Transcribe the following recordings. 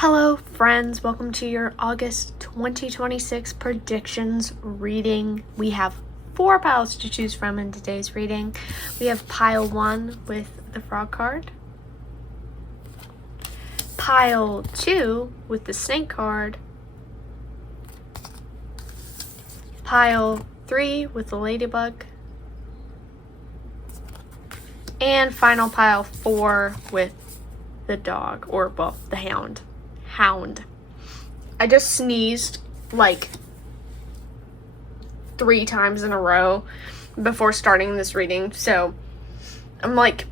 Hello, friends. Welcome to your August 2026 predictions reading. We have 4 piles to choose from in today's reading. We have pile 1 with the frog card, pile 2 with the snake card, pile 3 with the ladybug, and final pile 4 with the dog, or well, the hound. I just sneezed like 3 times in a row before starting this reading, so I'm like,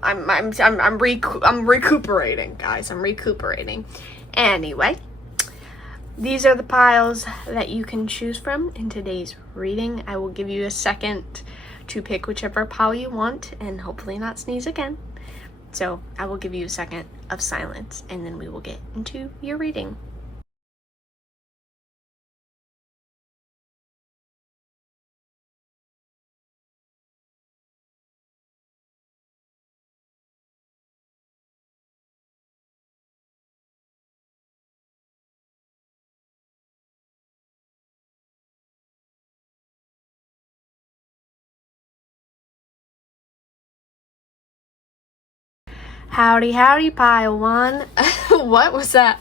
I'm recuperating, guys. I'm recuperating. Anyway, these are the piles that you can choose from in today's reading. I will give you a second to pick whichever pile you want and hopefully not sneeze again. So I will give you a second of silence and then we will get into your reading. Howdy, pile 1. What was that?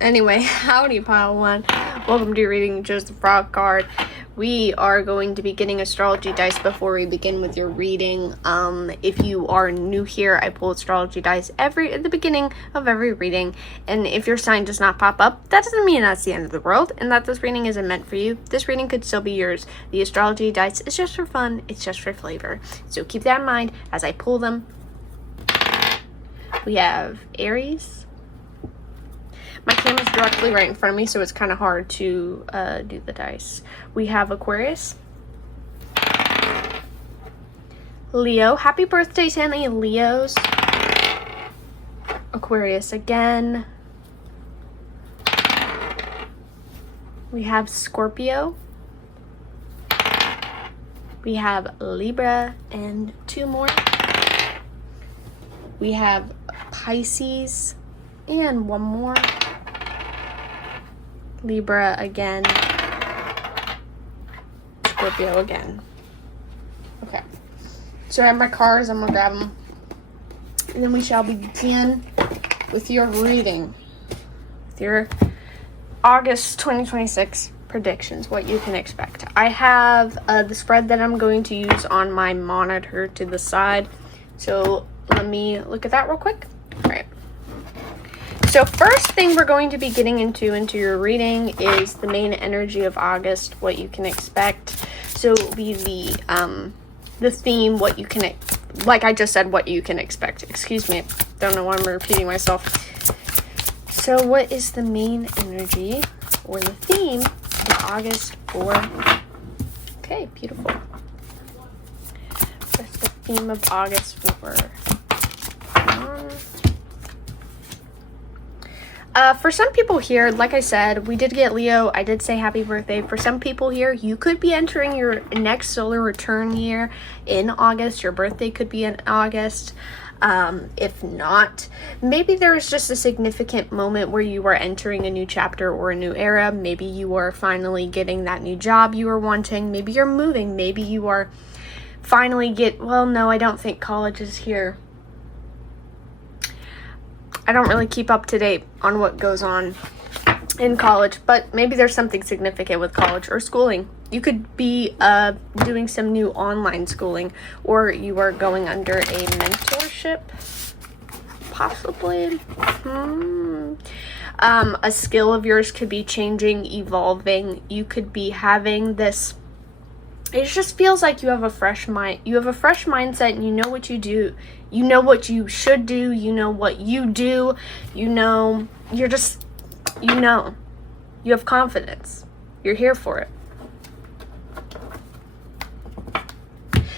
Anyway, howdy, pile 1. Welcome to your reading. Chose the frog card. We are going to be getting astrology dice before we begin with your reading. If you are new here, I pull astrology dice at the beginning of every reading. And if your sign does not pop up, that doesn't mean that's the end of the world and that this reading isn't meant for you. This reading could still be yours. The astrology dice is just for fun. It's just for flavor. So keep that in mind as I pull them. We have Aries. My camera's directly right in front of me, so it's kind of hard to do the dice. We have Aquarius. Leo. Happy birthday to any Leos. Aquarius again. We have Scorpio. We have Libra and 2 more. We have Pisces and 1 more. Libra again. Scorpio again. Okay. So I have my cards. I'm going to grab them. And then we shall begin with your reading. With your August 2026 predictions. What you can expect. I have the spread that I'm going to use on my monitor to the side. So let me look at that real quick. All right. So first thing we're going to be getting into your reading is the main energy of August, what you can expect. So it will be the theme, what you can, like I just said, what you can expect. Excuse me. Don't know why I'm repeating myself. So what is the main energy or the theme of August for? Okay, beautiful. What's the theme of August for some people here, like I said, we did get Leo. I did say happy birthday. For some people here, you could be entering your next solar return year in August. Your birthday could be in August. If not, maybe there is just a significant moment where you are entering a new chapter or a new era. Maybe you are finally getting that new job you were wanting. Maybe you're moving. Maybe you are finally well, no, I don't think college is here. I don't really keep up to date on what goes on in college, but maybe there's something significant with college or schooling. You could be doing some new online schooling, or you are going under a mentorship, possibly. A skill of yours could be changing, evolving. You could be having this. It just feels like you have a fresh mind. You have a fresh mindset and you know what you do. You know what you should do. You know what you do. You know, you're just, you know. You have confidence. You're here for it.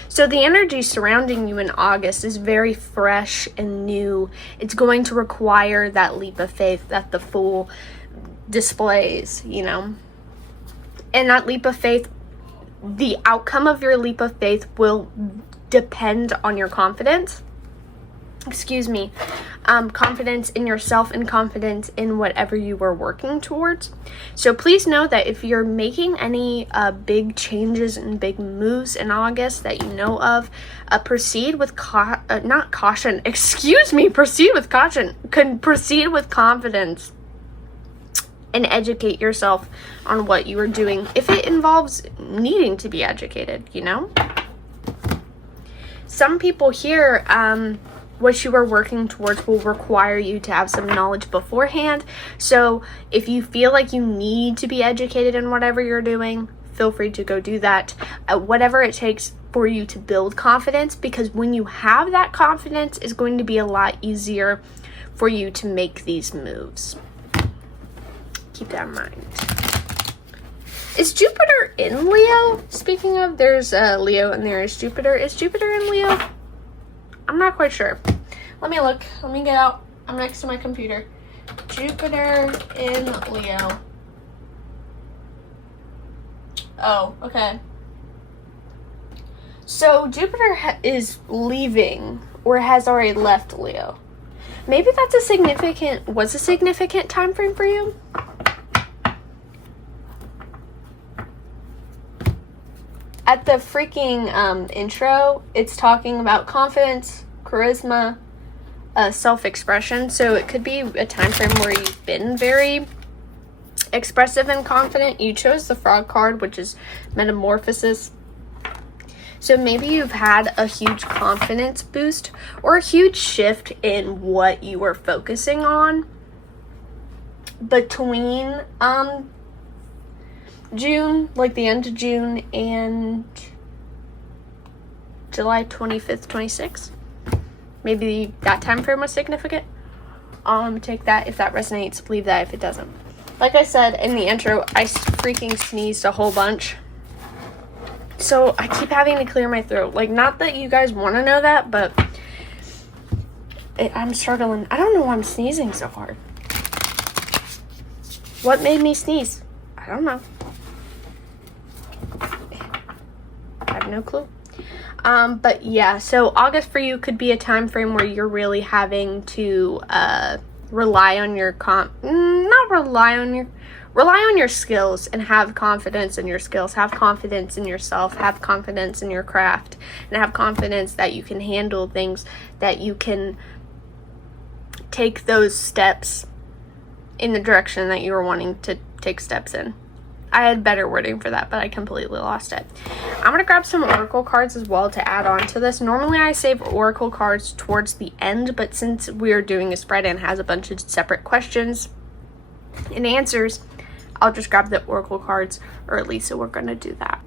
So the energy surrounding you in August is very fresh and new. It's going to require that leap of faith that the Fool displays, you know. And that leap of faith, the outcome of your leap of faith will depend on your confidence. confidence in yourself and confidence in whatever you were working towards. So please know that if you're making any big changes and big moves in August that you know of, proceed with proceed with confidence and educate yourself on what you are doing if it involves needing to be educated, you know? Some people here, what you are working towards will require you to have some knowledge beforehand. So if you feel like you need to be educated in whatever you're doing, feel free to go do that. Whatever it takes for you to build confidence, because when you have that confidence, it's going to be a lot easier for you to make these moves. Keep that in mind. Is Jupiter in Leo? Speaking of, there's Leo and there is Jupiter. Is Jupiter in Leo? I'm not quite sure. Let me look. Let me get out. I'm next to my computer. Jupiter in Leo. Oh, okay. So Jupiter is leaving or has already left Leo. Maybe that's a significant time frame for you. At the freaking intro, it's talking about confidence, charisma, self-expression. So it could be a time frame where you've been very expressive and confident. You chose the frog card, which is metamorphosis. So maybe you've had a huge confidence boost or a huge shift in what you were focusing on between June, like the end of June, and July 25th, 26th. Maybe that time frame was significant. Take that if that resonates, leave that if it doesn't. Like I said in the intro, I freaking sneezed a whole bunch. So I keep having to clear my throat. Like, not that you guys want to know that, but I'm struggling. I don't know why I'm sneezing so hard. What made me sneeze? I don't know. I have no clue. But yeah, so August for you could be a time frame where you're really having to rely on your skills and have confidence in your skills, have confidence in yourself, have confidence in your craft, and have confidence that you can handle things, that you can take those steps in the direction that you were wanting to take steps in. I had better wording for that, but I completely lost it. I'm going to grab some oracle cards as well to add on to this. Normally I save oracle cards towards the end, but since we're doing a spread and has a bunch of separate questions and answers, I'll just grab the oracle cards early, so we're going to do that.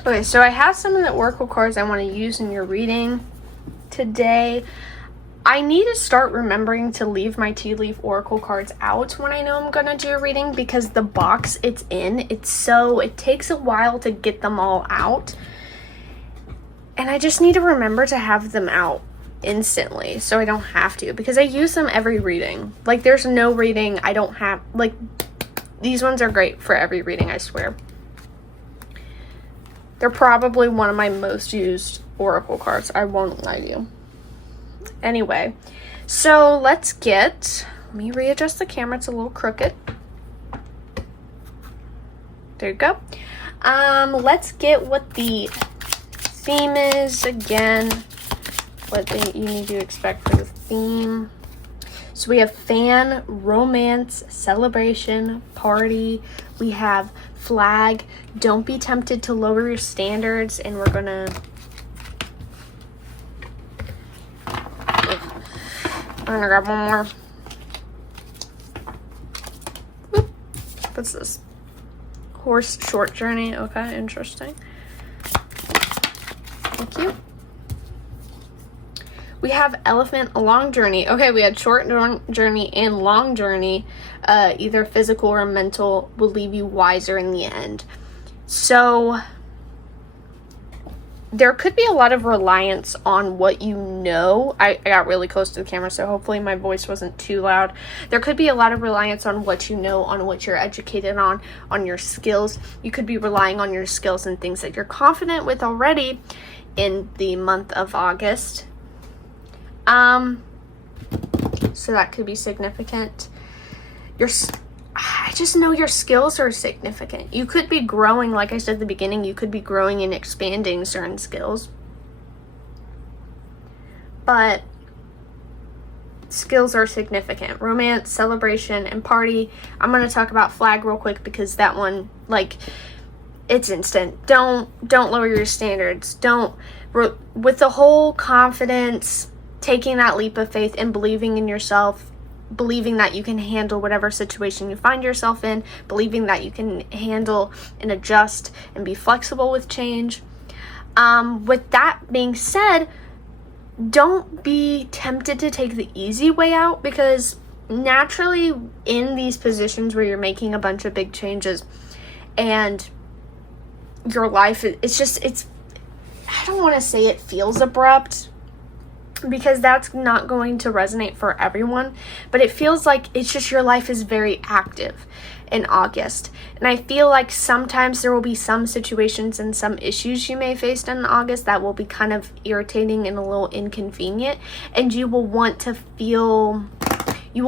Okay, so I have some of the oracle cards I want to use in your reading today. I need to start remembering to leave my tea leaf oracle cards out when I know I'm going to do a reading, because the box it's in, it takes a while to get them all out. And I just need to remember to have them out instantly so I don't have to, because I use them every reading. Like, there's no reading I don't have, like, these ones are great for every reading, I swear. They're probably one of my most used oracle cards, I won't lie to you. Anyway, so let me readjust the camera, it's a little crooked. There you go. Let's get what the theme is again, you need to expect for the theme. So we have fan, romance, celebration, party. We have flag, don't be tempted to lower your standards, and we're gonna grab one more. Oop. What's this? Horse short journey. Okay, interesting. Thank you. We have elephant, a long journey. Okay, we had short journey and long journey. Either physical or mental will leave you wiser in the end. So there could be a lot of reliance on what you know. I got really close to the camera, so hopefully my voice wasn't too loud. There could be a lot of reliance on what you know, on what you're educated on your skills. You could be relying on your skills and things that you're confident with already in the month of August. so that could be significant. I just know your skills are significant. You could be growing, like I said at the beginning, you could be growing and expanding certain skills. But skills are significant. Romance, celebration, and party. I'm going to talk about flag real quick because that one, like, it's instant. Don't lower your standards. With the whole confidence, taking that leap of faith and believing in yourself, believing that you can handle whatever situation you find yourself in, believing that you can handle and adjust and be flexible with change. With that being said, don't be tempted to take the easy way out, because naturally in these positions where you're making a bunch of big changes and your life, I don't want to say it feels abrupt, because that's not going to resonate for everyone, but it feels like it's just your life is very active in August. And I feel like sometimes there will be some situations and some issues you may face in August that will be kind of irritating and a little inconvenient, and you will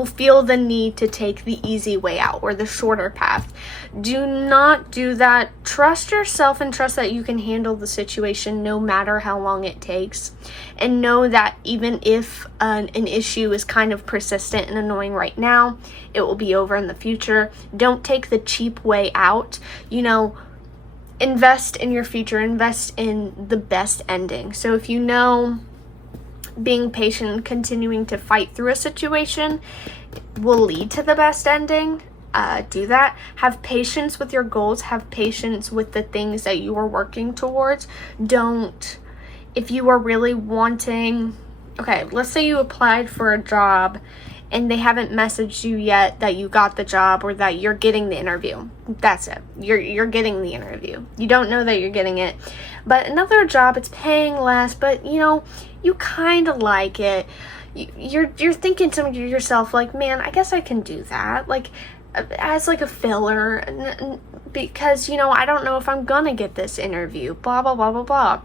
feel the need to take the easy way out or the shorter path. Do not do that. Trust yourself and trust that you can handle the situation no matter how long it takes. And know that even if an issue is kind of persistent and annoying right now, it will be over in the future. Don't take the cheap way out. Invest in your future. Invest in the best ending. So if you know being patient and continuing to fight through a situation will lead to the best ending, do that. Have patience with your goals. Have patience with the things that you are working towards. If you are really wanting, okay, let's say you applied for a job and they haven't messaged you yet that you got the job or that you're getting the interview. That's it. You're getting the interview. You don't know that you're getting it. But another job, it's paying less, but you kind of like it. You're thinking to yourself, like, man, I guess I can do that, like, as like a filler, because I don't know if I'm gonna get this interview, blah blah blah blah blah.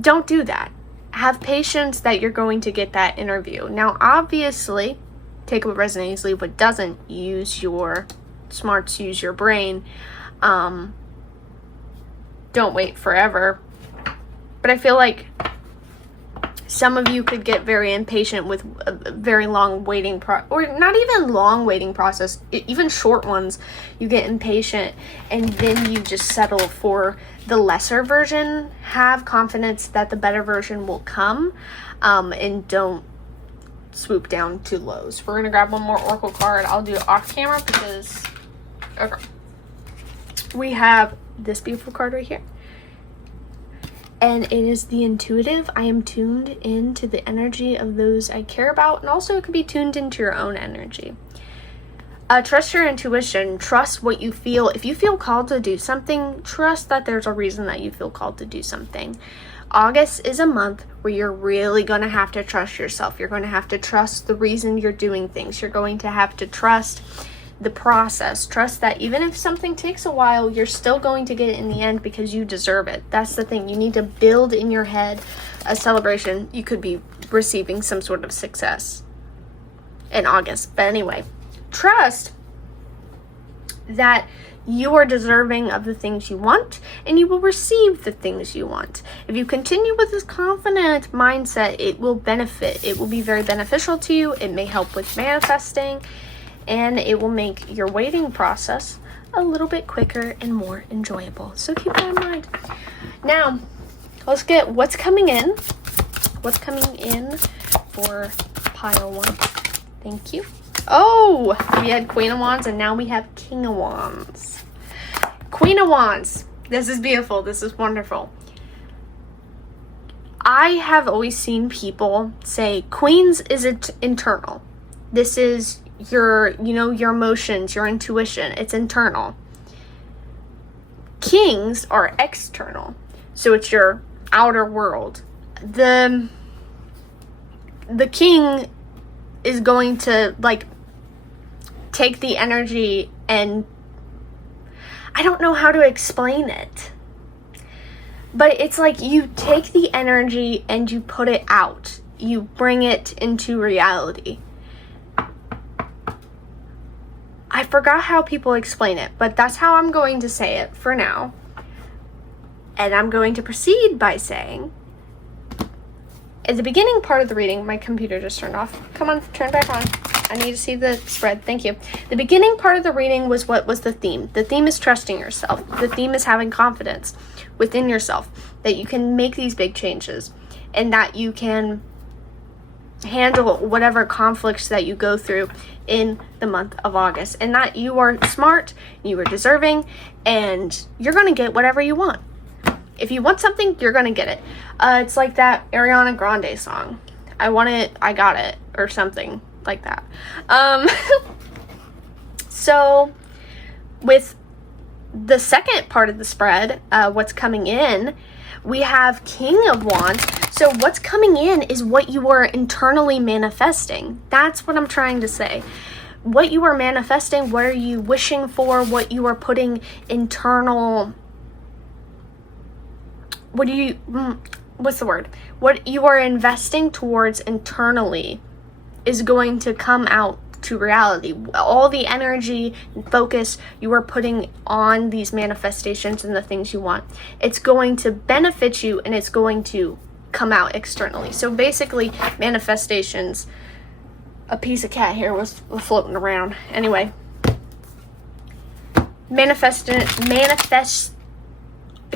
Don't do that. Have patience that you're going to get that interview. Now, obviously, take what resonates, leave what doesn't. Use your smarts, use your brain. Don't wait forever. But I feel like some of you could get very impatient with a very long waiting or not even long waiting process, even short ones. You get impatient and then you just settle for the lesser version. Have confidence that the better version will come, and don't swoop down to lows. We're gonna grab one more oracle card. I'll do it off camera because we have this beautiful card right here. And it is the intuitive. I am tuned into the energy of those I care about. And also it could be tuned into your own energy. Trust your intuition. Trust what you feel. If you feel called to do something, trust that there's a reason that you feel called to do something. August is a month where you're really going to have to trust yourself. You're going to have to trust the reason you're doing things. You're going to have to trust the process. Trust that even if something takes a while, you're still going to get it in the end because you deserve it. That's the thing. You need to build in your head a celebration. You could be receiving some sort of success in August. But anyway, trust that you are deserving of the things you want and you will receive the things you want. If you continue with this confident mindset, it will benefit. It will be very beneficial to you. It may help with manifesting. And it will make your waiting process a little bit quicker and more enjoyable. So keep that in mind. Now, let's get what's coming in. What's coming in for pile one. Thank you. Oh, we had Queen of Wands and now we have King of Wands. Queen of Wands. This is beautiful. This is wonderful. I have always seen people say Queens is internal. This is your emotions, your intuition. It's internal. Kings are external. So it's your outer world. The king is going to take the energy, and I don't know how to explain it. But it's like you take the energy and you put it out. You bring it into reality. I forgot how people explain it, but that's how I'm going to say it for now. And I'm going to proceed by saying, at the beginning part of the reading, my computer just turned off. Come on, turn back on. I need to see the spread. Thank you. The beginning part of the reading was what was the theme. The theme is trusting yourself. The theme is having confidence within yourself that you can make these big changes and that you can handle whatever conflicts that you go through in the month of August, and that you are smart, you are deserving, and you're going to get whatever you want. If you want something, you're going to get it. It's like that Ariana Grande song. I want it, I got it, or something like that. So with the second part of the spread, what's coming in, we have King of Wands. So what's coming in is what you are internally manifesting. That's what I'm trying to say. What you are manifesting, what are you wishing for, what you are putting internal, what you are investing towards internally is going to come out to reality. All the energy and focus you are putting on these manifestations and the things you want, it's going to benefit you and it's going to come out externally. So basically, manifestations, a piece of cat hair was floating around. Anyway,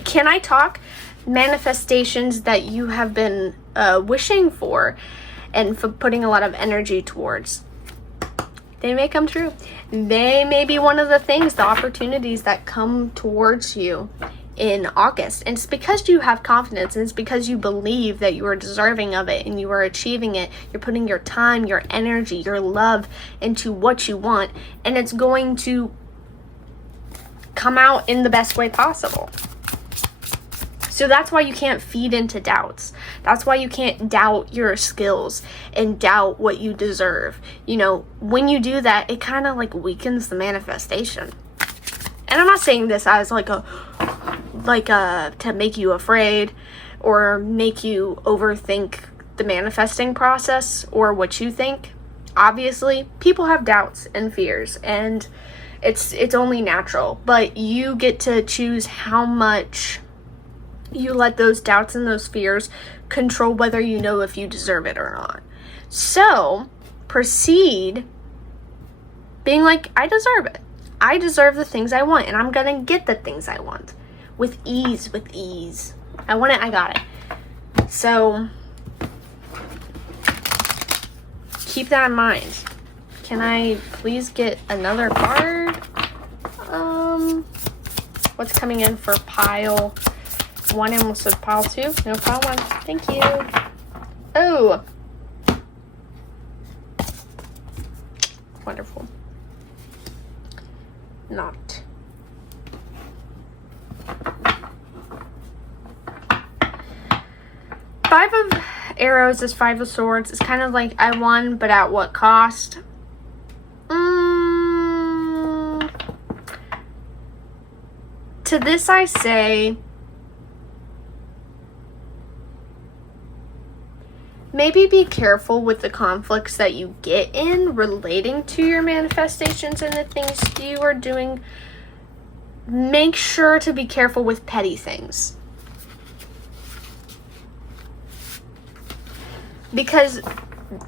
can I talk? Manifestations that you have been wishing for and for putting a lot of energy towards, they may come true. They may be one of the things, the opportunities that come towards you in August. And it's because you have confidence, and it's because you believe that you are deserving of it and you are achieving it. You're putting your time, your energy, your love into what you want, and it's going to come out in the best way possible. So that's why you can't feed into doubts. That's why you can't doubt your skills and doubt what you deserve. You know, when you do that, it kind of like weakens the manifestation. And I'm not saying this as to make you afraid or make you overthink the manifesting process or what you think. Obviously, people have doubts and fears, and it's only natural, but you get to choose how much you let those doubts and those fears control whether you know if you deserve it or not. So proceed being like, I deserve it. I deserve the things I want, and I'm gonna get the things I want with ease. I want it, I got it. So keep that in mind. Can I please get another card? What's coming in for pile 1? I almost said pile 2. No, pile 1. Thank you. Oh. Wonderful. Not. Five of Arrows is 5 of Swords. It's kind of like I won, but at what cost? To this I say, maybe be careful with the conflicts that you get in relating to your manifestations and the things you are doing. Make sure to be careful with petty things. Because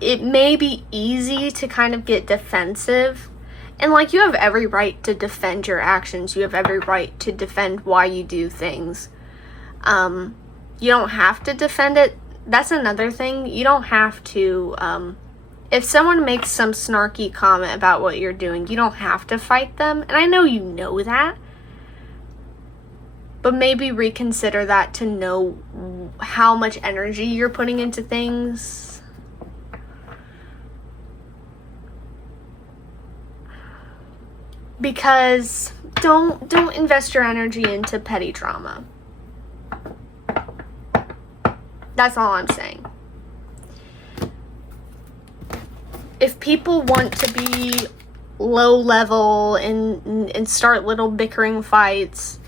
it may be easy to kind of get defensive. And like, you have every right to defend your actions. You have every right to defend why you do things. You don't have to defend it. That's another thing. You don't have to, if someone makes some snarky comment about what you're doing, you don't have to fight them. And I know you know that. But maybe reconsider that to know how much energy you're putting into things. Because don't invest your energy into petty drama. That's all I'm saying. If people want to be low level and start little bickering fights,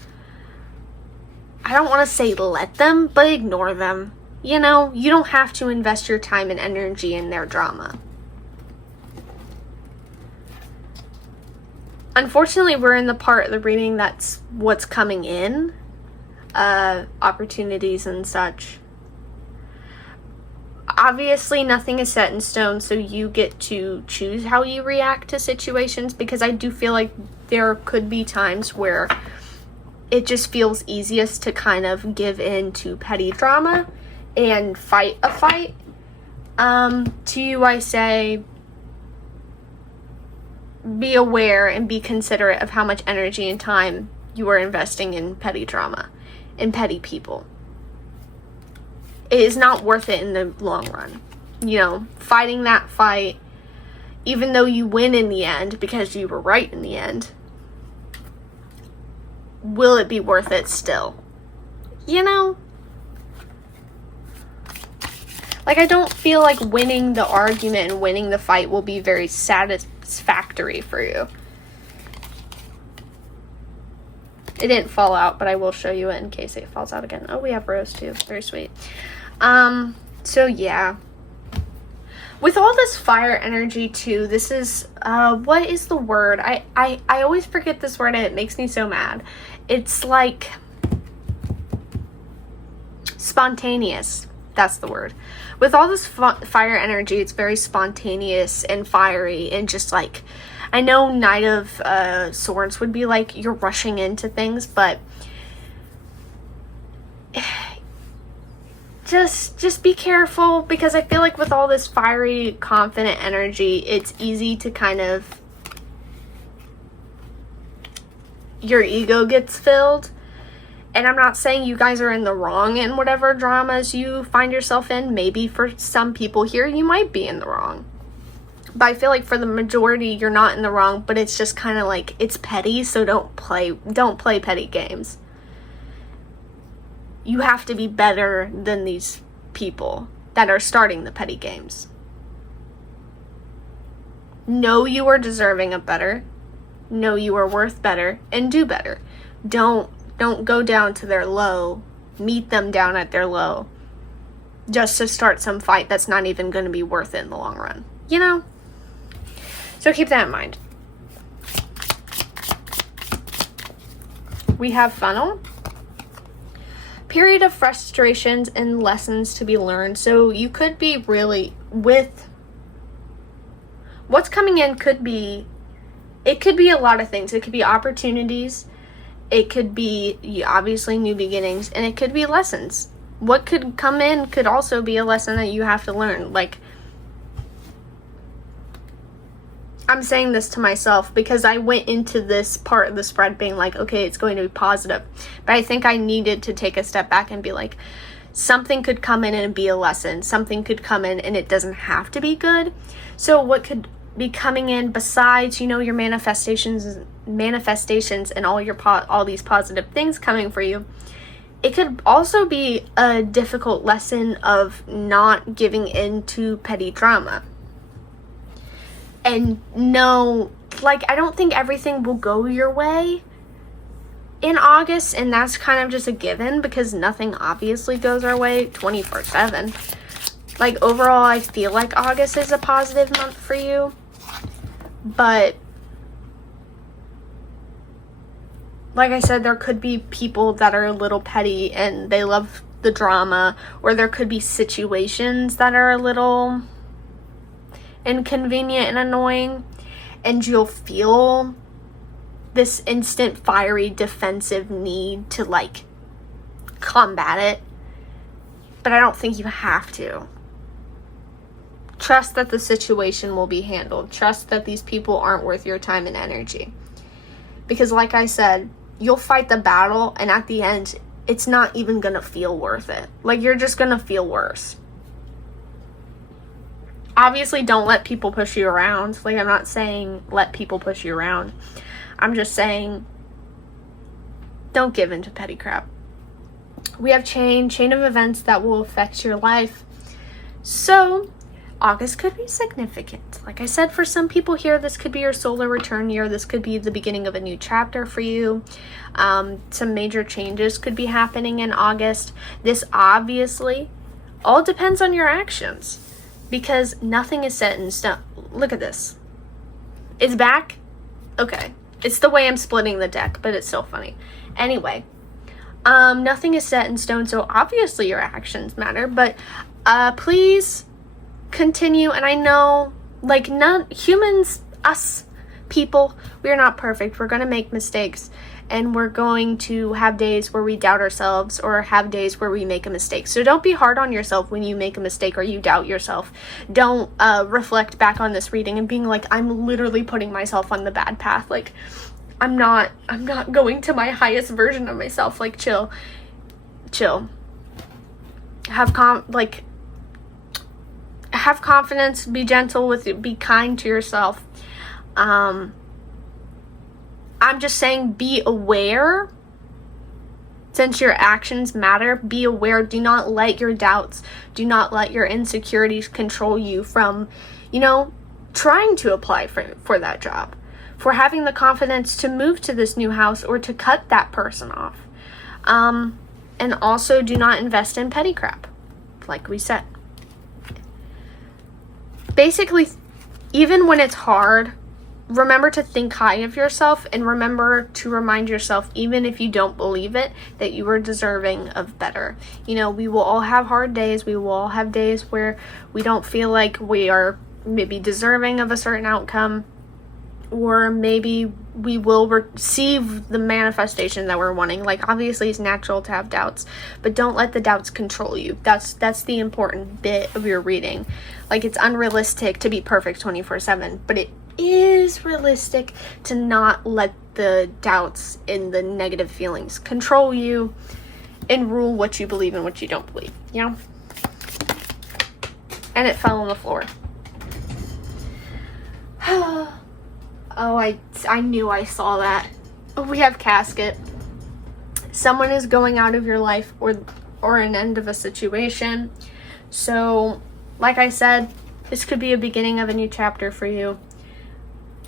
I don't want to say let them, but ignore them. You know, you don't have to invest your time and energy in their drama. unfortunately, we're in the part of the reading that's what's coming in, opportunities and such. Obviously, nothing is set in stone, so you get to choose how you react to situations, because I do feel like there could be times where it just feels easiest to kind of give in to petty drama and fight a fight. To you, I say, be aware and be considerate of how much energy and time you are investing in petty drama and petty people. It is not worth it in the long run. You know, fighting that fight, even though you win in the end because you were right in the end, will it be worth it still? You know? Like, I don't feel like winning the argument and winning the fight will be very satisfactory for you. It didn't fall out, but I will show you it in case it falls out again. Oh, we have Rose too. Very sweet. So yeah. With all this fire energy too, this is, what is the word? I always forget this word and it makes me so mad. It's like spontaneous. That's the word. With all this fire energy, it's very spontaneous and fiery and just like, I know Knight of Swords would be like, you're rushing into things, but just be careful, because I feel like with all this fiery, confident energy, it's easy to kind of, your ego gets filled. And I'm not saying you guys are in the wrong in whatever dramas you find yourself in. Maybe for some people here, you might be in the wrong. But I feel like for the majority, you're not in the wrong, but it's just kind of like, it's petty, so don't play petty games. You have to be better than these people that are starting the petty games. Know you are deserving of better. Know you are worth better, and do better. Don't go down to their low. Meet them down at their low. Just to start some fight that's not even going to be worth it in the long run. You know? So keep that in mind. We have funnel. Period of frustrations and lessons to be learned. So you could be really, with what's coming in, it could be a lot of things. It could be opportunities. It could be, obviously, new beginnings. And it could be lessons. What could come in could also be a lesson that you have to learn. Like, I'm saying this to myself because I went into this part of the spread being like, okay, it's going to be positive. But I think I needed to take a step back and be like, something could come in and be a lesson. Something could come in and it doesn't have to be good. So what could be coming in besides, your manifestations and all these positive things coming for you? It could also be a difficult lesson of not giving in to petty drama. And I don't think everything will go your way in August, and that's kind of just a given because nothing obviously goes our way 24/7. Like, overall, I feel like August is a positive month for you, but like I said, there could be people that are a little petty and they love the drama, or there could be situations that are a little inconvenient and annoying, and you'll feel this instant fiery defensive need to combat it, but I don't think you have to. Trust that the situation will be handled. Trust that these people aren't worth your time and energy, because like I said, you'll fight the battle and at the end it's not even gonna feel worth it. You're just gonna feel worse. Obviously, don't let people push you around. I'm not saying let people push you around. I'm just saying don't give in to petty crap. We have chain of events that will affect your life. So, August could be significant. Like I said, for some people here, this could be your solar return year. This could be the beginning of a new chapter for you. Some major changes could be happening in August. This obviously all depends on your actions, because nothing is set in stone. Look at this. It's back? Okay. It's the way I'm splitting the deck, but it's still funny. Anyway, nothing is set in stone, so obviously your actions matter, but please continue. And I know, like, humans, us people, we're not perfect. We're going to make mistakes, and we're going to have days where we doubt ourselves or have days where we make a mistake. So don't be hard on yourself when you make a mistake or you doubt yourself. Don't reflect back on this reading and being like, I'm literally putting myself on the bad path. Like, I'm not going to my highest version of myself. Like, chill. Have confidence, be gentle with it, be kind to yourself. I'm just saying, be aware. Since your actions matter, be aware. Do not let your doubts, do not let your insecurities control you from, trying to apply for that job, for having the confidence to move to this new house or to cut that person off. And also, do not invest in petty crap, like we said. Basically, even when it's hard, remember to think high of yourself, and remember to remind yourself, even if you don't believe it, that you are deserving of better. We will all have hard days. We will all have days where we don't feel like we are maybe deserving of a certain outcome, or maybe we will receive the manifestation that we're wanting. Like, obviously it's natural to have doubts, but don't let the doubts control you. That's the important bit of your reading. Like, it's unrealistic to be perfect 24/7, but it is realistic to not let the doubts and the negative feelings control you and rule what you believe and what you don't believe. And it fell on the floor. Oh, I knew I saw that. We have casket. Someone is going out of your life, or an end of a situation. So, like I said, this could be a beginning of a new chapter for you.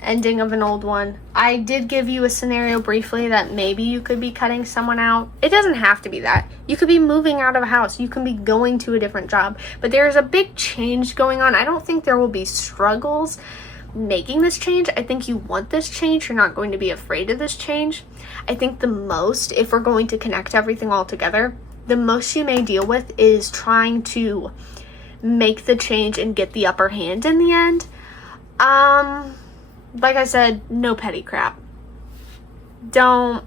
Ending of an old one. I did give you a scenario briefly that maybe you could be cutting someone out. It doesn't have to be that. You could be moving out of a house. You can be going to a different job. But there's a big change going on. I don't think there will be struggles making this change. I think you want this change. You're not going to be afraid of this change. I think the most, if we're going to connect everything all together, the most you may deal with is trying to make the change and get the upper hand in the end. Like I said, no petty crap. Don't.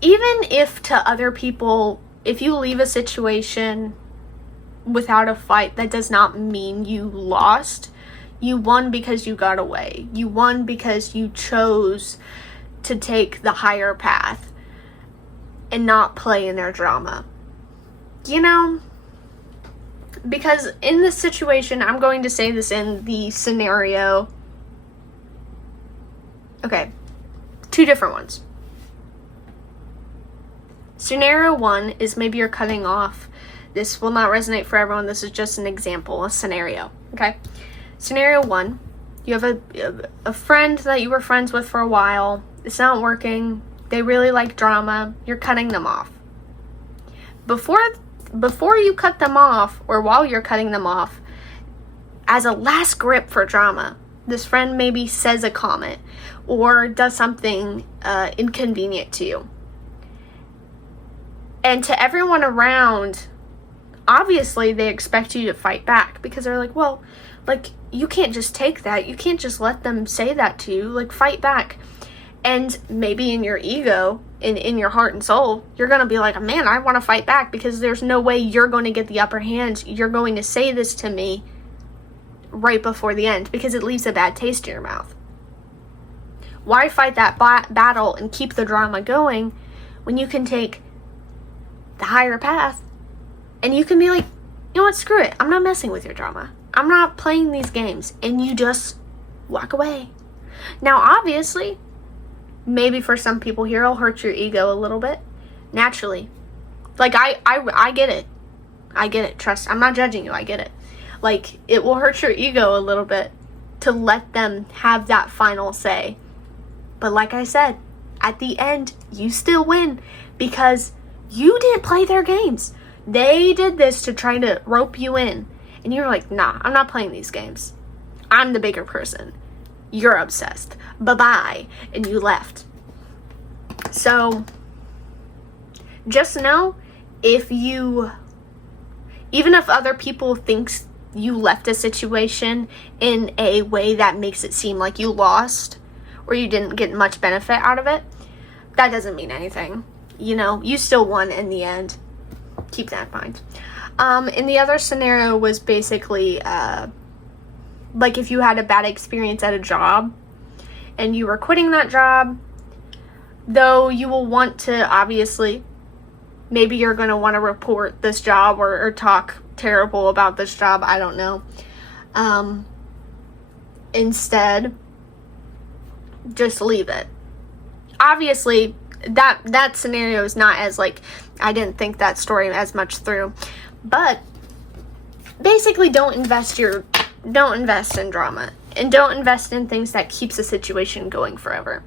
Even if to other people, if you leave a situation without a fight, that does not mean you lost. You won because you got away. You won because you chose to take the higher path and not play in their drama. Because in this situation, I'm going to say this in the scenario. Okay, 2 different ones. Scenario 1 is maybe you're cutting off. This will not resonate for everyone. This is just an example, a scenario. Okay. Scenario 1, you have a friend that you were friends with for a while. It's not working. They really like drama. You're cutting them off. Before you cut them off, or while you're cutting them off, as a last grip for drama, this friend maybe says a comment or does something inconvenient to you. And to everyone around, obviously they expect you to fight back, because they're like, well, like, you can't just take that. You can't just let them say that to you. Like, fight back. And maybe in your ego, in your heart and soul, you're going to be like, man, I want to fight back, because there's no way you're going to get the upper hand. You're going to say this to me right before the end, because it leaves a bad taste in your mouth. Why fight that battle and keep the drama going when you can take the higher path and you can be like, you know what, screw it. I'm not messing with your drama. I'm not playing these games. And you just walk away. Now, obviously, maybe for some people here, it'll hurt your ego a little bit. Naturally. Like, I get it. I get it. Trust. I'm not judging you. I get it. Like, it will hurt your ego a little bit to let them have that final say. But like I said, at the end, you still win, because you didn't play their games. They did this to try to rope you in. And you're like, nah, I'm not playing these games. I'm the bigger person. You're obsessed. Bye-bye. And you left. So, just know, even if other people thinks you left a situation in a way that makes it seem like you lost or you didn't get much benefit out of it, that doesn't mean anything. You still won in the end. Keep that in mind. And the other scenario was basically, like if you had a bad experience at a job and you were quitting that job, though you will want to, obviously, maybe you're going to want to report this job or talk terrible about this job, I don't know. Instead, just leave it. Obviously, that scenario is not as, like, I didn't think that story as much through. But basically, don't invest in drama, and don't invest in things that keeps a situation going forever.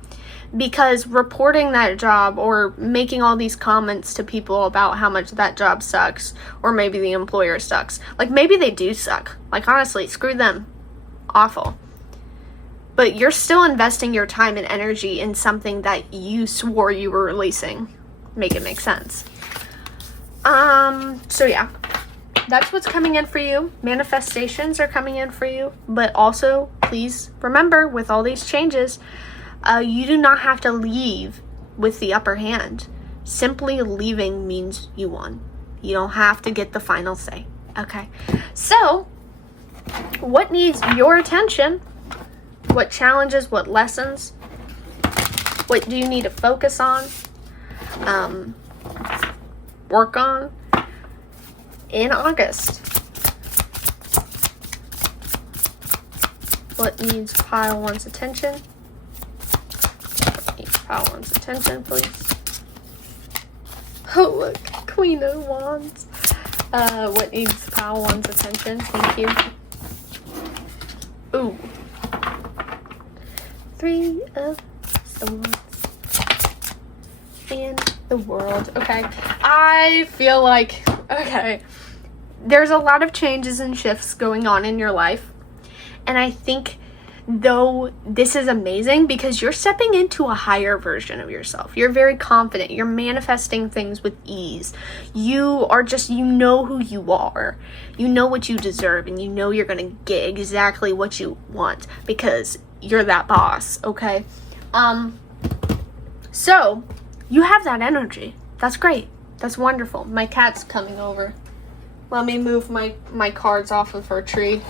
Because reporting that job or making all these comments to people about how much that job sucks, or maybe the employer sucks. Like, maybe they do suck. Like, honestly, screw them. Awful. But you're still investing your time and energy in something that you swore you were releasing. Make it make sense. So yeah. That's what's coming in for you. Manifestations are coming in for you. But also, please remember, with all these changes, you do not have to leave with the upper hand. Simply leaving means you won. You don't have to get the final say. Okay. So, what needs your attention? What challenges? What lessons? What do you need to focus on? Work on? In August. What needs pile one's attention? Pile one's attention, please. Oh, look. Queen of Wands. What needs pile one's attention? Thank you. Ooh. Three of Swords. And the World. Okay. I feel like, okay, there's a lot of changes and shifts going on in your life. And I think, though, this is amazing because you're stepping into a higher version of yourself. You're very confident. You're manifesting things with ease. You know who you are. You know what you deserve, and you know you're going to get exactly what you want because you're that boss, okay? So, you have that energy. That's great. That's wonderful. My cat's coming over. Let me move my cards off of her tree.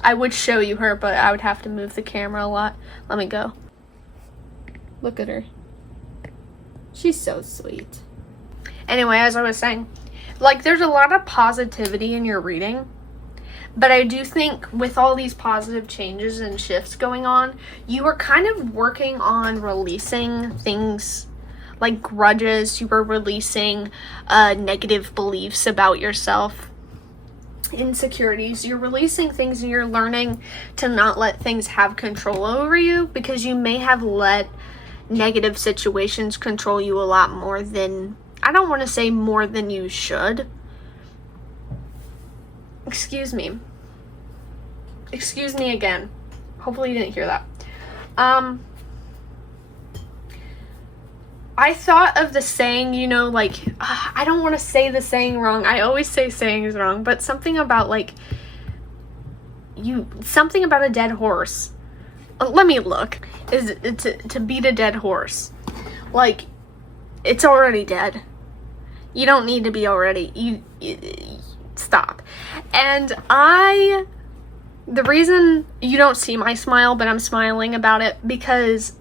I would show you her, but I would have to move the camera a lot. Let me go. Look at her. She's so sweet. Anyway, as I was saying, like, there's a lot of positivity in your reading. But I do think with all these positive changes and shifts going on, you were kind of working on releasing things like grudges. You were releasing negative beliefs about yourself, insecurities. You're releasing things, and you're learning to not let things have control over you, because you may have let negative situations control you a lot more than, I don't want to say more than you should. Excuse me again. Hopefully you didn't hear that. I thought of the saying, like, I don't want to say the saying wrong. I always say sayings wrong, but something about, like, something about a dead horse. Let me look. Is to beat a dead horse. Like, it's already dead. You don't need to be already. Stop. And the reason you don't see my smile, but I'm smiling about it, because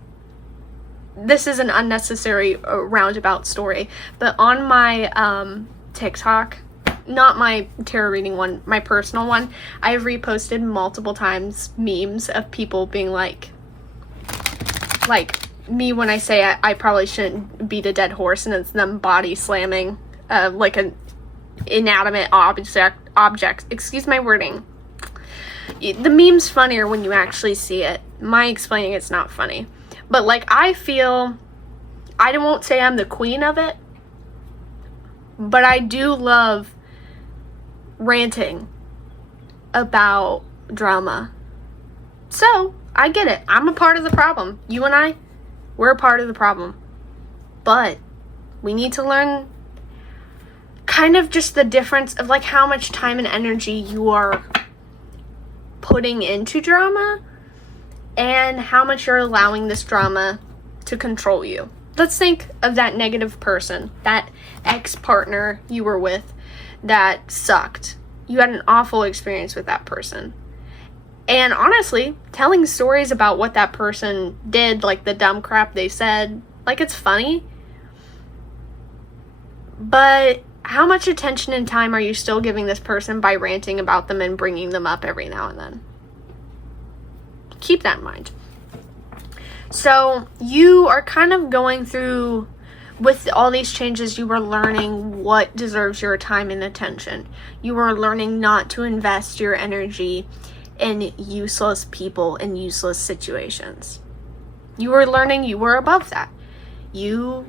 this is an unnecessary roundabout story, but on my TikTok, not my tarot reading one, my personal one, I've reposted multiple times memes of people being like me when I say I probably shouldn't beat a dead horse, and it's them body slamming like an inanimate object. Excuse my wording. The meme's funnier when you actually see it. My explaining it's not funny. But, like, I won't say I'm the queen of it, but I do love ranting about drama. So, I get it. I'm a part of the problem. You and I, we're a part of the problem. But we need to learn kind of just the difference of like how much time and energy you are putting into drama and how much you're allowing this drama to control you. Let's think of that negative person, that ex-partner you were with that sucked. You had an awful experience with that person. And honestly, telling stories about what that person did, like the dumb crap they said, like it's funny. But how much attention and time are you still giving this person by ranting about them and bringing them up every now and then? Keep that in mind. So you are kind of going through, with all these changes, you are learning what deserves your time and attention. You are learning not to invest your energy in useless people and useless situations. You are learning you were above that. You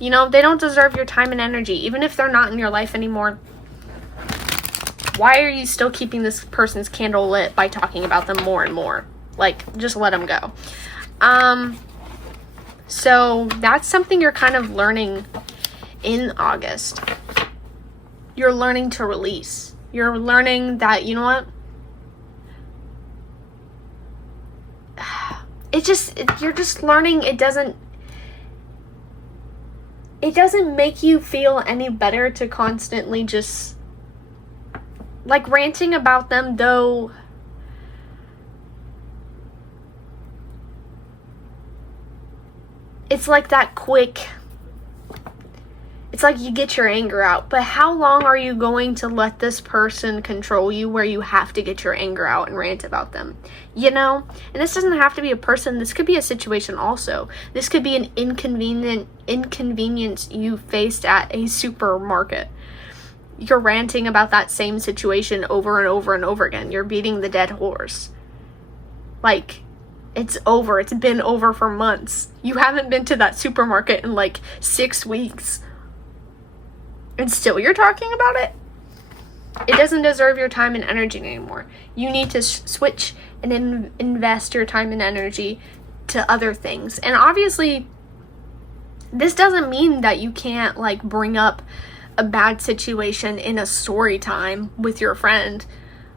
know, they don't deserve your time and energy. Even if they're not in your life anymore, why are you still keeping this person's candle lit by talking about them more and more? Like, just let them go. So that's something you're kind of learning in August. You're learning to release. You're learning that, you know what? You're just learning it doesn't make you feel any better to constantly just like ranting about them, though. It's like that quick, it's like you get your anger out, but how long are you going to let this person control you where you have to get your anger out and rant about them? You know? And this doesn't have to be a person. This could be a situation also. This could be an inconvenience you faced at a supermarket. You're ranting about that same situation over and over and over again. You're beating the dead horse. Like, it's over. It's been over for months. You haven't been to that supermarket in like 6 weeks. And still you're talking about it? It doesn't deserve your time and energy anymore. You need to switch and invest your time and energy to other things. And obviously, this doesn't mean that you can't like bring up a bad situation in a story time with your friend.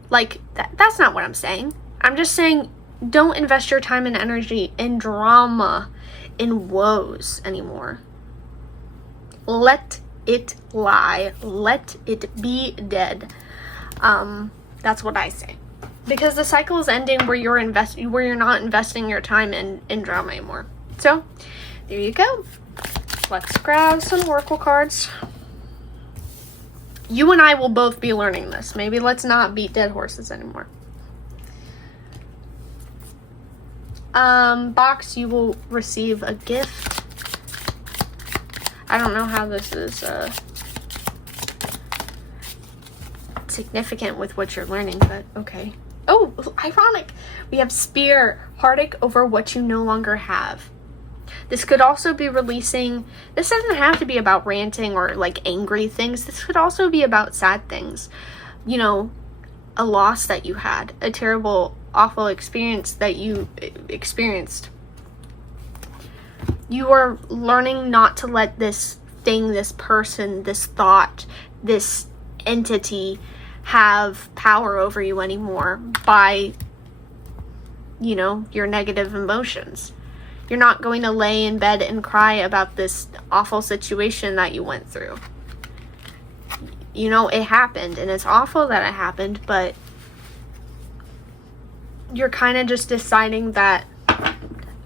Like, that's not what I'm saying. I'm just saying, don't invest your time and energy in drama, in woes anymore. Let it lie. Let it be dead. That's what I say. Because the cycle is ending where you're not investing your time in drama anymore. So, there you go. Let's grab some oracle cards. You and I will both be learning this. Maybe let's not beat dead horses anymore. Box, you will receive a gift. I don't know how this is significant with what you're learning, but okay. Oh, ironic. We have Spear, heartache over what you no longer have. This could also be releasing, this doesn't have to be about ranting or like angry things. This could also be about sad things. You know, a loss that you had, a terrible, awful experience that you experienced. You are learning not to let this thing, this person, this thought, this entity have power over you anymore by, you know, your negative emotions. You're not going to lay in bed and cry about this awful situation that you went through. You know, it happened, and it's awful that it happened, but you're kind of just deciding that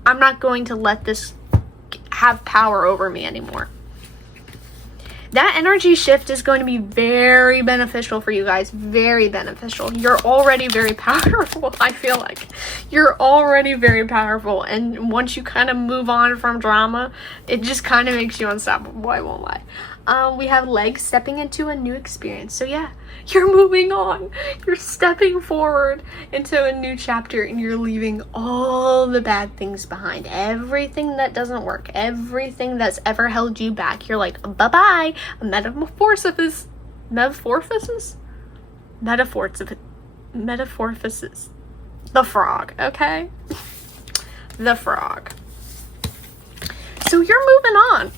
I'm not going to let this have power over me anymore. That energy shift is going to be very beneficial for you guys. Very beneficial. You're already very powerful, I feel like. You're already very powerful. And once you kind of move on from drama, it just kind of makes you unstoppable. I won't lie. We have legs, stepping into a new experience. So yeah, you're moving on. You're stepping forward into a new chapter, and you're leaving all the bad things behind. Everything that doesn't work. Everything that's ever held you back. You're like, bye-bye. Metamorphosis. The frog, okay? The frog. So you're moving on.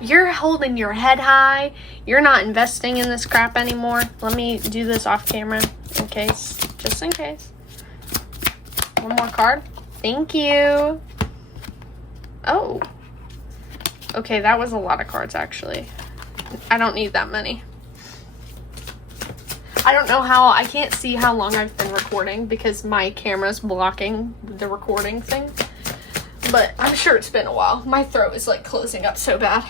You're holding your head high. You're not investing in this crap anymore. Let me do this off camera in case, just in case. One more card. Thank you. Oh. Okay, that was a lot of cards, actually. I don't need that many. I don't know how, I can't see how long I've been recording because my camera's blocking the recording thing. But I'm sure it's been a while. My throat is like closing up so bad.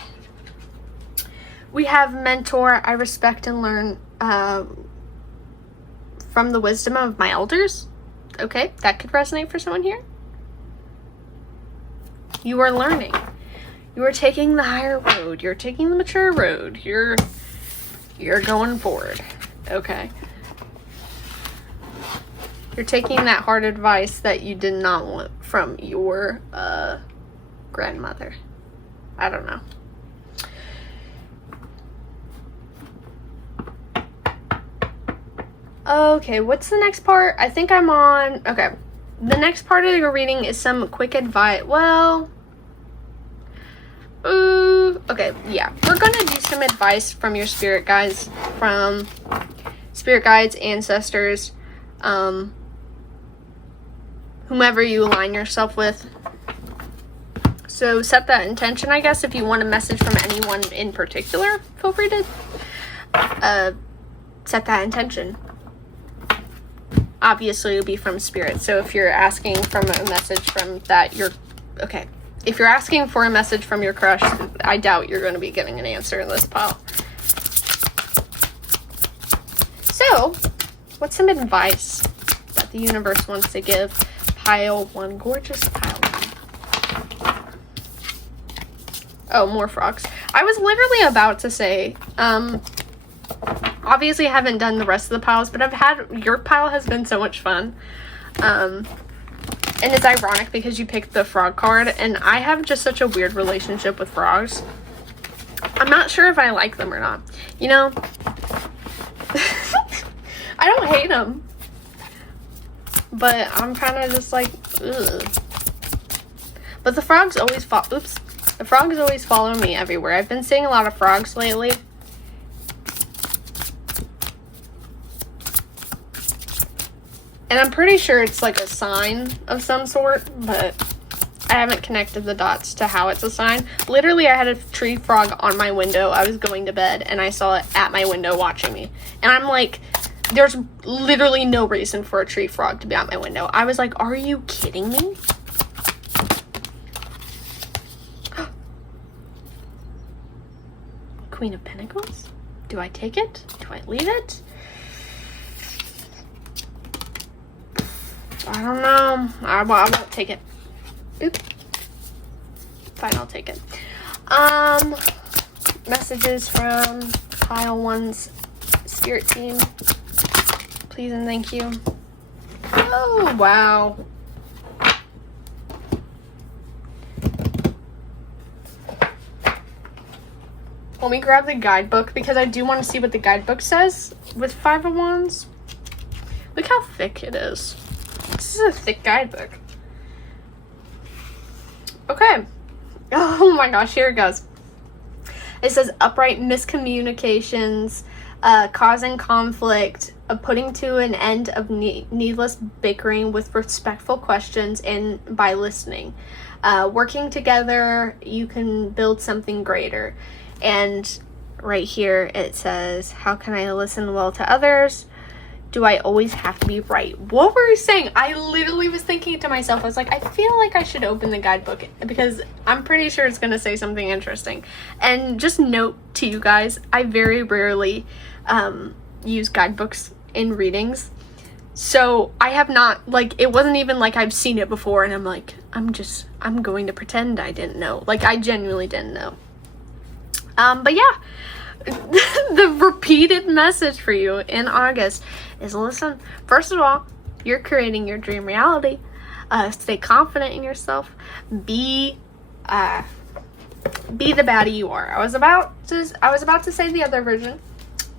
We have mentor. I respect and learn from the wisdom of my elders. Okay, that could resonate for someone here. You are learning. You are taking the higher road. You're taking the mature road. You're going forward. Okay. You're taking that hard advice that you did not want from your grandmother. I don't know. Okay, what's the next part? I think I'm on... Okay. The next part of your reading is some quick advice. Well... okay, yeah. We're going to do some advice from your spirit guides. From spirit guides, ancestors, whomever you align yourself with. So set that intention, I guess. If you want a message from anyone in particular, feel free to set that intention. Obviously, it'll be from spirit. So if you're asking from a message from that, you're... Okay. If you're asking for a message from your crush, I doubt you're going to be getting an answer in this pile. So, what's some advice that the universe wants to give pile 1? Gorgeous pile 1. Oh, more frogs. I was literally about to say, obviously I haven't done the rest of the piles, but your pile has been so much fun. And it's ironic because you picked the frog card, and I have just such a weird relationship with frogs. I'm not sure if I like them or not. You know, I don't hate them, but I'm kind of just like, ugh. But the frogs always the frogs always follow me everywhere. I've been seeing a lot of frogs lately. And I'm pretty sure it's like a sign of some sort, but I haven't connected the dots to how it's a sign. Literally, I had a tree frog on my window. I was going to bed, and I saw it at my window watching me. And I'm like, there's literally no reason for a tree frog to be at my window. I was like, are you kidding me? Queen of Pentacles? Do I take it? Do I leave it? I don't know. I won't take it. Oops. Fine, I'll take it. Messages from pile 1's spirit team. Please and thank you. Oh, wow. Let me grab the guidebook because I do want to see what the guidebook says with 5 of Wands. Look how thick it is. This is a thick guidebook. Okay. Oh my gosh, here it goes. It says upright miscommunications, causing conflict, putting to an end of needless bickering with respectful questions and by listening. Working together, you can build something greater. And right here it says, how can I listen well to others? Do I always have to be right? What were you saying? I literally was thinking to myself, I was like, I feel like I should open the guidebook because I'm pretty sure it's going to say something interesting. And just note to you guys, I very rarely use guidebooks in readings. So I have not, like, it wasn't even like I've seen it before and I'm like, I'm going to pretend I didn't know. Like, I genuinely didn't know. But yeah, the repeated message for you in August is, listen, first of all, you're creating your dream reality. Stay confident in yourself. Be the baddie you are. I was about to say the other version,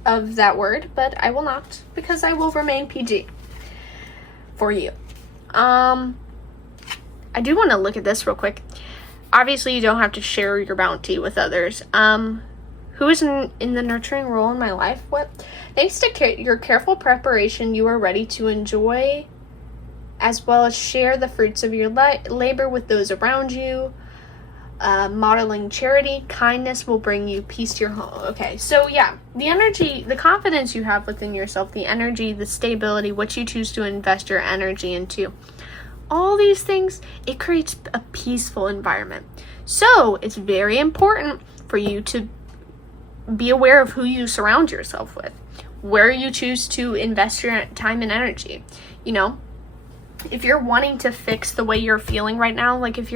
of that word, but I will not, because I will remain PG for you. I do want to look at this real quick. Obviously, you don't have to share your bounty with others. Who is in the nurturing role in my life? What? Thanks to your careful preparation, you are ready to enjoy as well as share the fruits of your labor with those around you. Modeling charity, kindness will bring you peace to your home. Okay, so yeah, the energy, the confidence you have within yourself, the energy, the stability, what you choose to invest your energy into, all these things, it creates a peaceful environment. So it's very important for you to be aware of who you surround yourself with, where you choose to invest your time and energy. You know, if you're wanting to fix the way you're feeling right now, like if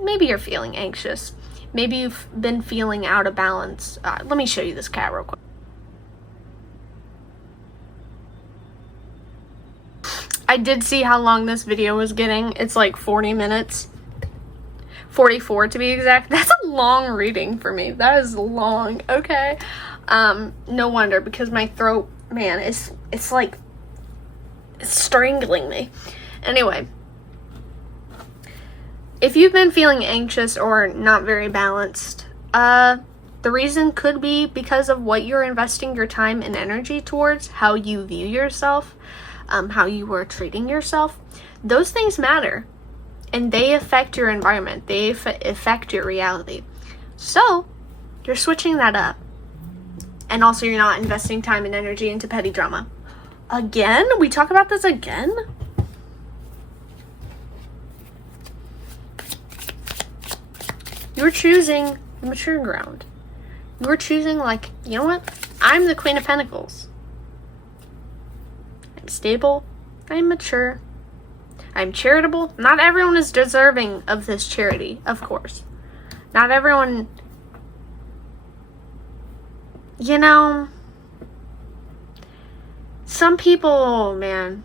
maybe you're feeling anxious, maybe you've been feeling out of balance. Let me show you this cat real quick. I did see how long this video was getting. It's like 40 minutes. 44 to be exact. That's a long reading for me. That is long. Okay. No wonder, because my throat, man, it's like it's strangling me. Anyway, if you've been feeling anxious or not very balanced, the reason could be because of what you're investing your time and energy towards, how you view yourself, how you are treating yourself. Those things matter, and they affect your environment. They affect your reality. So you're switching that up. And also, you're not investing time and energy into petty drama. Again? We talk about this again? You're choosing the mature ground. You're choosing, like, you know what? I'm the Queen of Pentacles. I'm stable. I'm mature. I'm charitable. Not everyone is deserving of this charity, of course. Not everyone, you know, some people, man,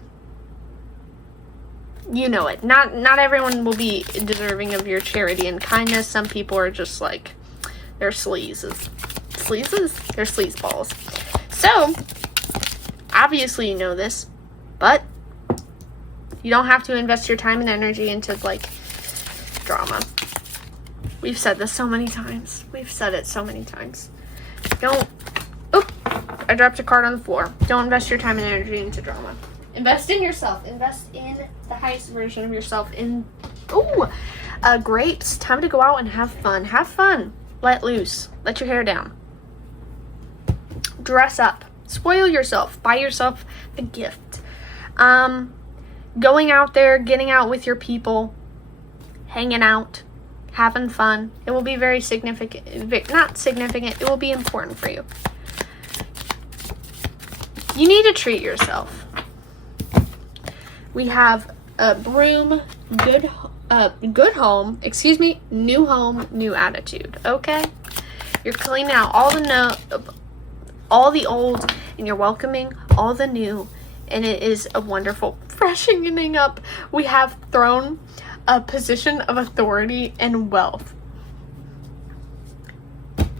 you know it. Not everyone will be deserving of your charity and kindness. Some people are just like, they're sleazes. Sleazes? They're sleazeballs. So, obviously you know this, but you don't have to invest your time and energy into, like, drama. We've said this so many times. We've said it so many times. Don't, oop, I dropped a card on the floor. Don't invest your time and energy into drama. Invest in yourself. Invest in the highest version of yourself. Grapes. Time to go out and have fun. Have fun. Let loose. Let your hair down. Dress up. Spoil yourself. Buy yourself a gift. Going out there, getting out with your people, hanging out, having fun. It will be very significant. Not significant. It will be important for you. You need to treat yourself. We have a broom, good home, new home, new attitude, okay? You're cleaning out all the old, and you're welcoming all the new, and it is a wonderful freshening up. We have thrown a position of authority and wealth.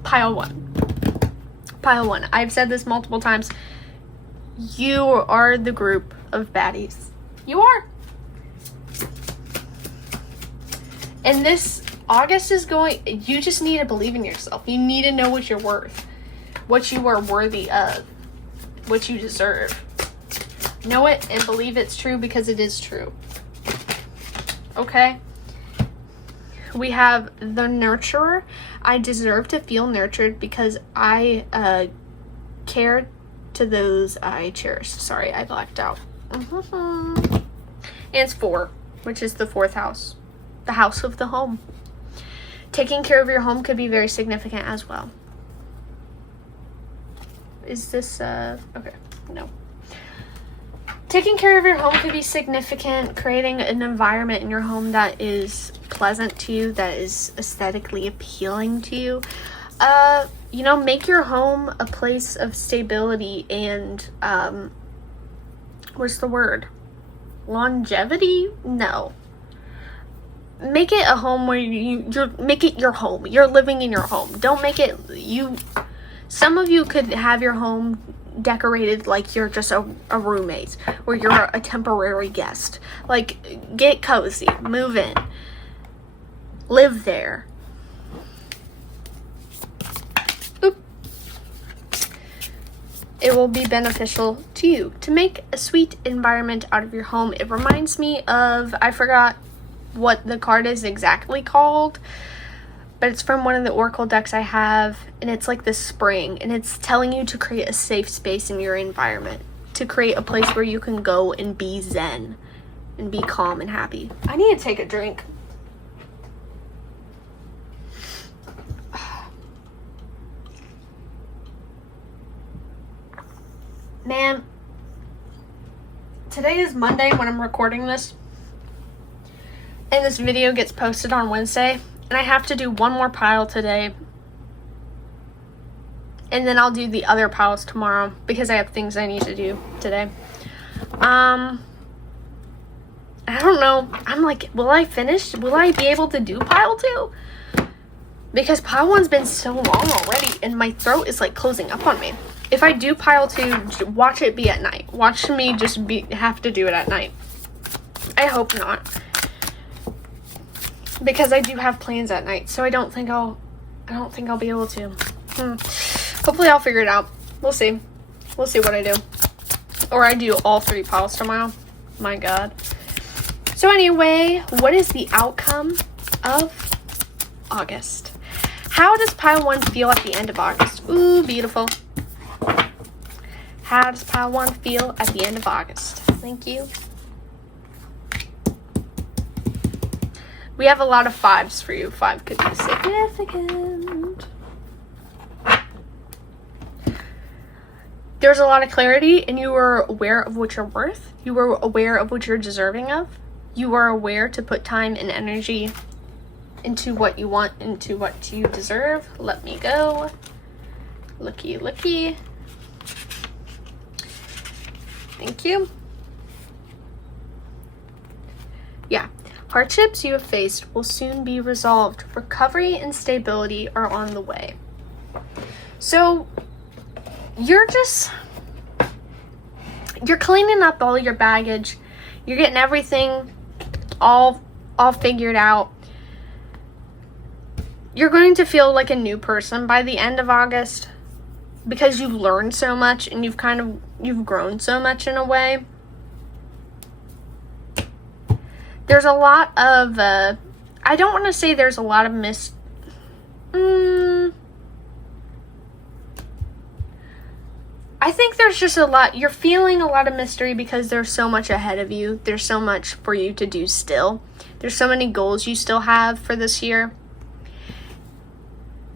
Pile one. I've said this multiple times. You are the group of baddies. You are. And this August is going, you just need to believe in yourself. You need to know what you're worth, what you are worthy of, what you deserve. Know it and believe it's true, because it is true. Okay? We have the nurturer. I deserve to feel nurtured because I care to those I cherish. Sorry, I blacked out. And it's 4, which is the 4th house. The house of the home. Taking care of your home could be very significant as well. Is this, okay, no. Taking care of your home could be significant. Creating an environment in your home that is pleasant to you, that is aesthetically appealing to you. You know, make your home a place of stability and, what's the word? Longevity? No. Make it a home where you're make it your home. You're living in your home. Don't make it Some of you could have your home decorated like you're just a roommate, or you're a temporary guest. Like, get cozy, move in, live there. Oop. It will be beneficial to you to make a sweet environment out of your home. It reminds me of, I forgot what the card is exactly called, but it's from one of the oracle decks I have, and it's like this spring, and it's telling you to create a safe space in your environment, to create a place where you can go and be zen and be calm and happy. I need to take a drink. Man, today is Monday when I'm recording this, and this video gets posted on Wednesday, and I have to do one more pile today, and then I'll do the other piles tomorrow because I have things I need to do today. I don't know. I'm like, will I finish? Will I be able to do pile 2? Because pile 1's been so long already, and my throat is like closing up on me. If I do pile 2, watch it be at night. Watch me just have to do it at night. I hope not, because I do have plans at night, so I don't think I'll be able to. Hopefully I'll figure it out. We'll see. We'll see what I do. Or I do all 3 piles tomorrow. My God. So anyway, what is the outcome of August? How does pile 1 feel at the end of August? Ooh, beautiful. How does pile 1 feel at the end of August? Thank you. We have a lot of 5s for you. 5 could be significant. There's a lot of clarity, and you are aware of what you're worth. You are aware of what you're deserving of. You are aware to put time and energy into what you want, into what you deserve. Let me go. Looky, looky. Thank you. Yeah. Hardships you have faced will soon be resolved. Recovery and stability are on the way. So, you're cleaning up all your baggage. You're getting everything all figured out. You're going to feel like a new person by the end of August, because you've learned so much and you've grown so much in a way. There's a lot of, I don't want to say there's a lot of I think there's just a lot, you're feeling a lot of mystery because there's so much ahead of you. There's so much for you to do still. There's so many goals you still have for this year.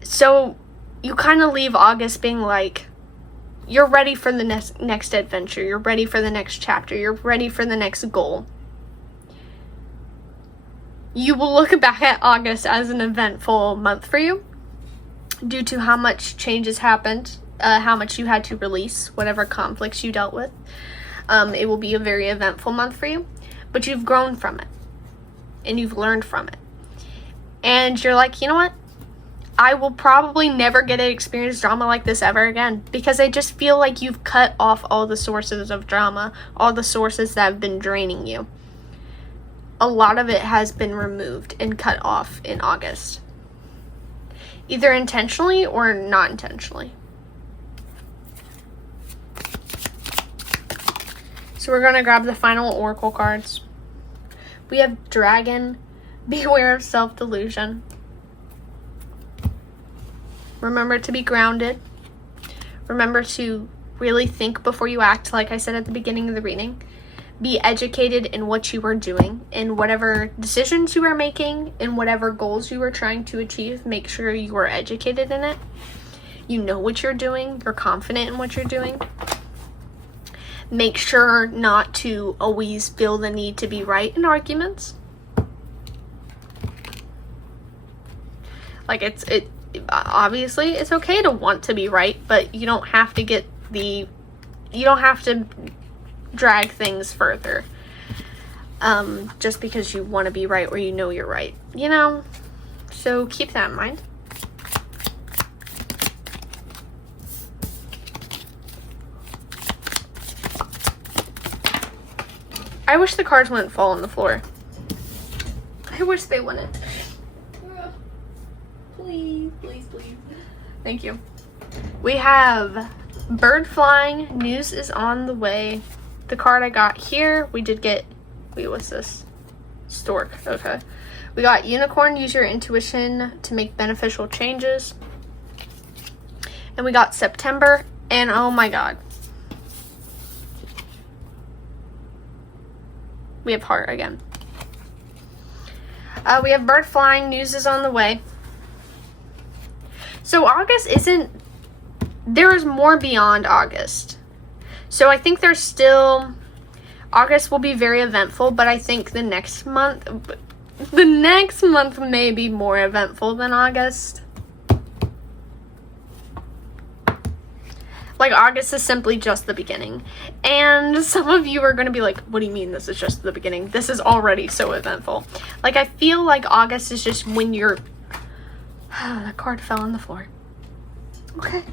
So you kind of leave August being like, you're ready for the next adventure. You're ready for the next chapter. You're ready for the next goal. You will look back at August as an eventful month for you due to how much changes happened, how much you had to release, whatever conflicts you dealt with. It will be a very eventful month for you, but you've grown from it and you've learned from it. And you're like, you know what? I will probably never get to experience drama like this ever again, because I just feel like you've cut off all the sources of drama, all the sources that have been draining you. A lot of it has been removed and cut off in August, either intentionally or not intentionally. So we're going to grab the final oracle cards. We have Dragon, beware of self-delusion. Remember to be grounded. Remember to really think before you act, like I said at the beginning of the reading. Be educated in what you are doing, in whatever decisions you are making, in whatever goals you are trying to achieve. Make sure you are educated in it. You know what you're doing. You're confident in what you're doing. Make sure not to always feel the need to be right in arguments. Like obviously it's okay to want to be right, but you don't have to drag things further just because you want to be right or you know you're right, you know? So keep that in mind. I wish the cards wouldn't fall on the floor. I wish they wouldn't. Please, please, please. Thank you. We have bird flying. News is on the way. The card I got here, we did get, wait, what's this? Stork. Okay. We got unicorn. Use your intuition to make beneficial changes. And we got September. And oh my god. We have heart again. We have bird flying. News is on the way. So August isn't, there is more beyond August. So I think there's still, August will be very eventful, but I think the next month may be more eventful than August. Like, August is simply just the beginning. And some of you are going to be like, what do you mean this is just the beginning? This is already so eventful. Like, I feel like August is just when you're... that card fell on the floor. Okay.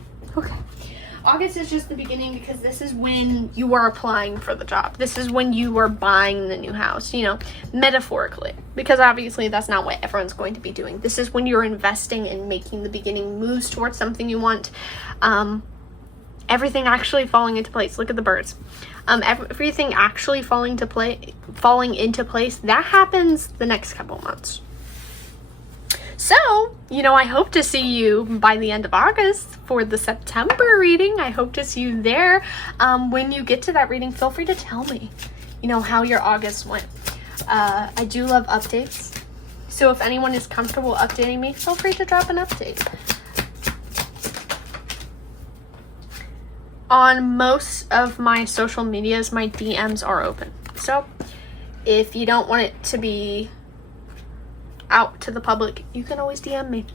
August is just the beginning because this is when you are applying for the job. This is when you are buying the new house, you know, metaphorically. Because obviously that's not what everyone's going to be doing. This is when you're investing and making the beginning moves towards something you want. Everything actually falling into place. Look at the birds. Everything actually falling into place, that happens the next couple months. So, you know, I hope to see you by the end of August for the September reading. I hope to see you there. When you get to that reading, feel free to tell me, you know, how your August went. I do love updates. So if anyone is comfortable updating me, feel free to drop an update. On most of my social medias, my DMs are open. So if you don't want it to be out to the public, you can always DM me.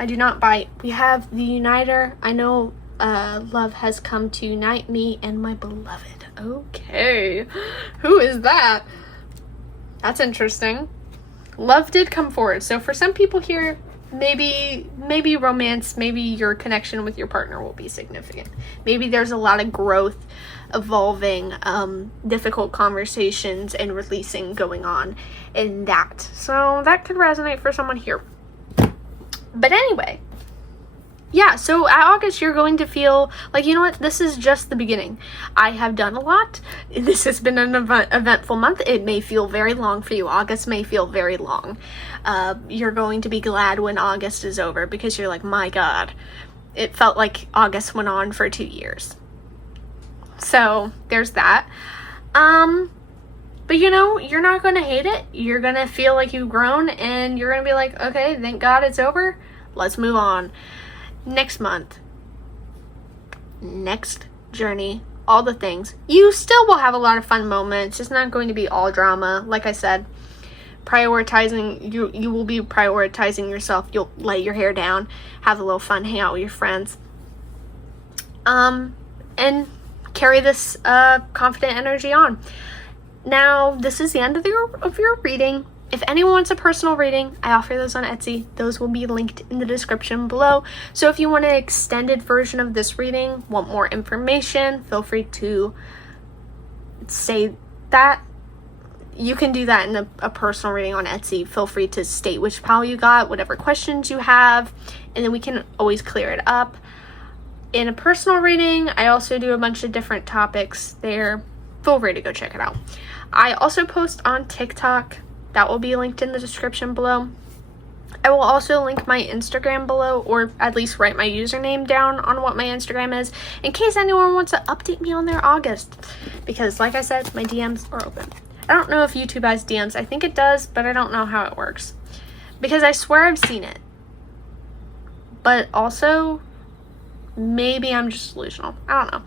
I do not bite. We have the Uniter. I know love has come to unite me and my beloved. Okay. Who is that? That's interesting. Love did come forward. So for some people here, maybe romance, maybe your connection with your partner will be significant. Maybe there's a lot of growth, evolving, difficult conversations and releasing going on in that. So that could resonate for someone here. But anyway, yeah, so at August, you're going to feel like, you know what, this is just the beginning. I have done a lot. This has been an eventful month. It may feel very long for you. August may feel very long. You're going to be glad when August is over because you're like, my God, it felt like August went on for 2 years. So there's that. But you know, you're not going to hate it. You're going to feel like you've grown and you're going to be like, okay, thank God it's over. Let's move on. Next month, next journey, all the things. You still will have a lot of fun moments. It's not going to be all drama. Like I said, prioritizing, you will be prioritizing yourself. You'll lay your hair down, have a little fun, hang out with your friends. And carry this confident energy on. Now, this is the end of your reading. If anyone wants a personal reading, I offer those on Etsy. Those will be linked in the description below. So if you want an extended version of this reading, want more information, feel free to say that. You can do that in a personal reading on Etsy. Feel free to state which pile you got, whatever questions you have, and then we can always clear it up. In a personal reading, I also do a bunch of different topics there. Feel free to go check it out. I also post on TikTok. That will be linked in the description below. I will also link my Instagram below, or at least write my username down on what my Instagram is, in case anyone wants to update me on their August. Because, like I said, my DMs are open. I don't know if YouTube has DMs. I think it does, but I don't know how it works. Because I swear I've seen it. But also, maybe I'm just delusional. I don't know.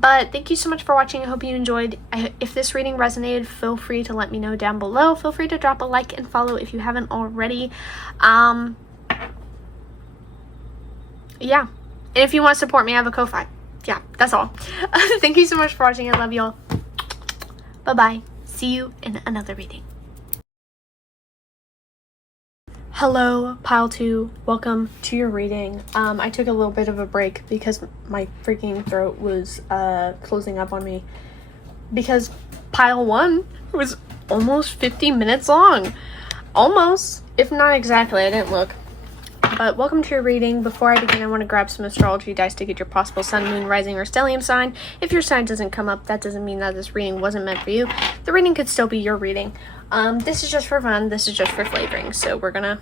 But thank you so much for watching. I hope you enjoyed. If this reading resonated, feel free to let me know down below. Feel free to drop a like and follow if you haven't already. Yeah. And if you want to support me, I have a Ko-Fi. Yeah, that's all. Thank you so much for watching. I love y'all. Bye-bye. See you in another reading. Hello, Pile 2. Welcome to your reading. I took a little bit of a break because my freaking throat was closing up on me because pile 1 was almost 50 minutes long. Almost, if not exactly. I didn't look. But welcome to your reading. Before I begin, I want to grab some astrology dice to get your possible sun, moon, rising, or stellium sign. If your sign doesn't come up, that doesn't mean that this reading wasn't meant for you. The reading could still be your reading. This is just for fun. This is just for flavoring. So we're gonna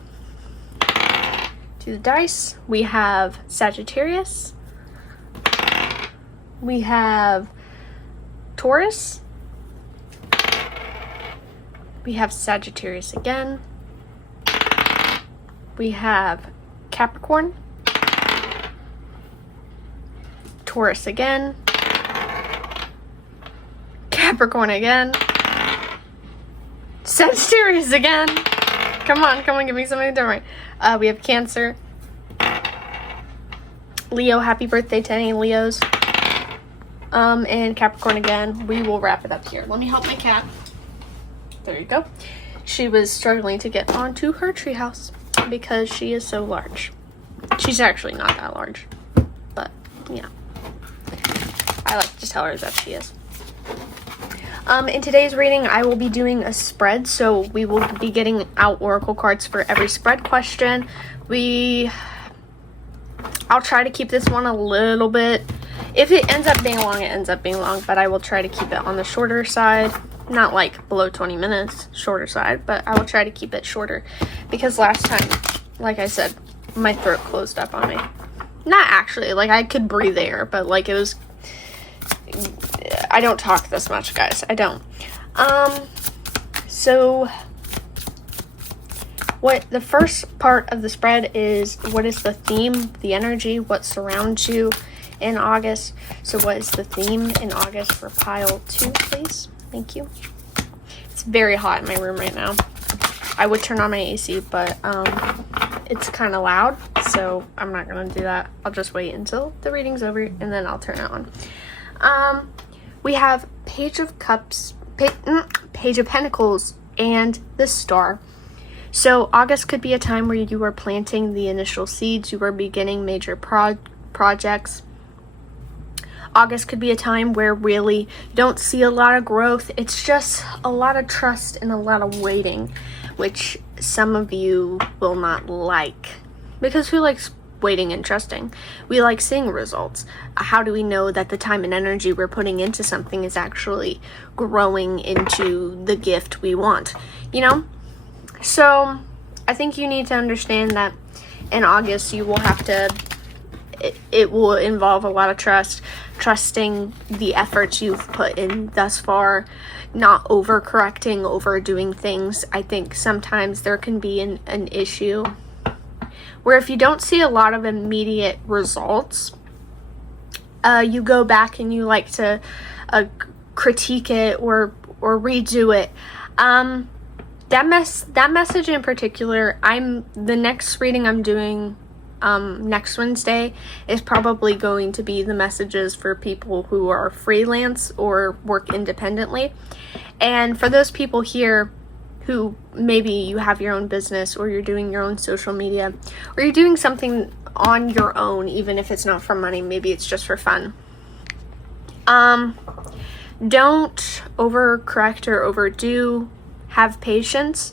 do the dice. We have Sagittarius. We have Taurus. We have Sagittarius again. We have Capricorn. Taurus again. Capricorn again. Sagittarius again. Come on, give me something different. We have Cancer. Leo, happy birthday to any Leos. And Capricorn again. We will wrap it up here. Let me help my cat. There you go. She was struggling to get onto her treehouse because she is so large. She's actually not that large, but yeah. I like to tell her that she is. In today's reading, I will be doing a spread, so we will be getting out oracle cards for every spread question. I'll try to keep this one a little bit. If it ends up being long, it ends up being long, but I will try to keep it on the shorter side. Not like below 20 minutes, shorter side, but I will try to keep it shorter because last time, like I said, my throat closed up on me. Not actually, like I could breathe air, but like it was, I don't talk this much, guys. I don't. So what the first part of the spread is, what is the theme, the energy, what surrounds you in August. So what is the theme in August for pile 2, please? Thank you. It's very hot in my room right now. I would turn on my AC, but it's kind of loud, so I'm not going to do that. I'll just wait until the reading's over, and then I'll turn it on. We have Page of Cups, Page of Pentacles, and the Star. So August could be a time where you are planting the initial seeds. You are beginning major projects. August could be a time where really you don't see a lot of growth. It's just a lot of trust and a lot of waiting, which some of you will not like. Because who likes waiting and trusting? We like seeing results. How do we know that the time and energy we're putting into something is actually growing into the gift we want? You know? So I think you need to understand that in August you will have to, it will involve a lot of trusting the efforts you've put in thus far, not overcorrecting, overdoing things. I think sometimes there can be an issue where if you don't see a lot of immediate results, you go back and you like to critique it or redo it. That message in particular, the next reading I'm doing next Wednesday is probably going to be the messages for people who are freelance or work independently. And for those people here who maybe you have your own business, or you're doing your own social media, or you're doing something on your own, even if it's not for money, maybe it's just for fun. Don't overcorrect or overdo. Have patience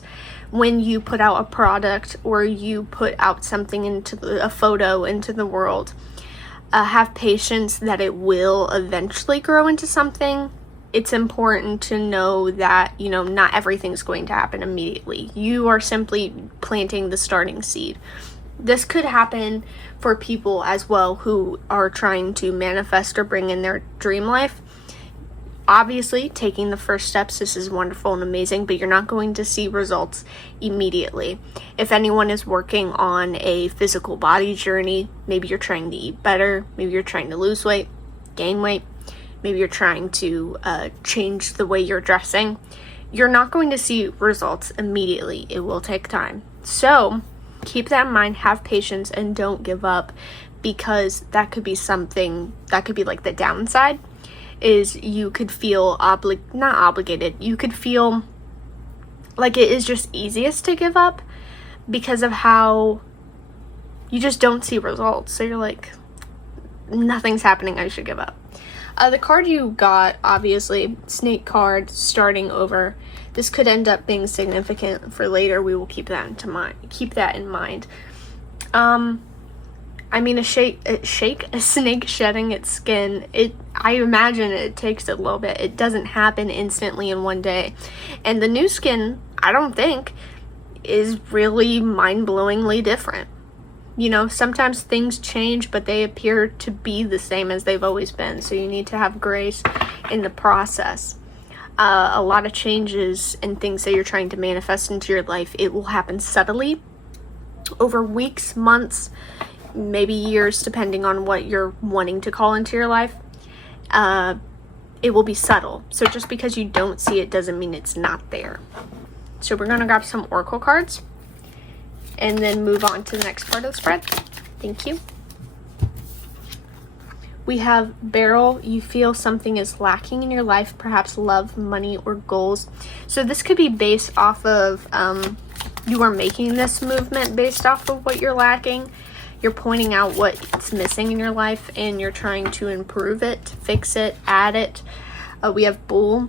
when you put out a product or you put out something a photo into the world. Have patience that it will eventually grow into something. It's important to know that, not everything's going to happen immediately. You are simply planting the starting seed. This could happen for people as well who are trying to manifest or bring in their dream life. Obviously, taking the first steps, this is wonderful and amazing, but you're not going to see results immediately. If anyone is working on a physical body journey, maybe you're trying to eat better, maybe you're trying to lose weight, gain weight, maybe you're trying to change the way you're dressing, you're not going to see results immediately. It will take time. So keep that in mind, have patience, and don't give up, because that could be something, that could be like the downside. Is you could feel not obligated, you could feel like it is just easiest to give up because of how you just don't see results. So you're like, nothing's happening, I should give up. The card you got, obviously, Snake card, starting over. This could end up being significant for later. We will keep that in mind. I mean, a snake shedding its skin, I imagine it takes a little bit. It doesn't happen instantly in one day. And the new skin, I don't think, is really mind-blowingly different. You know, sometimes things change, but they appear to be the same as they've always been. So you need to have grace in the process. A lot of changes and things that you're trying to manifest into your life, it will happen subtly over weeks, months, maybe years, depending on what you're wanting to call into your life. It will be subtle. So just because you don't see it doesn't mean it's not there. So we're going to grab some oracle cards and then move on to the next part of the spread. Thank you. We have Beryl. You feel something is lacking in your life, perhaps love, money, or goals. So this could be based off of you are making this movement based off of what you're lacking. You're pointing out what's missing in your life and you're trying to improve it, fix it, add it. We have Bull.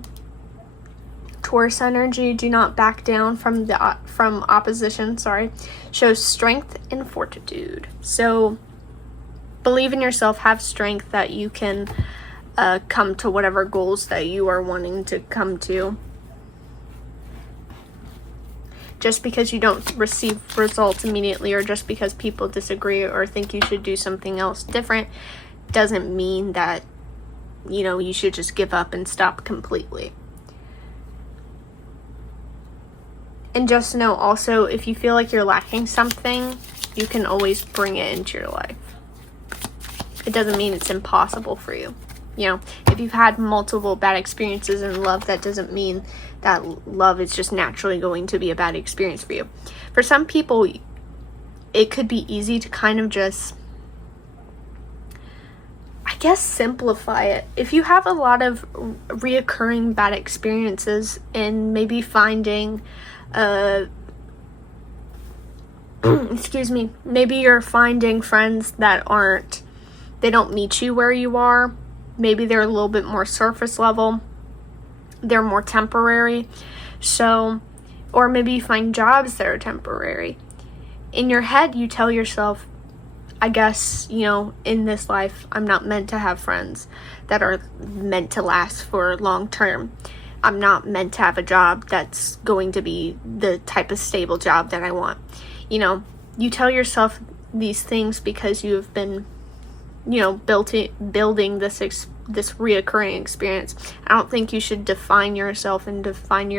Taurus energy, do not back down from opposition, shows strength and fortitude. So believe in yourself, have strength that you can come to whatever goals that you are wanting to come to. Just because you don't receive results immediately, or just because people disagree or think you should do something else different, doesn't mean that, you know, you should just give up and stop completely. And just know also, if you feel like you're lacking something, you can always bring it into your life. It doesn't mean it's impossible for you. You know, if you've had multiple bad experiences in love, that doesn't mean that love is just naturally going to be a bad experience for you. For some people, it could be easy to kind of just, I guess, simplify it. If you have a lot of reoccurring bad experiences and maybe finding maybe you're finding friends that they don't meet you where you are. Maybe they're a little bit more surface level. They're more temporary. So, or maybe you find jobs that are temporary. In your head, you tell yourself, I guess, you know, in this life, I'm not meant to have friends that are meant to last for long term. I'm not meant to have a job that's going to be the type of stable job that I want. You know, you tell yourself these things because you've been, you know, building this reoccurring experience. I don't think you should define yourself and define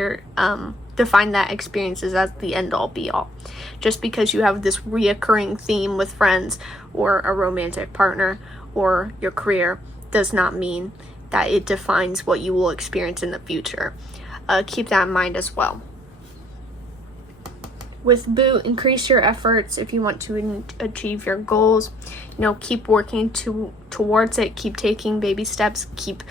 that experiences as the end all be all. Just because you have this reoccurring theme with friends or a romantic partner or your career does not mean that it defines what you will experience in the future. Keep that in mind as well. With Boo, increase your efforts if you want to achieve your goals. You know, keep working towards it. Keep taking baby steps. Keep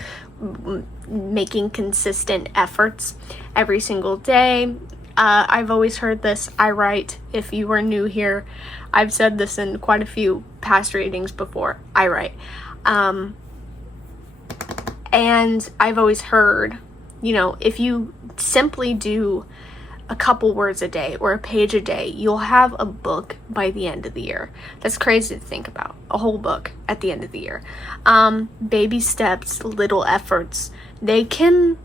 making consistent efforts every single day. I've always heard this. I write. If you are new here, I've said this in quite a few past readings before. I write. And I've always heard, you know, if you simply do a couple words a day or a page a day, you'll have a book by the end of the year. That's crazy to think about. A whole book at the end of the year. Baby steps, little efforts, they can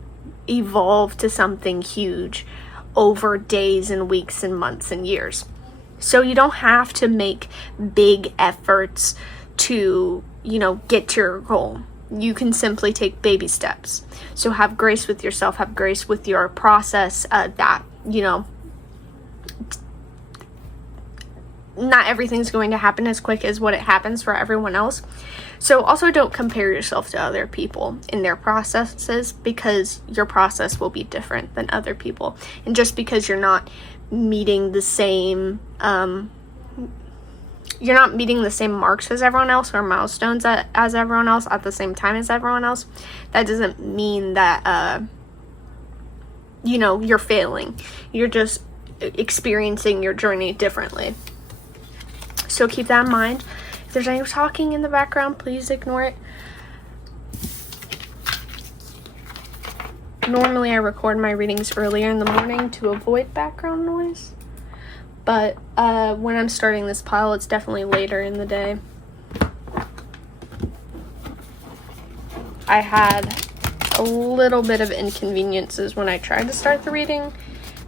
evolve to something huge over days and weeks and months and years. So you don't have to make big efforts to, you know, get to your goal. You can simply take baby steps. So have grace with yourself, have grace with your process, that, you know, not everything's going to happen as quick as what it happens for everyone else. So also don't compare yourself to other people in their processes, because your process will be different than other people. And just because you're not meeting the same marks as everyone else or milestones as everyone else at the same time as everyone else, that doesn't mean that you know, you're failing. You're just experiencing your journey differently. So keep that in mind. If there's any talking in the background, please ignore it. Normally I record my readings earlier in the morning to avoid background noise, but when I'm starting this pile, it's definitely later in the day. I had a little bit of inconveniences when I tried to start the reading,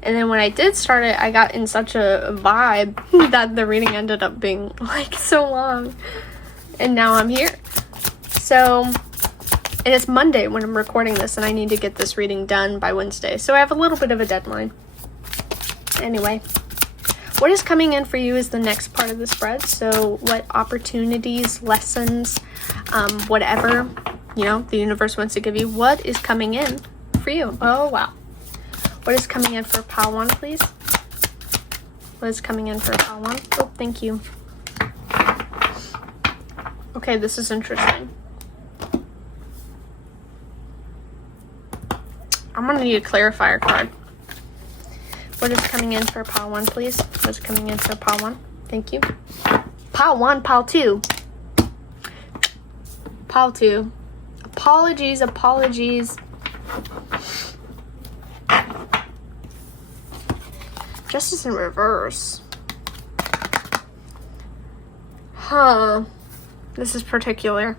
and then when I did start it, I got in such a vibe that the reading ended up being like so long, and now I'm here. So, and it's Monday when I'm recording this, and I need to get this reading done by Wednesday, so I have a little bit of a deadline. Anyway, what is coming in for you is the next part of the spread. So what opportunities, lessons, whatever, you know, the universe wants to give you, what is coming in for you? Oh, wow. What is coming in for pile 1, please? What is coming in for pile 1? Oh, thank you. Okay, this is interesting. I'm gonna need a clarifier card. What is coming in for pile 1, please? What is coming in for pile 1? Thank you. Pile 1, pile 2. Pile 2. Apologies. Justice in reverse. Huh. This is particular.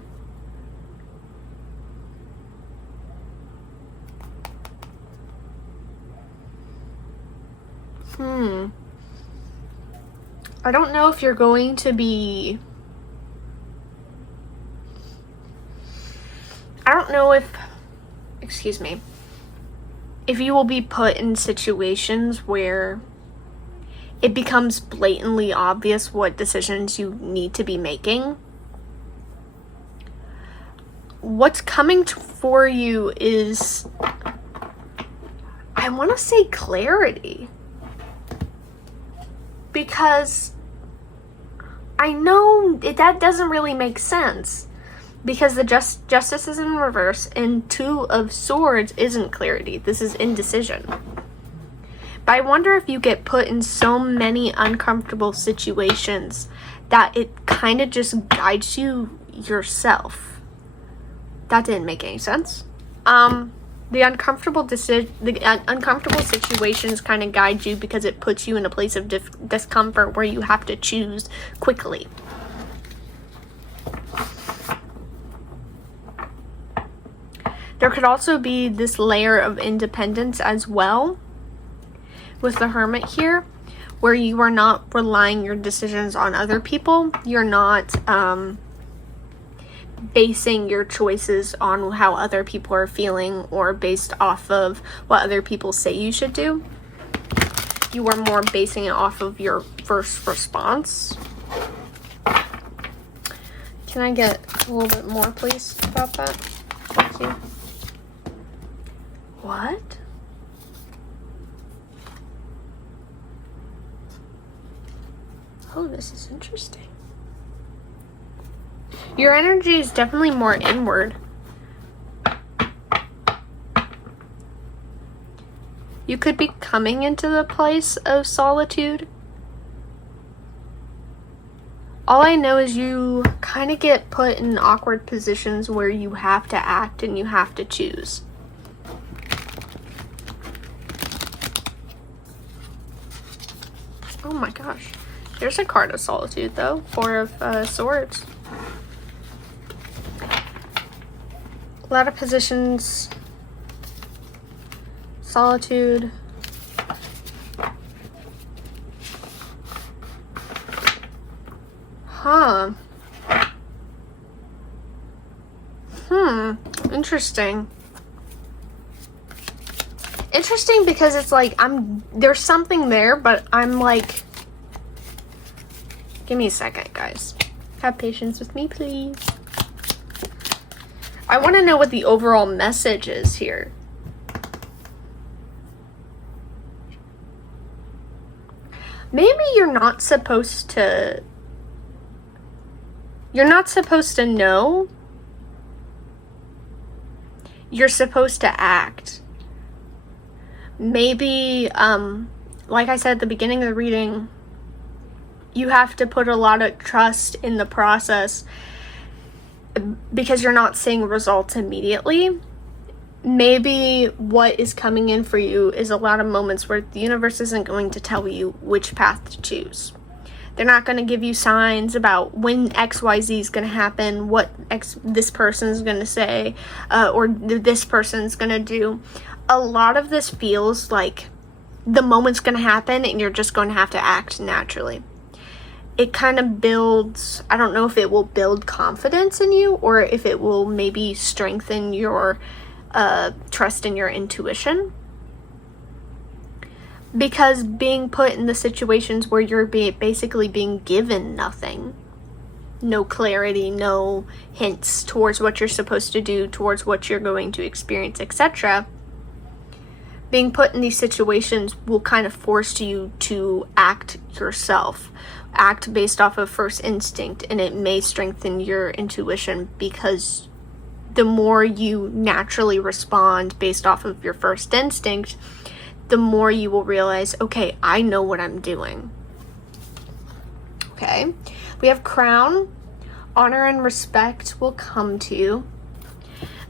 I don't know if you're going to be... I don't know if... Excuse me. If you will be put in situations where it becomes blatantly obvious what decisions you need to be making. What's coming for you is... I want to say clarity. Because I know that doesn't really make sense. Because the justice is in reverse and 2 of swords isn't clarity. This is indecision. But I wonder if you get put in so many uncomfortable situations that it kind of just guides you yourself. That didn't make any sense. The uncomfortable situations kind of guide you because it puts you in a place of discomfort where you have to choose quickly. There could also be this layer of independence as well with the Hermit here, where you are not relying your decisions on other people. You're not basing your choices on how other people are feeling or based off of what other people say you should do. You are more basing it off of your first response. Can I get a little bit more, please, about that? Thank you. What? Oh, this is interesting. Your energy is definitely more inward. You could be coming into the place of solitude. All I know is you kind of get put in awkward positions where you have to act and you have to choose. Oh my gosh. There's a card of solitude though. 4 of swords. A lot of positions. Solitude. Huh. Interesting. Interesting because it's like there's something there, but I'm like, give me a second, guys. Have patience with me, please. I want to know what the overall message is here. Maybe you're not supposed to know. You're supposed to act. Maybe, like I said at the beginning of the reading, you have to put a lot of trust in the process because you're not seeing results immediately. Maybe what is coming in for you is a lot of moments where the universe isn't going to tell you which path to choose. They're not going to give you signs about when XYZ is going to happen, what this person is going to say, or this person's going to do. A lot of this feels like the moment's going to happen and you're just going to have to act naturally. It kind of builds, I don't know if it will build confidence in you or if it will maybe strengthen your trust in your intuition. Because being put in the situations where you're basically being given nothing, no clarity, no hints towards what you're supposed to do, towards what you're going to experience, etc., being put in these situations will kind of force you to act yourself, act based off of first instinct, and it may strengthen your intuition because the more you naturally respond based off of your first instinct, the more you will realize, okay, I know what I'm doing. Okay, we have Crown. Honor and respect will come to you.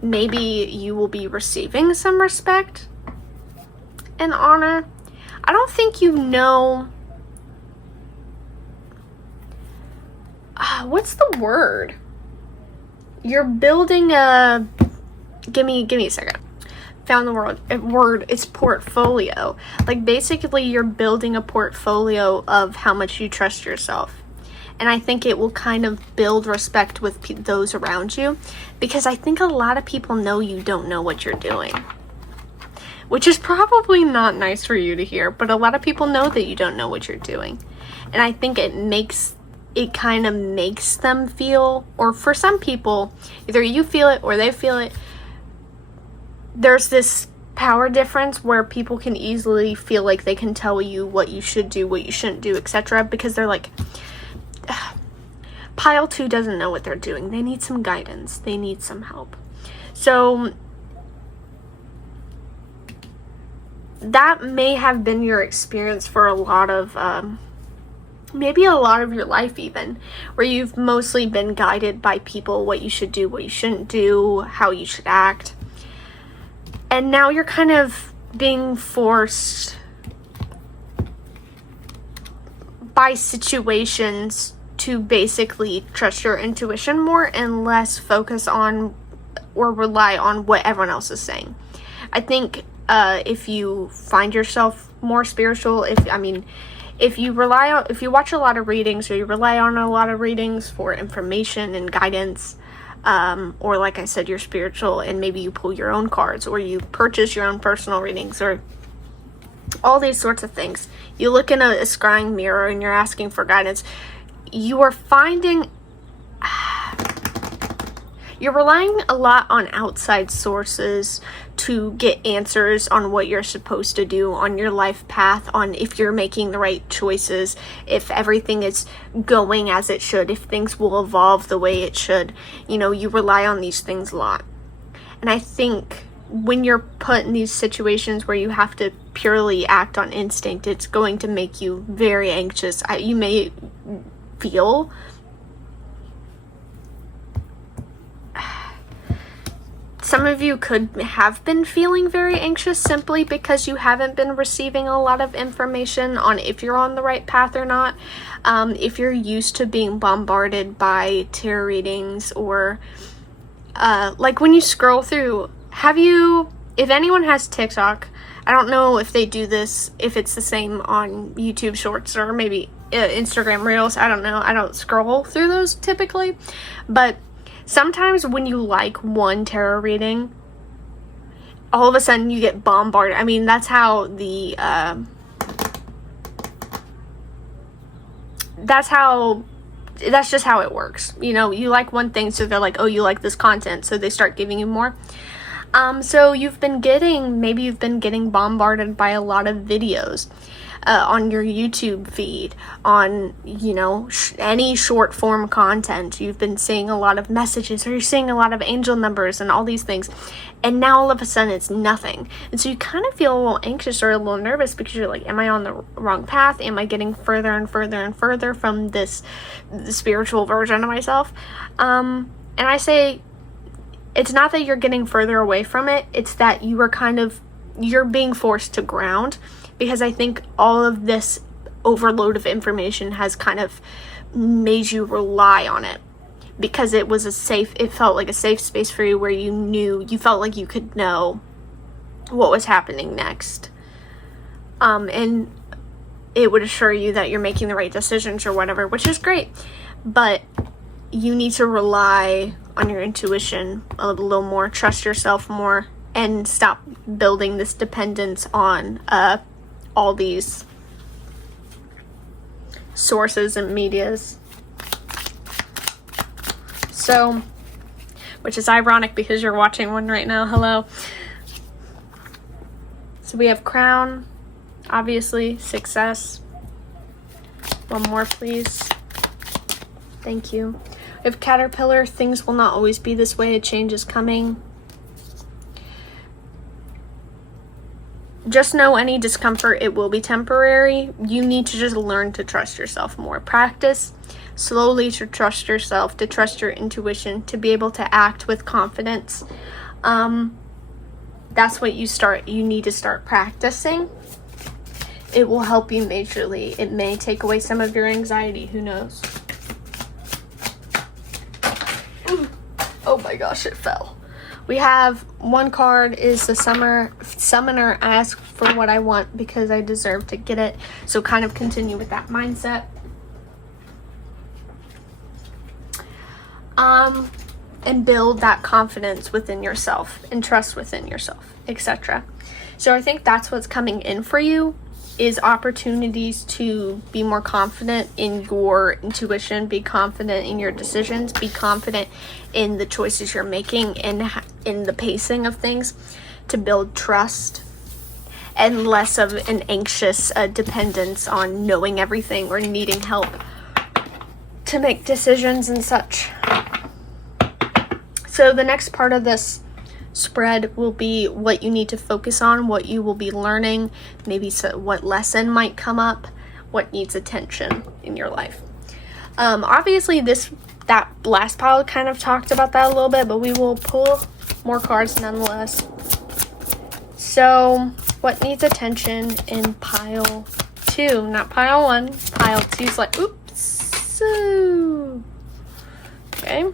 Maybe you will be receiving some respect and honor. I don't think you know. What's the word? You're building a. Give me a second. Found the word. It's portfolio. Like basically, you're building a portfolio of how much you trust yourself. And I think it will kind of build respect with those around you, because I think a lot of people know you don't know what you're doing, which is probably not nice for you to hear, but a lot of people know that you don't know what you're doing. And I think it kind of makes them feel, or for some people, either you feel it or they feel it, there's this power difference where people can easily feel like they can tell you what you should do, what you shouldn't do, etc. because they're like, pile 2 doesn't know what they're doing. They need some guidance. They need some help. So that may have been your experience for a lot of, maybe a lot of your life even, where you've mostly been guided by people, what you should do, what you shouldn't do, how you should act. And now you're kind of being forced by situations to basically trust your intuition more and less focus on or rely on what everyone else is saying. I think if you find yourself more spiritual, if you watch a lot of readings or you rely on a lot of readings for information and guidance, or like I said, you're spiritual and maybe you pull your own cards or you purchase your own personal readings or all these sorts of things. You look in a scrying mirror and you're asking for guidance. You are finding you're relying a lot on outside sources to get answers on what you're supposed to do, on your life path, on if you're making the right choices, if everything is going as it should, if things will evolve the way it should. You know, you rely on these things a lot. And I think when you're put in these situations where you have to purely act on instinct, it's going to make you very anxious. You may feel some of you could have been feeling very anxious simply because you haven't been receiving a lot of information on if you're on the right path or not. If you're used to being bombarded by tarot readings or like when you scroll through, if anyone has TikTok, I don't know if they do this, if it's the same on YouTube Shorts or maybe Instagram Reels, I don't know. I don't scroll through those typically, but sometimes when you like one tarot reading, all of a sudden you get bombarded. I mean, that's how that's just how it works. You know, you like one thing, so they're like, oh, you like this content, so they start giving you more. So maybe you've been getting bombarded by a lot of videos. on your YouTube feed, on, any short form content. You've been seeing a lot of messages, or you're seeing a lot of angel numbers and all these things. And now all of a sudden it's nothing. And so you kind of feel a little anxious or a little nervous because you're like, am I on the wrong path? Am I getting further and further and further from this spiritual version of myself? And I say, it's not that you're getting further away from it. It's that you're being forced to ground, because I think all of this overload of information has kind of made you rely on it, because it felt like a safe space for you, where you felt like you could know what was happening next. And it would assure you that you're making the right decisions or whatever, which is great. But you need to rely on your intuition a little more, trust yourself more, and stop building this dependence on all these sources and medias. So, which is ironic because you're watching one right now. Hello. So we have Crown, obviously, Success. One more, please. Thank you. We have Caterpillar. Things will not always be this way. A change is coming. Just know any discomfort, it will be temporary. You need to just learn to trust yourself more. Practice slowly to trust yourself, to trust your intuition, to be able to act with confidence. That's what you need to start practicing. It will help you majorly. It may take away some of your anxiety, who knows? Oh my gosh, it fell. We have one card is the Summoner. Ask for what I want because I deserve to get it. So kind of continue with that mindset. And build that confidence within yourself and trust within yourself, etc. So I think that's what's coming in for you, is opportunities to be more confident in your intuition, be confident in your decisions, be confident in the choices you're making and in the pacing of things, to build trust and less of an anxious dependence on knowing everything or needing help to make decisions and such. So the next part of this spread will be what you need to focus on, what you will be learning, maybe what lesson might come up, what needs attention in your life. Obviously that last pile kind of talked about that a little bit, but we will pull more cards nonetheless. So what needs attention in pile 2, not pile 1. Pile 2 is like, oops. Okay.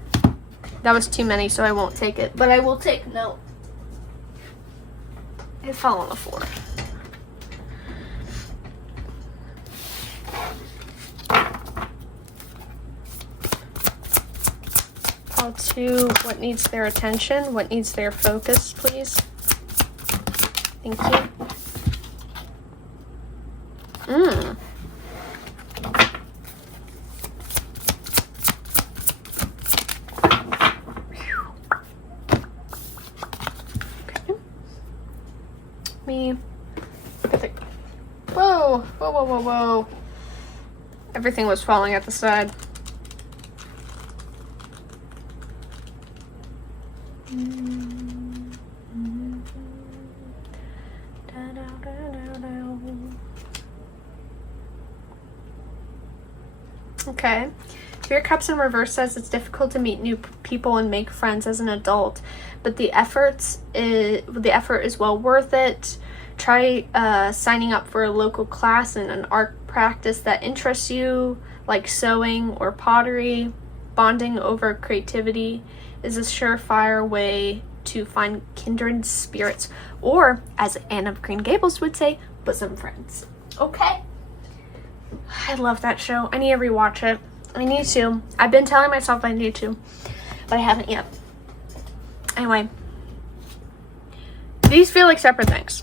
That was too many, so I won't take it, but I will take note. It fell on the floor. Pile 2, what needs their attention? What needs their focus, please? Thank you. Whoa. Everything was falling at the side. Okay. Three of Cups in reverse says it's difficult to meet new people and make friends as an adult, but the effort is well worth it. Try signing up for a local class in an art practice that interests you, like sewing or pottery. Bonding over creativity is a surefire way to find kindred spirits, or, as Anne of Green Gables would say, bosom friends. Okay. I love that show. I need to rewatch it. I need to. I've been telling myself I need to, but I haven't yet. Anyway, these feel like separate things.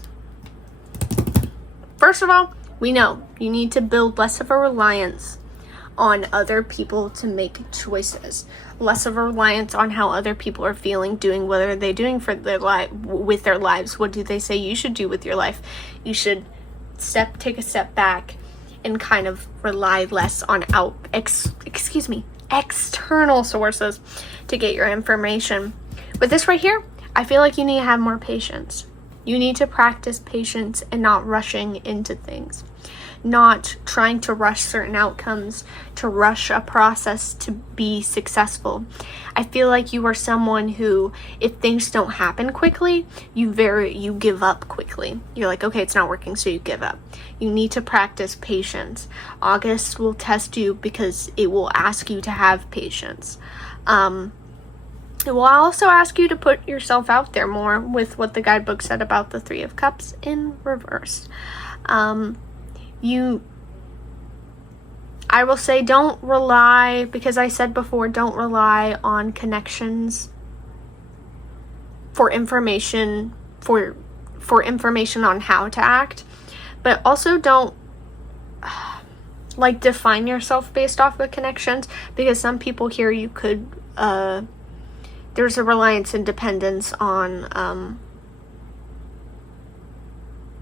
First of all, we know you need to build less of a reliance on other people to make choices, less of a reliance on how other people are feeling, doing what are they doing for their with their lives. What do they say you should do with your life? You should take a step back and kind of rely less on external sources to get your information. With this right here, I feel like you need to have more patience. You need to practice patience and not rushing into things, not trying to rush certain outcomes, to rush a process to be successful. I feel like you are someone who, if things don't happen quickly, you give up quickly. You're like, okay, it's not working, so you give up. You need to practice patience. August will test you because it will ask you to have patience. It will also ask you to put yourself out there more with what the guidebook said about the Three of Cups in reverse. I will say don't rely, because I said before, don't rely on connections for information, for information on how to act. But also don't define yourself based off of connections, because some people here you could there's a reliance and dependence on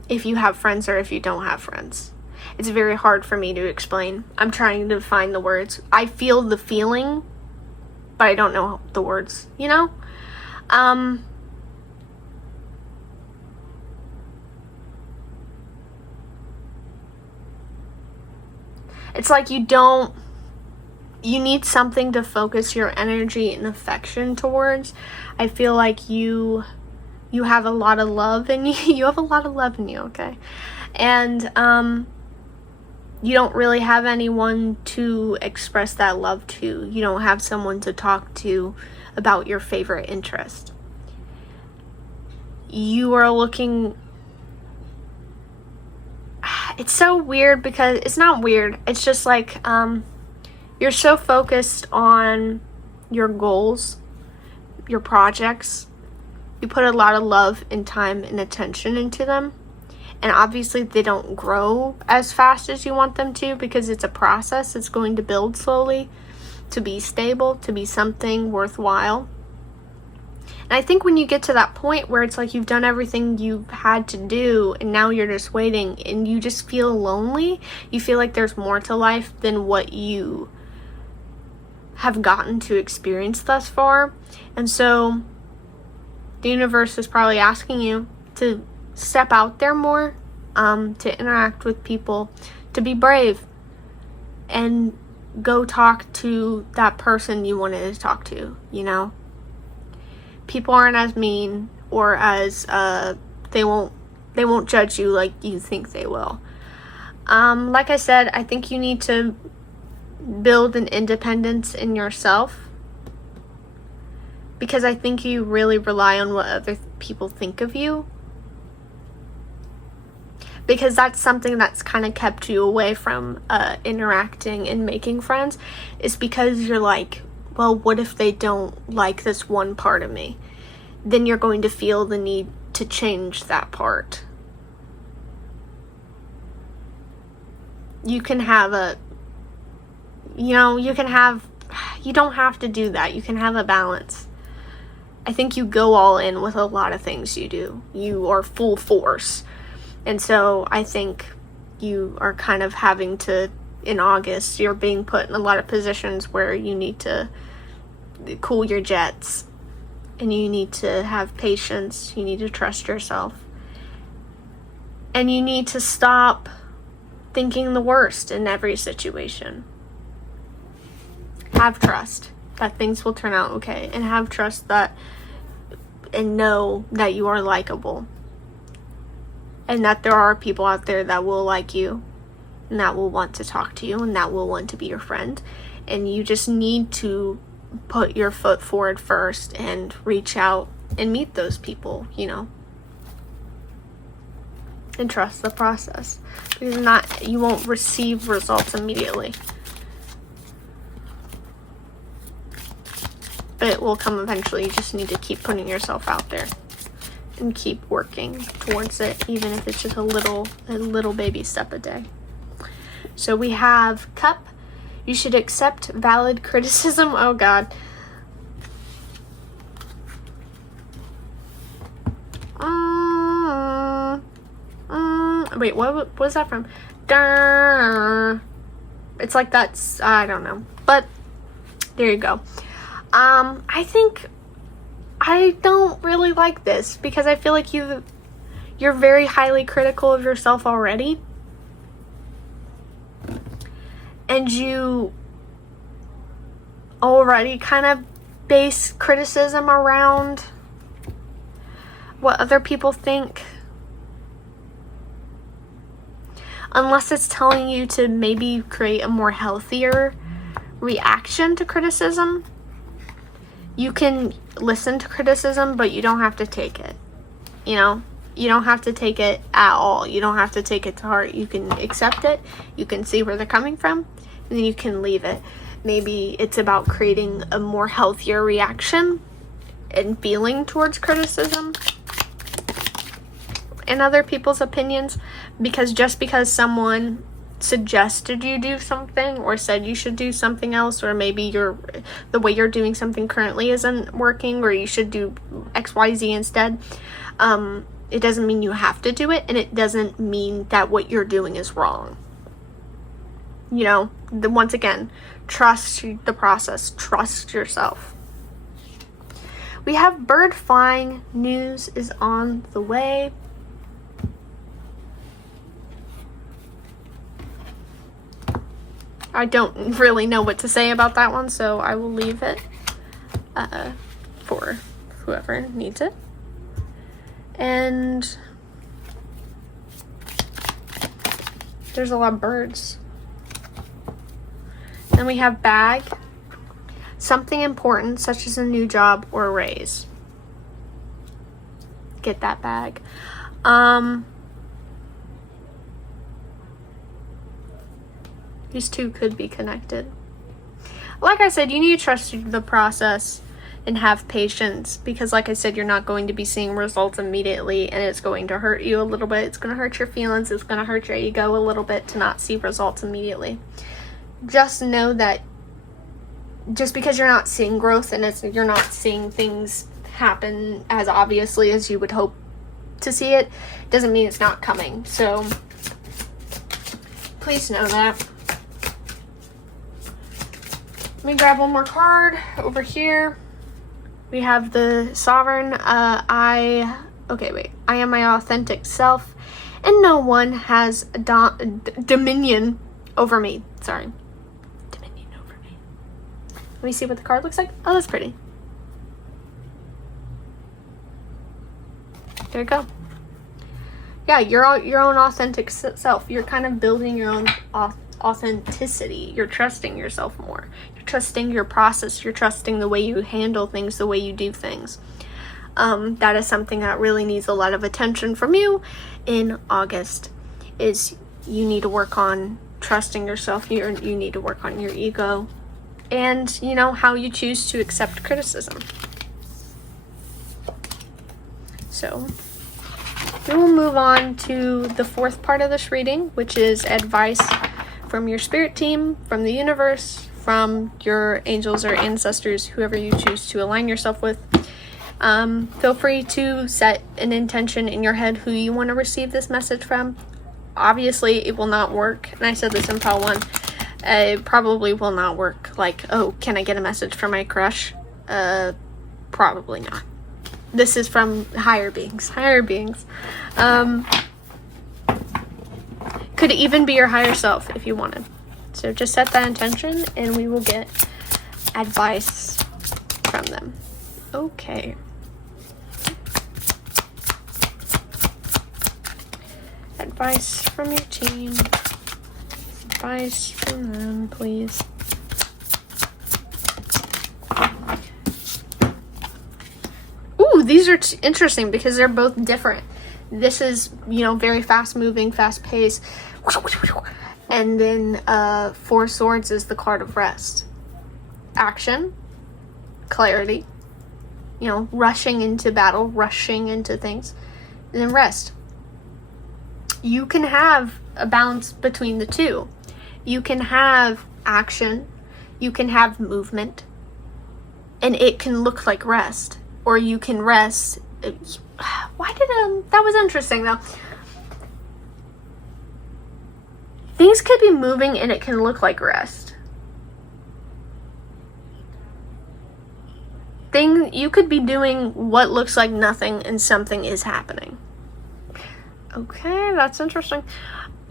if you have friends or if you don't have friends. It's very hard for me to explain. I'm trying to find the words. I feel the feeling, but I don't know the words, you know? It's like you need something to focus your energy and affection towards. I feel like you have a lot of love in you. You have a lot of love in you, okay? And you don't really have anyone to express that love to. You don't have someone to talk to about your favorite interest. You are looking... It's so weird because it's not weird. It's just like you're so focused on your goals, your projects. You put a lot of love and time and attention into them. And obviously they don't grow as fast as you want them to, because it's a process. It's going to build slowly to be stable, to be something worthwhile. And I think when you get to that point where it's like you've done everything you've had to do and now you're just waiting and you just feel lonely, you feel like there's more to life than what you have gotten to experience thus far. And so the universe is probably asking you to step out there more, to interact with people, to be brave, and go talk to that person you wanted to talk to, you know? People aren't as mean or as, they won't judge you like you think they will. Like I said, I think you need to build an independence in yourself, because I think you really rely on what other people think of you, because that's something that's kind of kept you away from interacting and making friends, is because you're like, well, what if they don't like this one part of me? Then you're going to feel the need to change that part. You can have you don't have to do that. You can have a balance. I think you go all in with a lot of things you do. You are full force. And so I think you are kind of having to, in August, you're being put in a lot of positions where you need to cool your jets. And you need to have patience. You need to trust yourself. And you need to stop thinking the worst in every situation. Have trust that things will turn out okay. And have trust and know that you are likable. And that there are people out there that will like you. And that will want to talk to you. And that will want to be your friend. And you just need to put your foot forward first and reach out and meet those people, you know. And trust the process. Because you won't receive results immediately. But it will come eventually. You just need to keep putting yourself out there. And keep working towards it, even if it's just a little baby step a day. So we have Cup. You should accept valid criticism. Oh God. Wait, what was that from? It's like that's, I don't know. But there you go. I think I don't really like this because I feel like you're very highly critical of yourself already. And you already kind of base criticism around what other people think. Unless it's telling you to maybe create a more healthier reaction to criticism. You can listen to criticism, but you don't have to take it. You know? You don't have to take it at all. You don't have to take it to heart. You can accept it. You can see where they're coming from. And then you can leave it. Maybe it's about creating a more healthier reaction and feeling towards criticism and other people's opinions. Because just because someone suggested you do something or said you should do something else, or maybe the way you're doing something currently isn't working, or you should do XYZ instead, it doesn't mean you have to do it, and it doesn't mean that what you're doing is wrong. You know, once again, trust the process, trust yourself. We have bird flying. News is on the way. I don't really know what to say about that one, so I will leave it for whoever needs it. And there's a lot of birds. Then we have bag. Something important, such as a new job or a raise. Get that bag. These two could be connected. Like I said, you need to trust the process and have patience, because like I said, you're not going to be seeing results immediately, and it's going to hurt you a little bit. It's going to hurt your feelings. It's going to hurt your ego a little bit to not see results immediately. Just know that just because you're not seeing growth and you're not seeing things happen as obviously as you would hope to see it, doesn't mean it's not coming. So please know that. Let me grab one more card over here. We have the Sovereign. I am my authentic self, and no one has dominion over me. Sorry. Dominion over me. Let me see what the card looks like. Oh, that's pretty. There you go. Yeah, your own authentic self. You're kind of building your own authenticity. You're trusting yourself more. You're trusting your process. You're trusting the way you handle things, the way you do things. That is something that really needs a lot of attention from you in August. Is you need to work on trusting yourself. You need to work on your ego, and how you choose to accept criticism. So we will move on to the fourth part of this reading, which is advice from your spirit team, from the universe, from your angels or ancestors, whoever you choose to align yourself with. Feel free to set an intention in your head who you want to receive this message from. Obviously, it will not work, and I said this in Pile 1, it probably will not work. Like, oh, can I get a message from my crush? Probably not. This is from higher beings. Could even be your higher self if you wanted. So just set that intention and we will get advice from them. Okay. Advice from your team. Advice from them, please. Ooh, these are interesting because they're both different. This is, very fast moving, fast paced. And then 4 Swords is the card of rest. Action, clarity, rushing into battle, rushing into things. And then rest. You can have a balance between the two. You can have action, you can have movement, and it can look like rest. Or you can rest. That was interesting though. things could be moving and it can look like rest. You could be doing what looks like nothing and something is happening. Okay, that's interesting.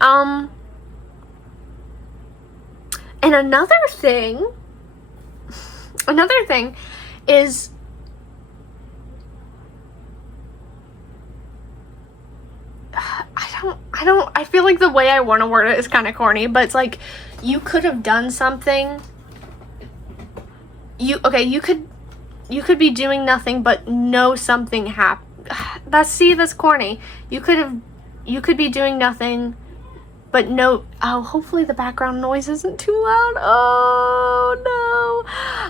And another thing is I feel like the way I want to word it is kind of corny, but it's like you could have done something. You could be doing nothing but know something happened. That's corny. You could be doing nothing but no. Oh, hopefully the background noise isn't too loud. Oh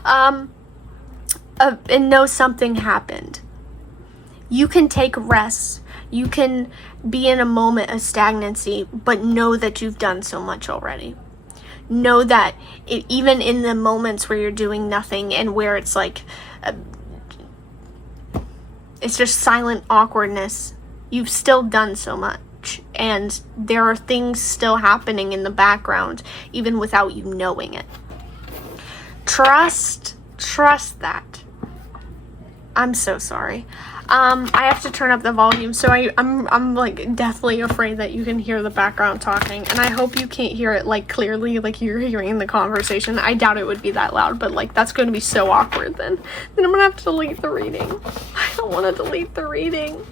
no. And know something happened. You can take rest. You can be in a moment of stagnancy, but know that you've done so much already. Know that even in the moments where you're doing nothing and where it's like, it's just silent awkwardness, you've still done so much. And there are things still happening in the background, even without you knowing it. Trust that. I'm so sorry. I have to turn up the volume, so I'm like deathly afraid that you can hear the background talking, and I hope you can't hear it like clearly, like you're hearing the conversation. I doubt it would be that loud, but like that's going to be so awkward then I'm gonna have to delete the reading. I don't want to delete the reading.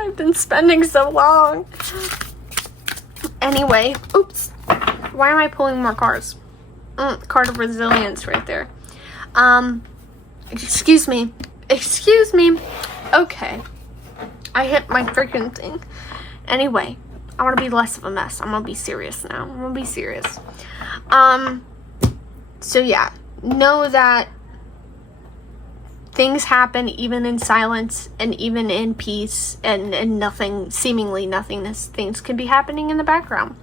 I've been spending so long. Anyway, oops. Why am I pulling more cards? Card of resilience right there. Excuse me. Okay. I hit my freaking thing. Anyway, I want to be less of a mess. I'm going to be serious now. So yeah, know that things happen even in silence and even in peace and nothing, seemingly nothingness. Things can be happening in the background.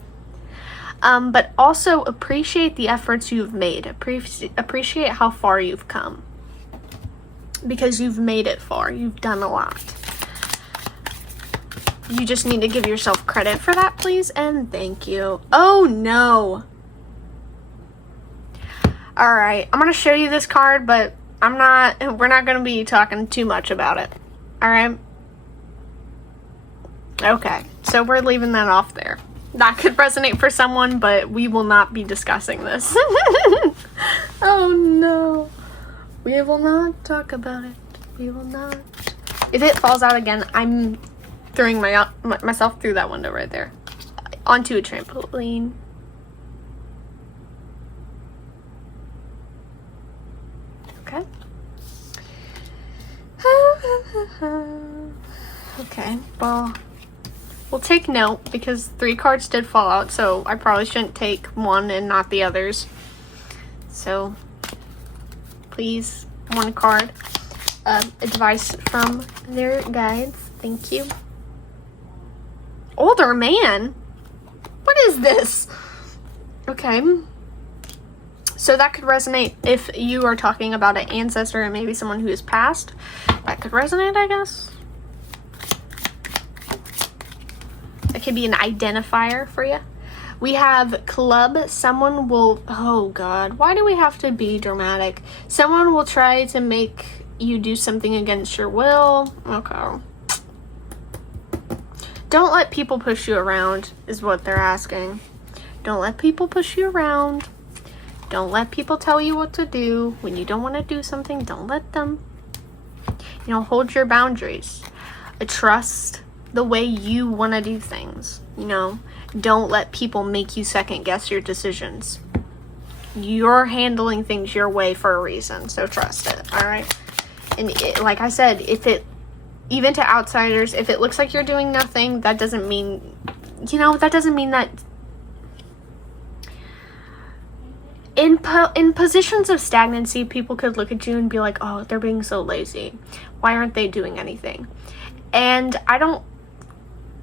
But also appreciate the efforts you've made. Appreciate how far you've come. Because you've made it far. You've done a lot. You just need to give yourself credit for that, please, and thank you. Oh, no. Alright, I'm going to show you this card, but we're not going to be talking too much about it. Alright? Okay, so we're leaving that off there. That could resonate for someone, but we will not be discussing this. Oh, no. We will not talk about it. We will not. If it falls out again, I'm throwing myself through that window right there. Onto a trampoline. Okay. Okay, well, we'll take note because 3 cards did fall out, so I probably shouldn't take one and not the others. So, please, 1 card. Advice from their guides. Thank you. Older man? What is this? Okay. So that could resonate if you are talking about an ancestor and maybe someone who is passed. That could resonate, I guess. It could be an identifier for you. We have club. Someone will... Oh, God. Why do we have to be dramatic? Someone will try to make you do something against your will. Okay. Don't let people push you around, is what they're asking. Don't let people push you around. Don't let people tell you what to do. When you don't want to do something, don't let them. You know, hold your boundaries. Trust the way you want to do things. You know, don't let people make you second guess your decisions. You're handling things your way for a reason, so trust it, all right? And like I said, even to outsiders, if it looks like you're doing nothing, that doesn't mean, that doesn't mean that in positions of stagnancy, people could look at you and be like, oh, they're being so lazy. Why aren't they doing anything? And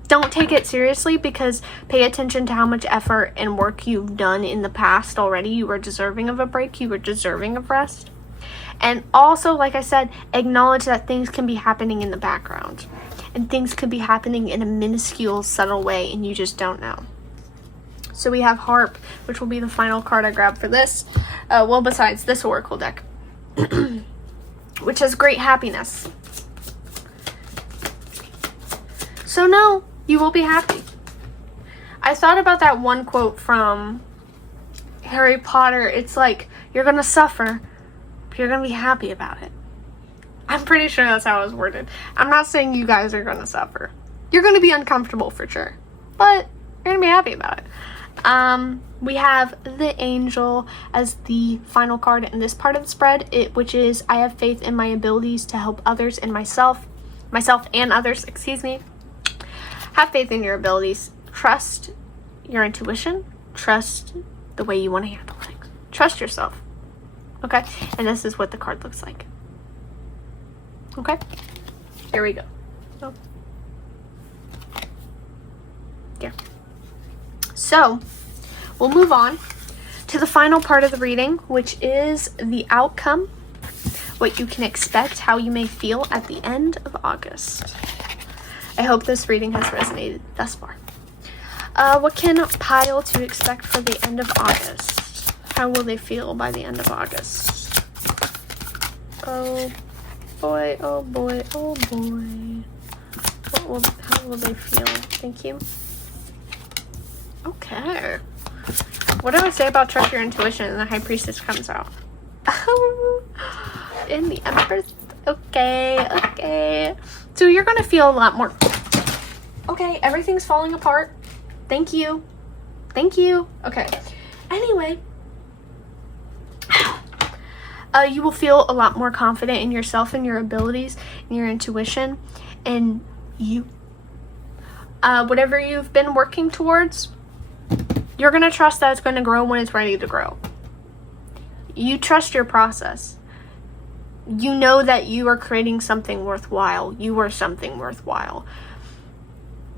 don't take it seriously, because pay attention to how much effort and work you've done in the past already. You were deserving of a break. You were deserving of rest. And also, like I said, acknowledge that things can be happening in the background. And things could be happening in a minuscule, subtle way, and you just don't know. So we have Harp, which will be the final card I grab for this. Well, besides this Oracle deck, which has great happiness. So no, you will be happy. I thought about that one quote from Harry Potter. It's like, you're going to suffer, but you're going to be happy about it. I'm pretty sure that's how it was worded. I'm not saying you guys are going to suffer. You're going to be uncomfortable for sure, but you're going to be happy about it. We have the Angel as the final card in this part of the spread, which is, I have faith in my abilities to help others and myself and others, excuse me. Have faith in your abilities. Trust your intuition. Trust the way you want to handle things. Trust yourself. Okay? And this is what the card looks like. Okay? Here we go. Oh. Here. So, we'll move on to the final part of the reading, which is the outcome, what you can expect, how you may feel at the end of August. I hope this reading has resonated thus far. What can pile to expect for the end of August? How will they feel by the end of August? Oh boy, oh boy, oh boy. How will they feel? Thank you. Okay. What do I say about trust your intuition? And the High Priestess comes out. In the Empress. Okay. So you're going to feel a lot more. Okay, everything's falling apart. Thank you. Okay. Anyway. You will feel a lot more confident in yourself and your abilities and your intuition. And you. Whatever you've been working towards, you're going to trust that it's going to grow when it's ready to grow. You trust your process. You know that you are creating something worthwhile. You are something worthwhile.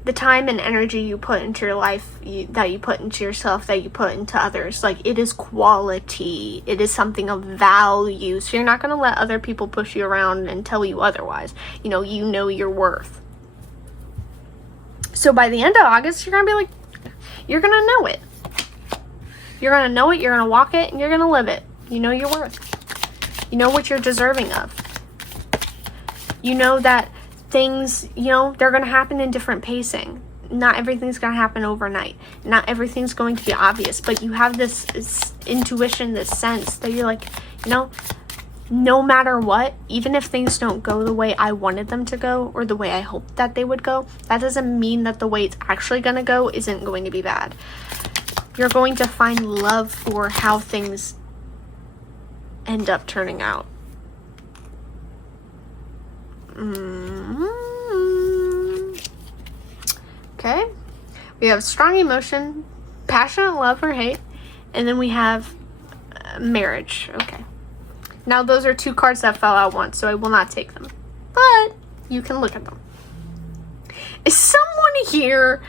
The time and energy you put into your life, that you put into yourself, that you put into others, like, it is quality. It is something of value. So you're not going to let other people push you around and tell you otherwise. You know your worth. So by the end of August, you're going to be like, you're going to know it. You're going to know it, you're going to walk it, and you're going to live it. You know your worth. You know what you're deserving of. You know that things, they're going to happen in different pacing. Not everything's going to happen overnight. Not everything's going to be obvious. But you have this intuition, this sense that you're like, no matter what, even if things don't go the way I wanted them to go or the way I hoped that they would go, that doesn't mean that the way it's actually going to go isn't going to be bad. You're going to find love for how things end up turning out. Okay. We have strong emotion, passionate love or hate, and then we have marriage. Okay. Now those are two cards that fell out once, so I will not take them. But you can look at them. Is someone here?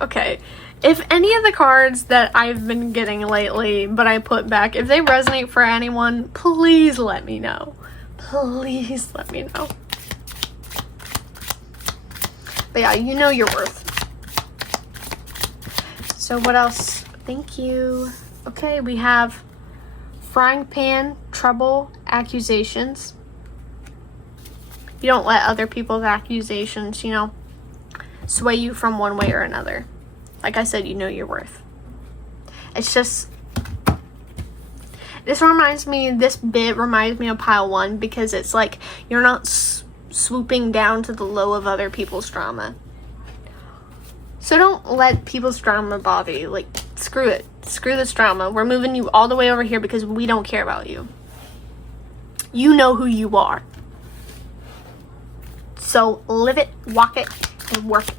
Okay. If any of the cards that I've been getting lately, but I put back, if they resonate for anyone, please let me know. Please let me know. But yeah, you know your worth. So what else? Thank you. Okay, we have frying pan, trouble, accusations. You don't let other people's accusations, sway you from one way or another. Like I said, you know your worth. It's just, this bit reminds me of pile 1 because it's like you're not swooping down to the low of other people's drama. So don't let people's drama bother you. Like, screw it. Screw this drama. We're moving you all the way over here because we don't care about you. You know who you are. So live it, walk it, and work it.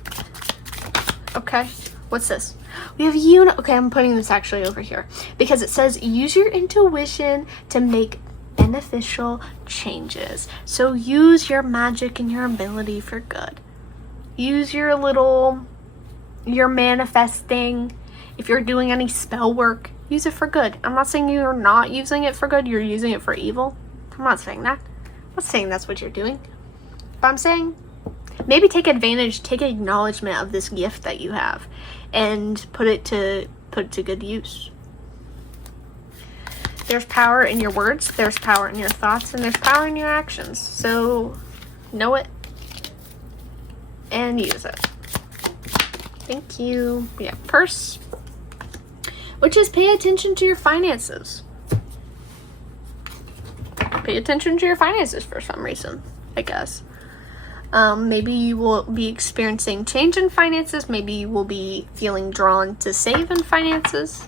Okay? What's this? We have okay, I'm putting this actually over here because it says use your intuition to make beneficial changes. So use your magic and your ability for good. Use your manifesting. If you're doing any spell work, use it for good. I'm not saying you're not using it for good, you're using it for evil. I'm not saying that. I'm not saying that's what you're doing. But I'm saying maybe take acknowledgement of this gift that you have and put it to good use. There's power in your words, there's power in your thoughts, and there's power in your actions. So know it and use it. Thank you. Yeah, purse, which is pay attention to your finances. Pay attention to your finances for some reason, I guess. Maybe you will be experiencing change in finances. Maybe you will be feeling drawn to save in finances.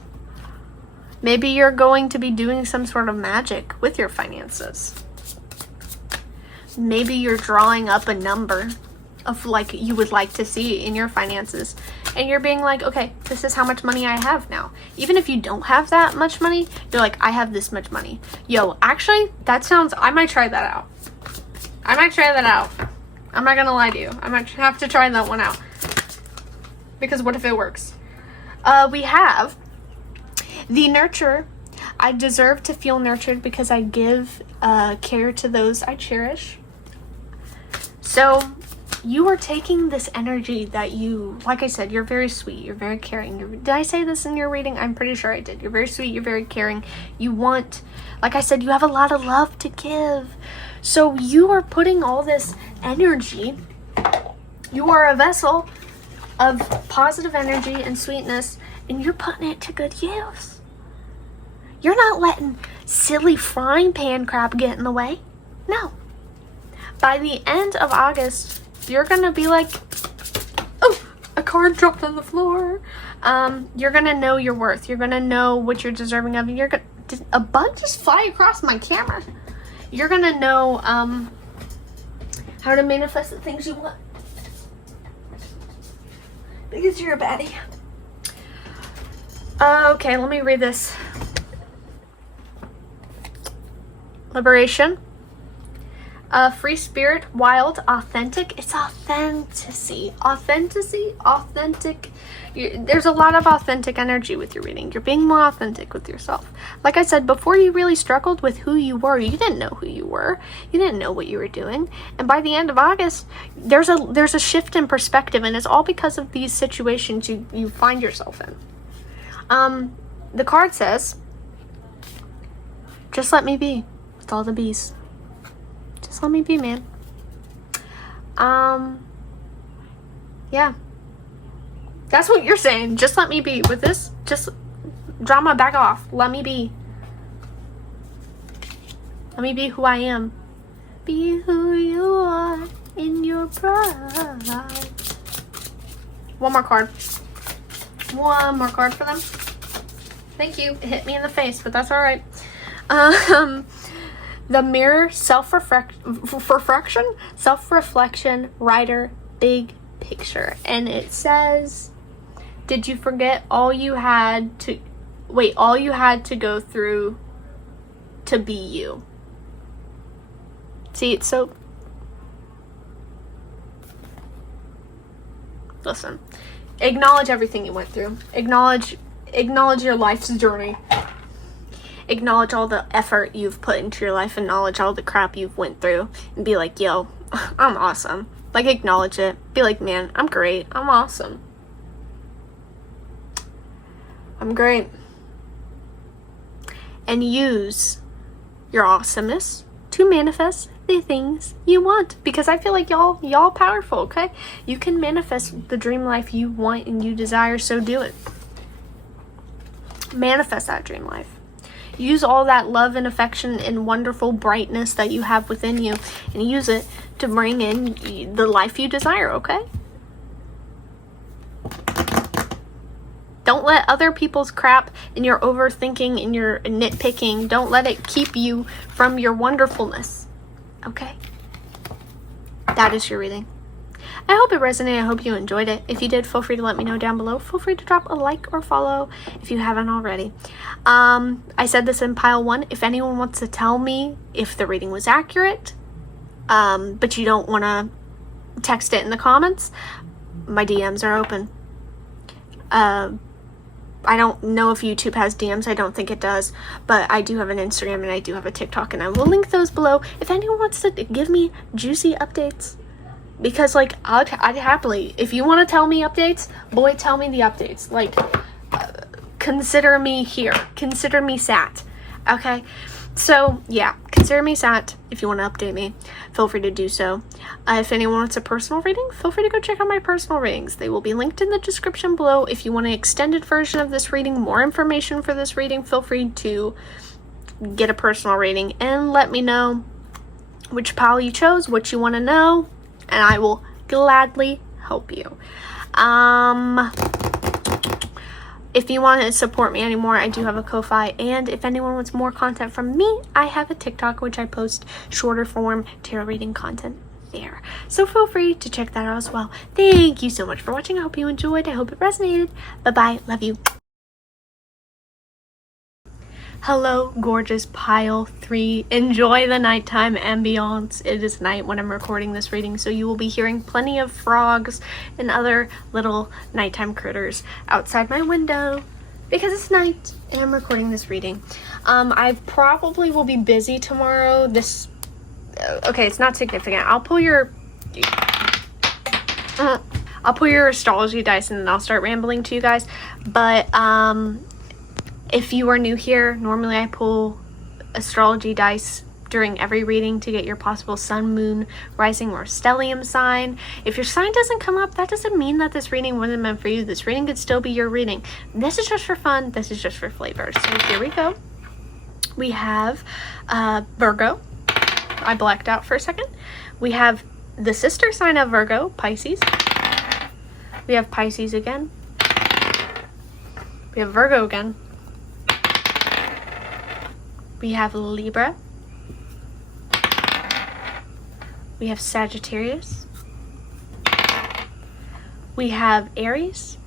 Maybe you're going to be doing some sort of magic with your finances. Maybe you're drawing up a number of like you would like to see in your finances, and you're being like, okay, this is how much money I have now. Even if you don't have that much money, you're like, I have this much money. Yo, actually, I might try that out. I'm not gonna lie to you. I might have to try that one out. Because what if it works? We have the nurture. I deserve to feel nurtured because I give care to those I cherish. So you are taking this energy that you, like I said, you're very sweet, you're very caring. Did I say this in your reading? I'm pretty sure I did. You're very sweet, you're very caring. You want, like I said, you have a lot of love to give. So you are putting all this energy, you are a vessel of positive energy and sweetness, and you're putting it to good use. You're not letting silly frying pan crap get in the way. No. By the end of August, you're gonna be like, oh, a card dropped on the floor. You're gonna know your worth. You're gonna know what you're deserving of. Did a bug just fly across my camera? You're gonna know how to manifest the things you want. Because you're a baddie. Okay, let me read this. Liberation. Free spirit, wild, authentic. It's authenticity. Authentic. There's a lot of authentic energy with your reading. You're being more authentic with yourself. Like I said, before you really struggled with who you were, you didn't know who you were. You didn't know what you were doing. And by the end of August, there's a shift in perspective, and it's all because of these situations you find yourself in. The card says, just let me be with all the bees. Just let me be, man. Yeah. That's what you're saying. Just let me be with this. Just drama, back off. Let me be. Let me be who I am. Be who you are in your pride. One more card. One more card for them. Thank you. It hit me in the face, but that's all right. The mirror, self-reflection, writer, big picture. And it says, did you forget all you had to go through to be you? See, it's so, listen, acknowledge everything you went through. Acknowledge your life's journey. Acknowledge all the effort you've put into your life, acknowledge all the crap you've went through, and be like, yo, I'm awesome. Like, acknowledge it. Be like, man, I'm great. I'm awesome. I'm great. And use your awesomeness to manifest the things you want. Because I feel like y'all powerful, okay? You can manifest the dream life you want and you desire, so do it. Manifest that dream life. Use all that love and affection and wonderful brightness that you have within you and use it to bring in the life you desire, okay? Don't let other people's crap and your overthinking and your nitpicking, don't let it keep you from your wonderfulness, okay? That is your reading. I hope it resonated. I hope you enjoyed it. If you did, feel free to let me know down below. Feel free to drop a like or follow if you haven't already. I said this in pile 1. If anyone wants to tell me if the reading was accurate, but you don't want to text it in the comments, my DMs are open. I don't know if YouTube has DMs. I don't think it does. But I do have an Instagram and I do have a TikTok, and I will link those below. If anyone wants to give me juicy updates, because like I'd happily, if you want to tell me updates, boy, tell me the updates. Like consider me here, consider me sat. Okay, so yeah, consider me sat. If you want to update me, feel free to do so. If anyone wants a personal reading, feel free to go check out my personal readings. They will be linked in the description below. If you want an extended version of this reading, more information for this reading, feel free to get a personal reading and let me know which pile you chose, what you want to know, and I will gladly help you. If you want to support me anymore, I do have a Ko-Fi, and if anyone wants more content from me, I have a TikTok which I post shorter form tarot reading content there. So feel free to check that out as well. Thank you so much for watching. I hope you enjoyed. I hope it resonated. Bye-bye. Love you. Hello, gorgeous pile 3. Enjoy the nighttime ambiance. It is night when I'm recording this reading, so you will be hearing plenty of frogs and other little nighttime critters outside my window because it's night and I'm recording this reading. I probably will be busy tomorrow. Okay, it's not significant. I'll pull your astrology dice and then I'll start rambling to you guys. But if you are new here, normally I pull astrology dice during every reading to get your possible sun, moon, rising, or stellium sign. If your sign doesn't come up, that doesn't mean that this reading wasn't meant for you. This reading could still be your reading. This is just for fun. This is just for flavor. So here we go. We have Virgo. I blacked out for a second. We have the sister sign of Virgo, Pisces. We have Pisces again. We have Virgo again. We have Libra. We have Sagittarius. We have Aries.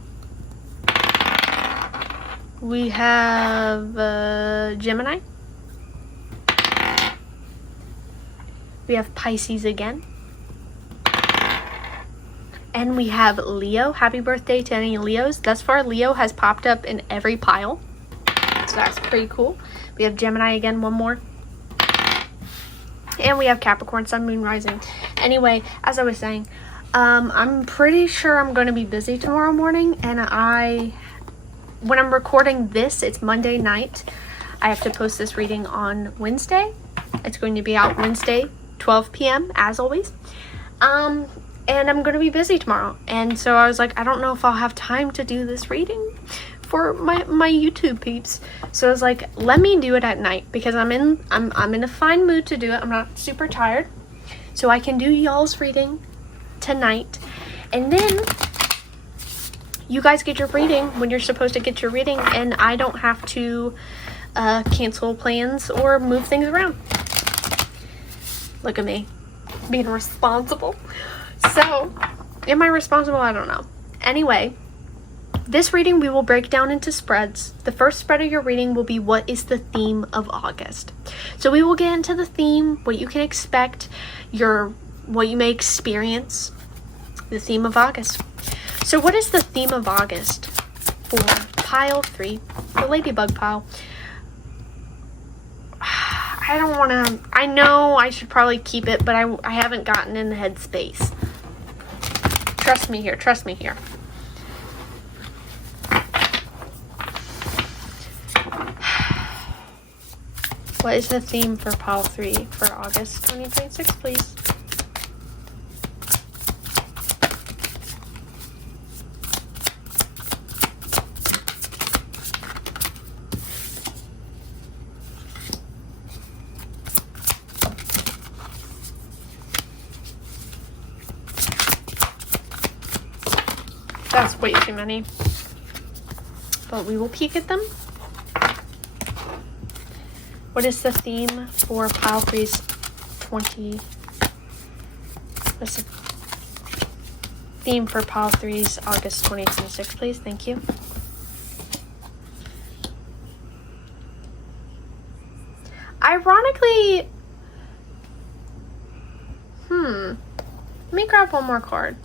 We have Gemini. We have Pisces again. And we have Leo. Happy birthday to any Leos. Thus far, Leo has popped up in every pile. So that's pretty cool. We have Gemini again, one more. And we have Capricorn, Sun, Moon, Rising. Anyway, as I was saying, I'm pretty sure I'm going to be busy tomorrow morning. And when I'm recording this, it's Monday night. I have to post this reading on Wednesday. It's going to be out Wednesday, 12 p.m. as always. And I'm going to be busy tomorrow. And so I was like, I don't know if I'll have time to do this reading for my YouTube peeps. So I was like, let me do it at night because I'm in a fine mood to do it. I'm not super tired. So I can do y'all's reading tonight. And then you guys get your reading when you're supposed to get your reading, and I don't have to cancel plans or move things around. Look at me being responsible. So am I responsible? I don't know. Anyway, this reading we will break down into spreads. The first spread of your reading will be what is the theme of August. So we will get into the theme, what you can expect, what you may experience, the theme of August. So what is the theme of August for pile 3, the ladybug pile? I know I should probably keep it, but I haven't gotten in the headspace. Trust me here. What is the theme for pile 3 for August 2026, please? That's way too many. But we will peek at them. What is the theme for pile 3's What's the theme for pile 3's August 2026, please? Thank you. Ironically, let me grab one more card.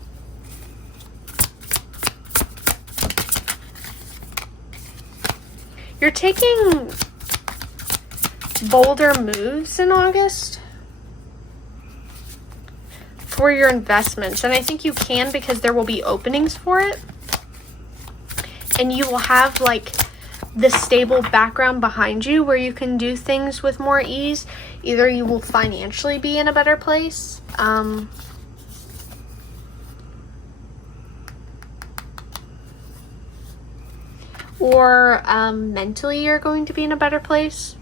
You're taking bolder moves in August. for your investments. And I think you can because there will be openings for it. And you will have like the stable background behind you where you can do things with more ease. Either you will financially be in a better place. Or mentally you're going to be in a better place.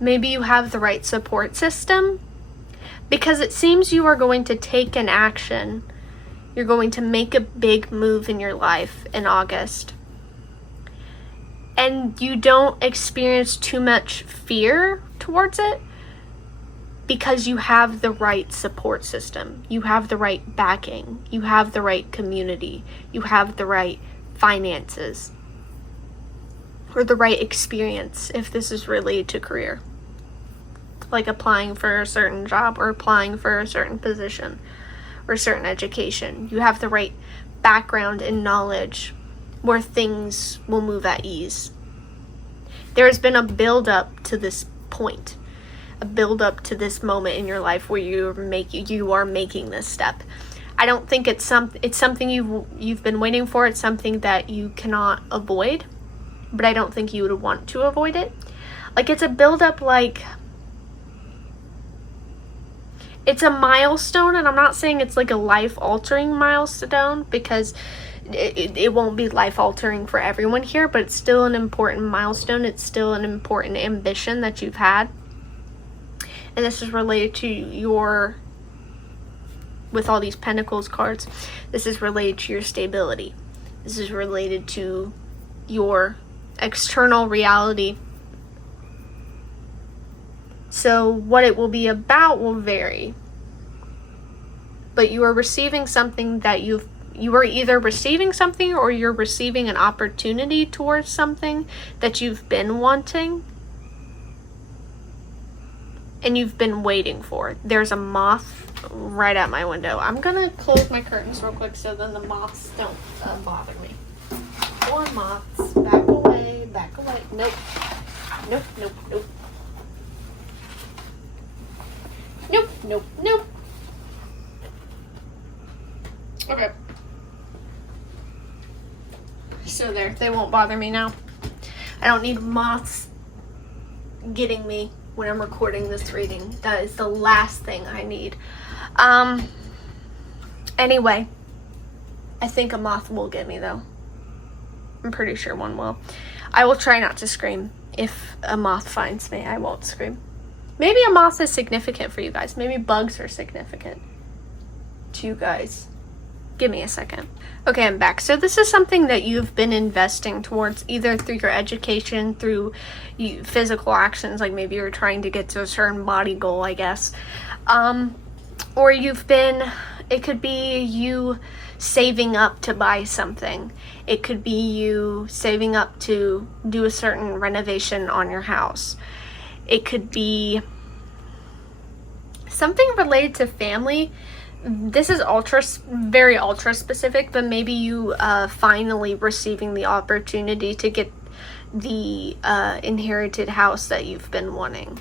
Maybe you have the right support system. Because it seems you are going to take an action. You're going to make a big move in your life in August. And you don't experience too much fear towards it because you have the right support system. You have the right backing. You have the right community. You have the right finances. Or the right experience if this is related to career. Like applying for a certain job or applying for a certain position or certain education. You have the right background and knowledge where things will move at ease. There has been a build up to this point, a build up to this moment in your life where you are making this step. I don't think it's something you've been waiting for. It's something that you cannot avoid, but I don't think you would want to avoid it. Like it's a build up, like it's a milestone, and I'm not saying it's like a life-altering milestone because it won't be life-altering for everyone here, but it's still an important milestone. It's still an important ambition that you've had. And this is related to with all these Pentacles cards, this is related to your stability. This is related to your external reality. So what it will be about will vary. But you are receiving something that you are either receiving something or you're receiving an opportunity towards something that you've been wanting and you've been waiting for. There's a moth right at my window. I'm gonna close my curtains real quick so then the moths don't bother me. More moths. Back away, back away. Nope. Nope, nope, nope. Nope, nope, nope. Okay. So there, they won't bother me now. I don't need moths getting me when I'm recording this reading. That is the last thing I need. Anyway, I think a moth will get me though. I'm pretty sure one will. I will try not to scream. If a moth finds me, I won't scream. Maybe a moth is significant for you guys. Maybe bugs are significant to you guys. Give me a second. Okay, I'm back. So this is something that you've been investing towards either through your education, through physical actions, like maybe you're trying to get to a certain body goal, I guess. Or it could be you saving up to buy something. It could be you saving up to do a certain renovation on your house. It could be something related to family. This is very ultra specific, but maybe you finally receiving the opportunity to get the inherited house that you've been wanting.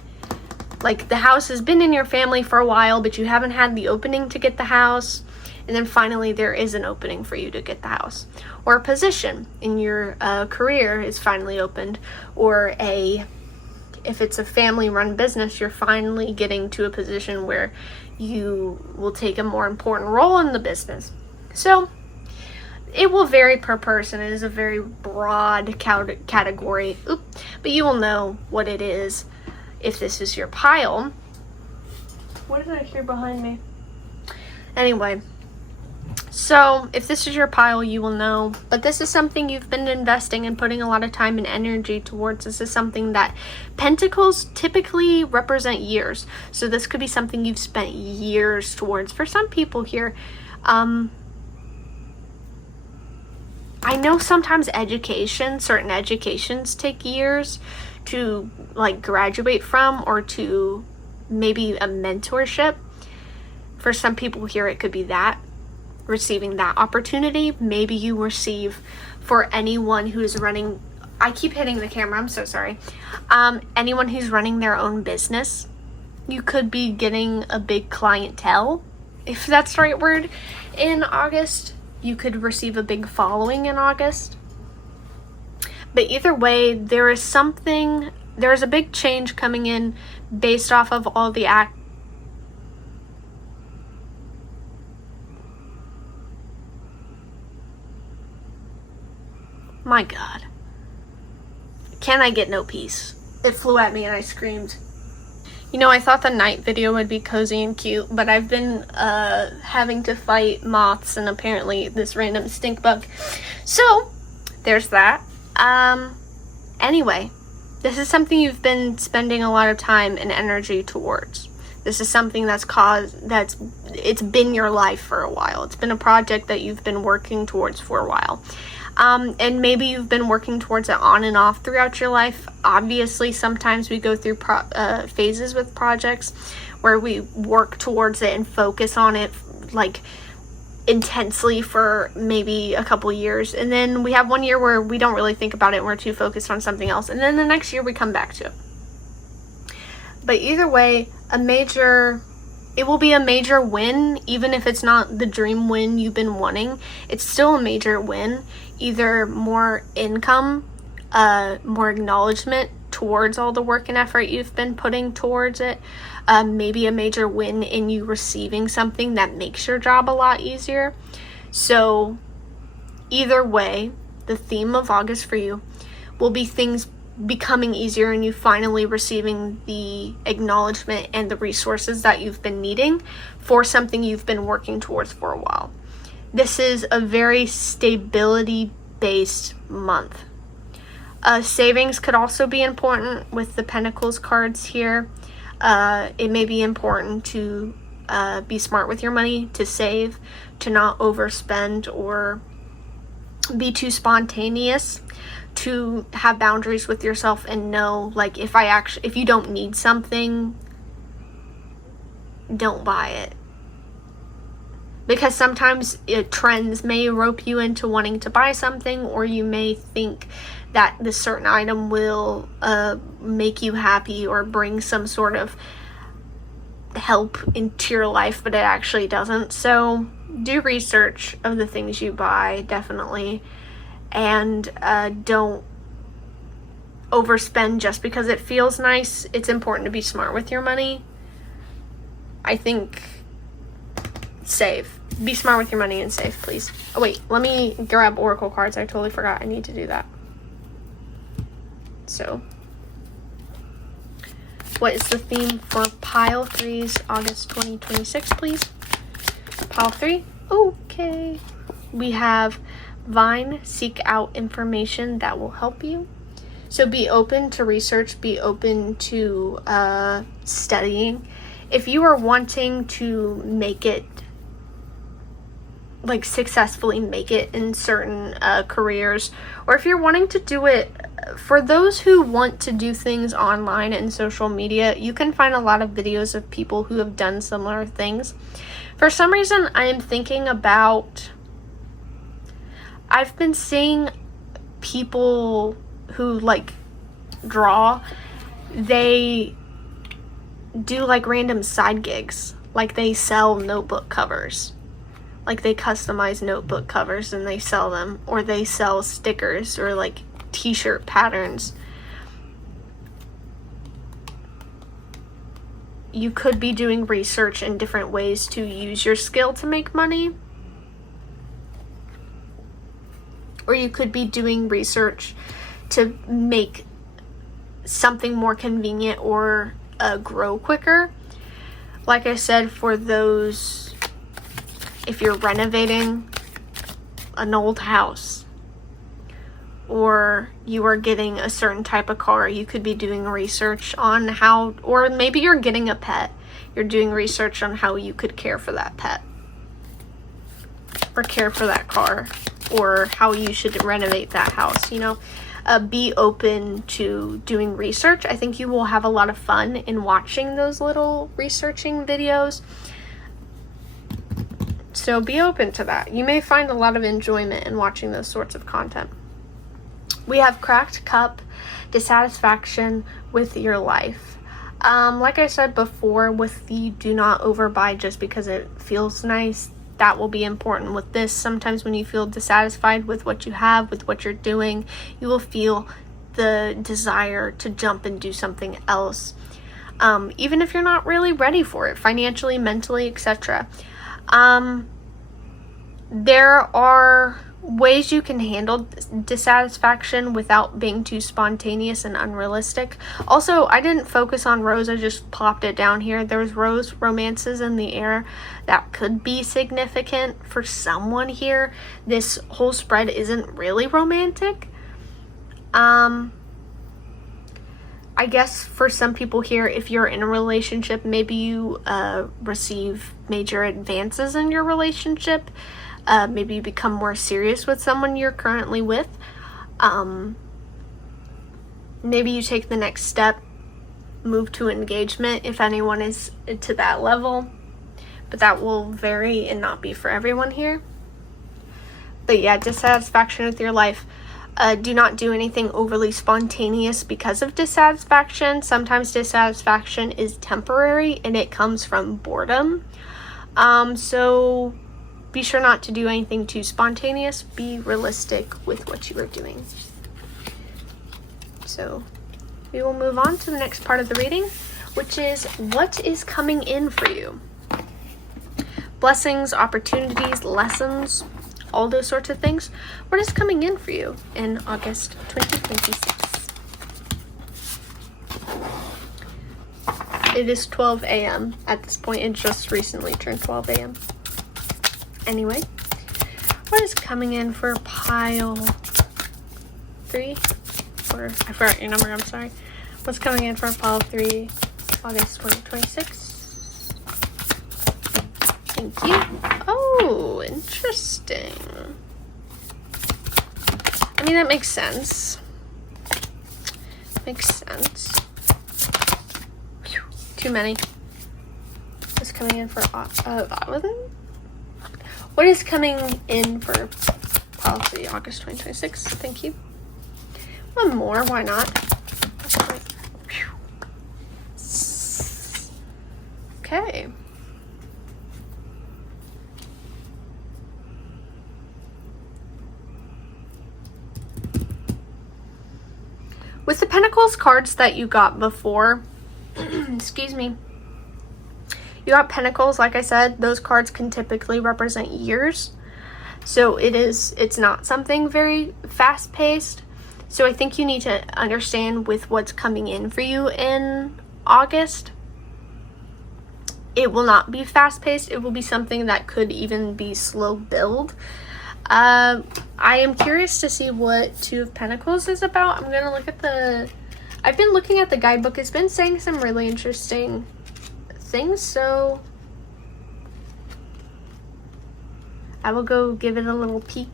Like the house has been in your family for a while, but you haven't had the opening to get the house. And then finally there is an opening for you to get the house. Or a position in your career is finally opened. Or if it's a family-run business, you're finally getting to a position where you will take a more important role in the business. So it will vary per person. It is a very broad category. But you will know what it is if this is your pile. What did I hear behind me? Anyway, so if this is your pile, you will know. But this is something you've been investing and putting a lot of time and energy towards. This is something that Pentacles typically represent years. So this could be something you've spent years towards. For some people here, I know sometimes certain educations take years to like graduate from, or to maybe a mentorship. For some people here, it could be that. Receiving that opportunity. Maybe you receive, for anyone who's running, I keep hitting the camera, I'm so sorry. Anyone who's running their own business, you could be getting a big clientele if that's the right word, in August. You could receive a big following in August. But either way, there's a big change coming in based off of all the My God. Can I get no peace? It flew at me and I screamed. You know, I thought the night video would be cozy and cute, but I've been having to fight moths and apparently this random stink bug. So, there's that. Anyway, this is something you've been spending a lot of time and energy towards. This is something it's been your life for a while. It's been a project that you've been working towards for a while. And maybe you've been working towards it on and off throughout your life. Obviously, sometimes we go through phases with projects where we work towards it and focus on it like intensely for maybe a couple years. And then we have 1 year where we don't really think about it and we're too focused on something else. And then the next year we come back to it. But either way, it will be a major win, even if it's not the dream win you've been wanting. It's still a major win. Either more income, more acknowledgement towards all the work and effort you've been putting towards it. Maybe a major win in you receiving something that makes your job a lot easier. So either way, the theme of August for you will be things becoming easier and you finally receiving the acknowledgement and the resources that you've been needing for something you've been working towards for a while. This is a very stability-based month. Savings could also be important with the Pentacles cards here. It may be important to be smart with your money, to save, to not overspend or be too spontaneous, to have boundaries with yourself and know, like, if you don't need something, don't buy it. Because sometimes trends may rope you into wanting to buy something, or you may think that this certain item will make you happy or bring some sort of help into your life, but it actually doesn't. So do research of the things you buy, definitely. And don't overspend just because it feels nice. It's important to be smart with your money. I think save. Be smart with your money and save, please. Oh wait, let me grab oracle cards. I totally forgot I need to do that. So, what is the theme for pile 3's August 2026, please? Pile 3? Okay. We have Vine, seek out information that will help you. So be open to research, be open to studying. If you are wanting to make it, like successfully make it in certain careers, or if you're wanting to do it, for those who want to do things online and social media, you can find a lot of videos of people who have done similar things. For some reason, I am thinking about, I've been seeing people who like draw, they do like random side gigs, like they sell notebook covers, like they customize notebook covers and they sell them, or they sell stickers or like t-shirt patterns. You could be doing research in different ways to use your skill to make money. Or you could be doing research to make something more convenient or grow quicker. Like I said, for those, if you're renovating an old house or you are getting a certain type of car, you could be doing research on how, or maybe you're getting a pet, you're doing research on how you could care for that pet or care for that car, or how you should renovate that house. You know, be open to doing research. I think you will have a lot of fun in watching those little researching videos. So be open to that. You may find a lot of enjoyment in watching those sorts of content. We have cracked cup, dissatisfaction with your life. Like I said before, with the do not overbuy just because it feels nice, that will be important with this. Sometimes when you feel dissatisfied with what you have, with what you're doing, you will feel the desire to jump and do something else. Even if you're not really ready for it, financially, mentally, etc. There are ways you can handle dissatisfaction without being too spontaneous and unrealistic. Also, I didn't focus on rose, I just plopped it down here. There's rose romances in the air that could be significant for someone here. This whole spread isn't really romantic. I guess for some people here, if you're in a relationship, maybe you receive major advances in your relationship. Maybe you become more serious with someone you're currently with. Maybe you take the next step, move to engagement if anyone is to that level. But that will vary and not be for everyone here. But yeah, dissatisfaction with your life. Do not do anything overly spontaneous because of dissatisfaction. Sometimes dissatisfaction is temporary and it comes from boredom. So be sure not to do anything too spontaneous. Be realistic with what you are doing. So we will move on to the next part of the reading, which is what is coming in for you. Blessings, opportunities, lessons, all those sorts of things. What is coming in for you in August 2026? It is 12 a.m. at this point. It just recently turned 12 a.m. Anyway, what is coming in for pile 3? Or, I forgot your number, I'm sorry. What's coming in for pile 3, August 2026? Thank you. Oh, interesting. I mean, that makes sense. Makes sense. Whew, too many. What's coming in for what is coming in for policy August 2026? Thank you. One more, why not? Okay. With the Pentacles cards that you got before, excuse me, you got Pentacles, like I said, those cards can typically represent years. So it's not something very fast-paced. So I think you need to understand with what's coming in for you in August. It will not be fast-paced. It will be something that could even be slow build. I am curious to see what Two of Pentacles is about. I'm going to look at I've been looking at the guidebook. It's been saying some really interesting things, so I will go give it a little peek.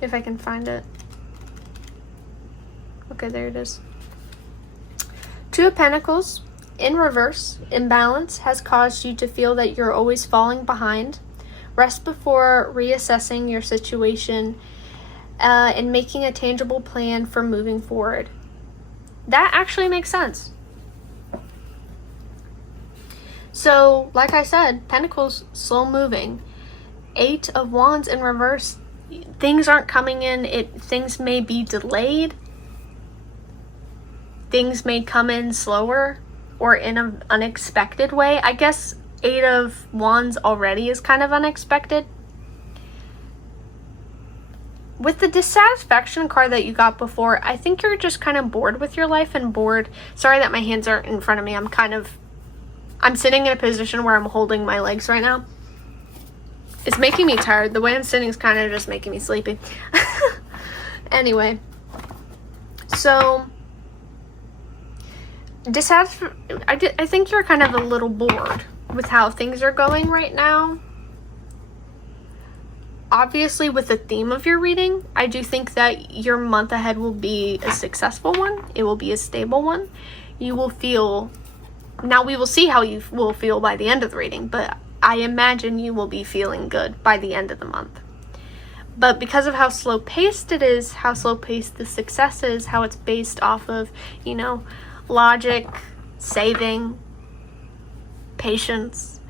If I can find it. Okay, there it is. Two of Pentacles in reverse, imbalance, has caused you to feel that you're always falling behind. Rest before reassessing your situation and making a tangible plan for moving forward. That actually makes sense. So, like I said, Pentacles, slow moving. 8 of Wands in reverse, things aren't coming in. Things may be delayed. Things may come in slower or in an unexpected way. I guess 8 of Wands already is kind of unexpected. With the dissatisfaction card that you got before, I think you're just kind of bored with your life and bored. Sorry that my hands aren't in front of me. I'm sitting in a position where I'm holding my legs right now. It's making me tired. The way I'm sitting is kind of just making me sleepy. Anyway. So, I think you're kind of a little bored with how things are going right now. Obviously, with the theme of your reading, I do think that your month ahead will be a successful one. It will be a stable one. You will feel... Now, we will see how you will feel by the end of the reading, but I imagine you will be feeling good by the end of the month. But because of how slow-paced it is, how slow-paced the success is, how it's based off of, logic, saving, patience,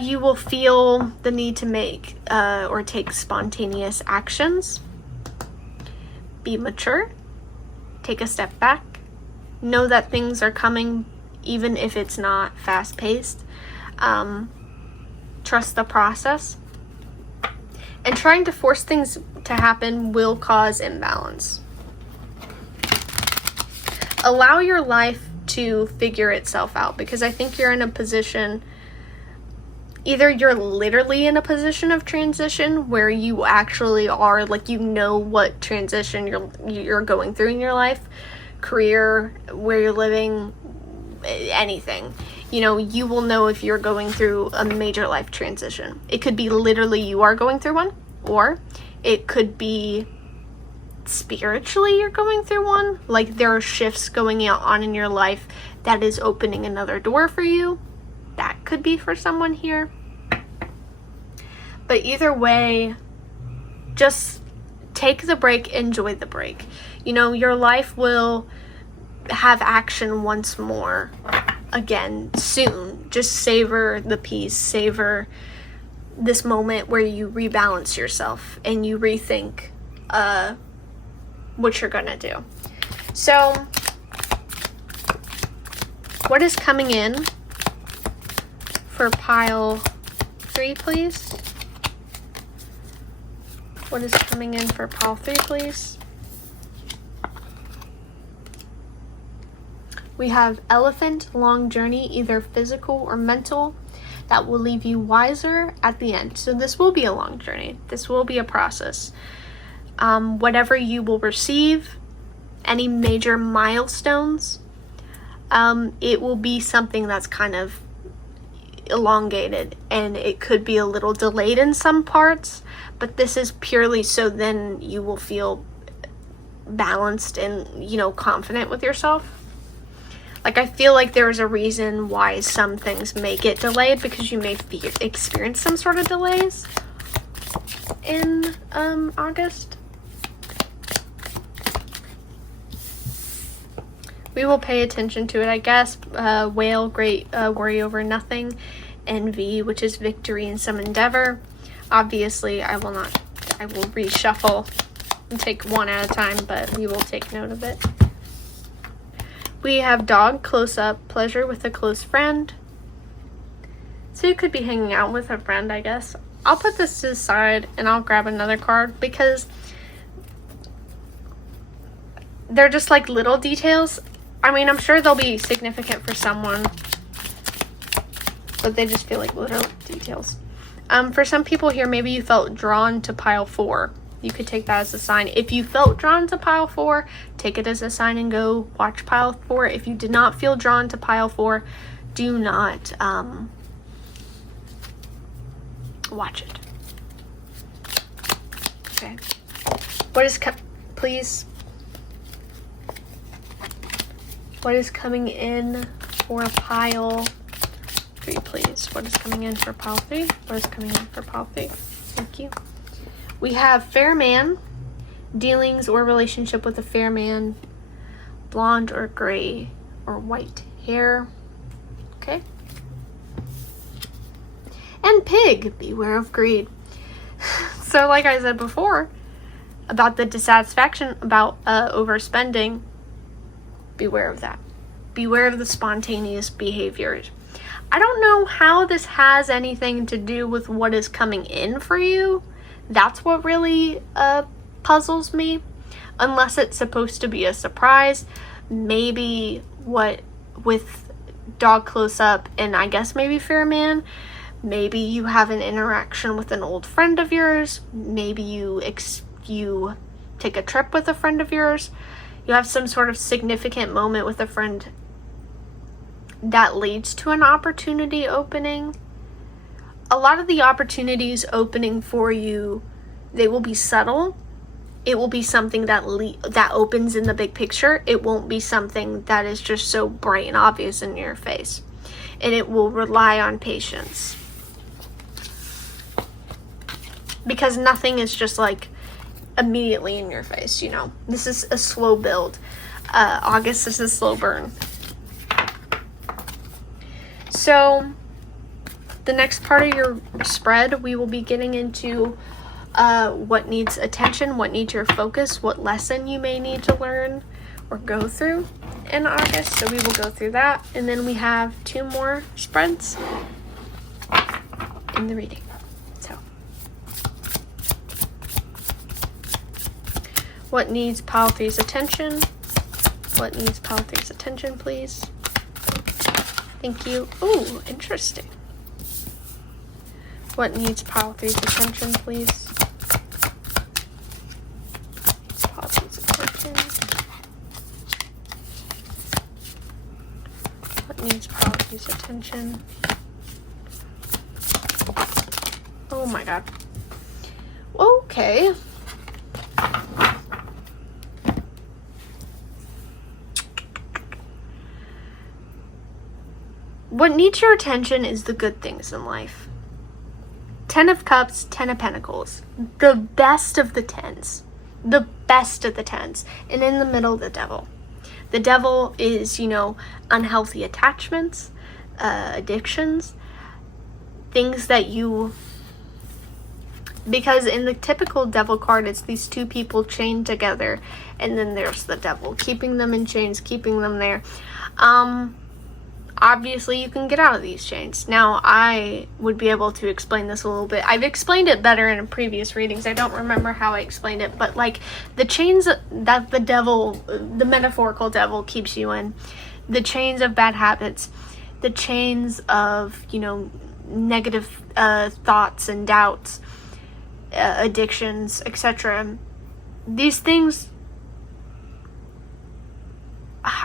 you will feel the need to make or take spontaneous actions. Be mature. Take a step back. Know that things are coming even if it's not fast-paced. Trust the process. And trying to force things to happen will cause imbalance. Allow your life to figure itself out, because I think you're in a position, either you're literally in a position of transition where you actually are, like, what transition you're going through in your life, career, where you're living, anything. You will know if you're going through a major life transition. It could be literally you are going through one, or it could be spiritually you're going through one. Like, there are shifts going on in your life that is opening another door for you. That could be for someone here. But either way, just take the break, enjoy the break. Your life will have action once more again soon. Just savor the peace, savor this moment where you rebalance yourself and you rethink what you're gonna do. So, what is coming in for pile 3, please? What is coming in for pile 3, please? We have elephant, long journey, either physical or mental, that will leave you wiser at the end. So this will be a long journey. This will be a process. Whatever you will receive, any major milestones, it will be something that's kind of elongated, and it could be a little delayed in some parts, but this is purely so then you will feel balanced and, confident with yourself. Like, I feel like there's a reason why some things may get delayed, because you may experience some sort of delays in August. We will pay attention to it, I guess. Whale, great, worry over nothing. Envy, which is victory in some endeavor. Obviously, I will reshuffle and take one at a time, but we will take note of it. We have dog, close up, pleasure with a close friend. So you could be hanging out with a friend, I guess. I'll put this to the side and I'll grab another card, because they're just like little details. I mean, I'm sure they'll be significant for someone, but they just feel like little details. For some people here, maybe you felt drawn to pile 4. You could take that as a sign. If you felt drawn to pile 4, take it as a sign and go watch pile 4. If you did not feel drawn to pile 4, do not watch it. Okay. What is please? What is coming in for pile 3, please? What is coming in for pile 3? What is coming in for pile 3? Thank you. We have fair man, dealings or relationship with a fair man, blonde or gray or white hair. Okay. And pig, beware of greed. So like I said before about the dissatisfaction about overspending, beware of that. Beware of the spontaneous behaviors. I don't know how this has anything to do with what is coming in for you. That's what really puzzles me. Unless it's supposed to be a surprise. Maybe what with dog close up and I guess maybe fair man. Maybe you have an interaction with an old friend of yours. Maybe you take a trip with a friend of yours. You have some sort of significant moment with a friend that leads to an opportunity opening. A lot of the opportunities opening for you, they will be subtle. It will be something that opens in the big picture. It won't be something that is just so bright and obvious in your face. And it will rely on patience. because nothing is just like immediately in your face, you know. This is a slow build. August is a slow burn. So the next part of your spread, we will be getting into what needs attention, what needs your focus, what lesson you may need to learn or go through in August. So we will go through that. And then we have 2 more spreads in the reading. So what needs pile 3's attention? What needs pile 3's attention, please? Thank you. Ooh, interesting. What needs pile 3's attention, please? Pile 3's attention. What needs pile 3's attention? Oh my god. Okay. What needs your attention is the good things in life. 10 of Cups, 10 of Pentacles. The best of the 10s. The best of the 10s. And in the middle, the Devil. The Devil is, you know, unhealthy attachments, addictions, things that you... Because in the typical Devil card, it's these 2 people chained together. And then there's the Devil, keeping them in chains, keeping them there. Obviously, you can get out of these chains. Now, I would be able to explain this a little bit. I've explained it better in previous readings. I don't remember how I explained it, but like the chains that the devil, the metaphorical devil keeps you in, the chains of bad habits, the chains of, you know, negative thoughts and doubts, addictions, etc. These things,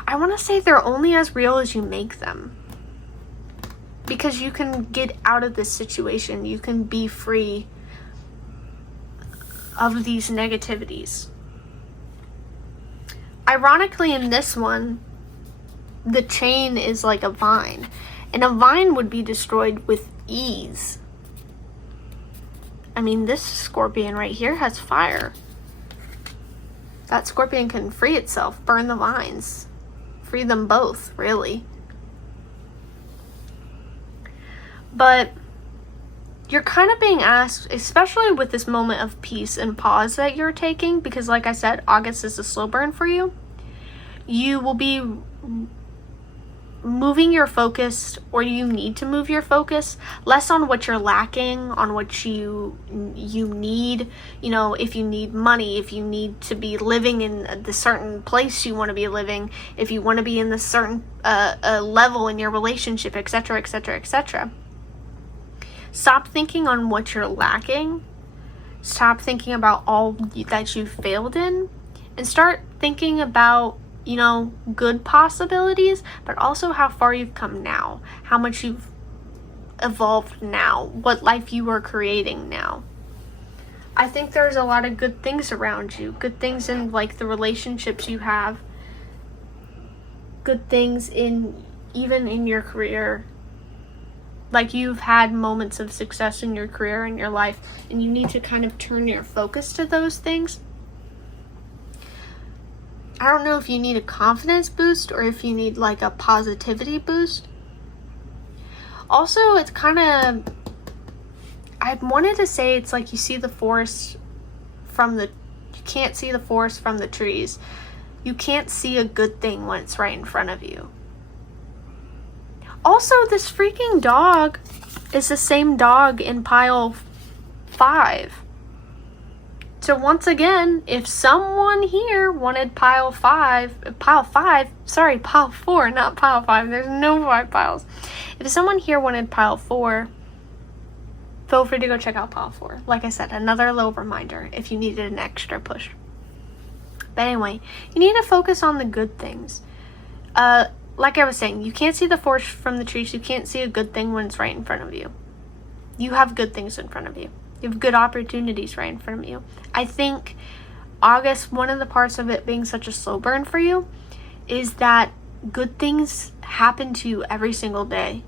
I want to say they're only as real as you make them. Because you can get out of this situation. You can be free of these negativities. Ironically, in this one, the chain is like a vine. And a vine would be destroyed with ease. I mean, this scorpion right here has fire. That scorpion can free itself, burn the vines. Free them both, really. But you're kind of being asked, especially with this moment of peace and pause that you're taking, because like I said, August is a slow burn for you. You will be moving your focus, or you need to move your focus less on what you're lacking, on what you need, you know, if you need money, if you need to be living in the certain place you want to be living, if you want to be in the certain level in your relationship, etc., etc., etc. Stop thinking on what you're lacking. Stop thinking about all that you failed in, and start thinking about, you know, good possibilities, but also how far you've come now, how much you've evolved now, what life you are creating now. I think there's a lot of good things around you, good things in like the relationships you have, good things in even in your career. Like you've had moments of success in your career and your life, and you need to kind of turn your focus to those things. I don't know if you need a confidence boost or if you need like a positivity boost. Also, it's kind of, I wanted to say it's like you see the forest from the, you can't see the forest from the trees. You can't see a good thing when it's right in front of you. Also, this freaking dog is the same dog in pile 5. So once again, if someone here wanted pile 4, not pile 5. There's no 5 piles. If someone here wanted pile 4, feel free to go check out pile 4. Like I said, another little reminder if you needed an extra push. But anyway, you need to focus on the good things. Like I was saying, you can't see the forest from the trees. You can't see a good thing when it's right in front of you. You have good things in front of you. You have good opportunities right in front of you. I think August, one of the parts of it being such a slow burn for you is that good things happen to you every single day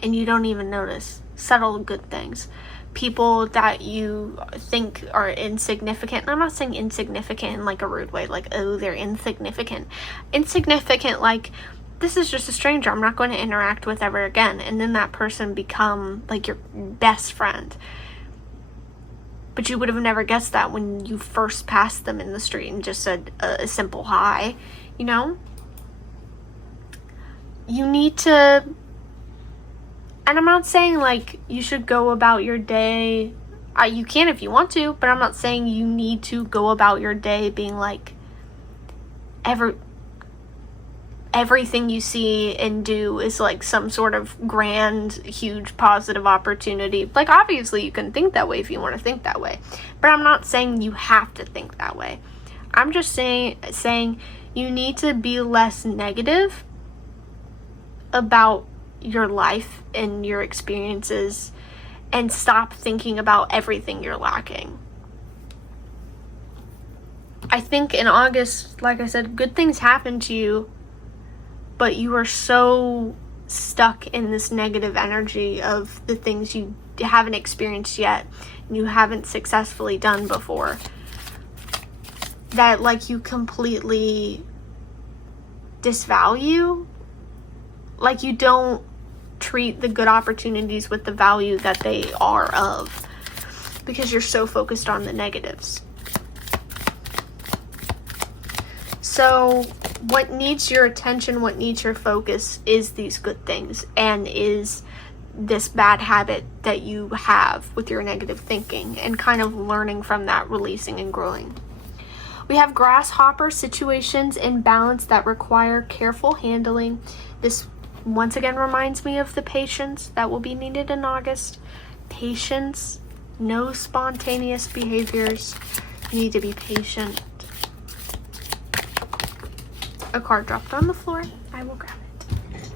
and you don't even notice. Subtle good things. People that you think are insignificant. And I'm not saying insignificant in like a rude way, like, oh, they're insignificant. Insignificant, like, this is just a stranger I'm not going to interact with ever again. And then that person become like your best friend. But you would have never guessed that when you first passed them in the street and just said a simple hi, you know? You need to, and I'm not saying like you should go about your day, you can if you want to, but I'm not saying you need to go about your day being like everything you see and do is like some sort of grand, huge, positive opportunity. Like, obviously you can think that way if you want to think that way, but I'm not saying you have to think that way. I'm just saying you need to be less negative about your life and your experiences and stop thinking about everything you're lacking. I think in August, like I said, good things happen to you, but you are so stuck in this negative energy of the things you haven't experienced yet and you haven't successfully done before, that like you completely disvalue. Like, you don't treat the good opportunities with the value that they are of because you're so focused on the negatives. So what needs your attention, what needs your focus is these good things, and is this bad habit that you have with your negative thinking, and kind of learning from that, releasing and growing. We have grasshopper situations in balance that require careful handling. This once again reminds me of the patience that will be needed in August. Patience, no spontaneous behaviors. You need to be patient. A card dropped on the floor. I will grab it.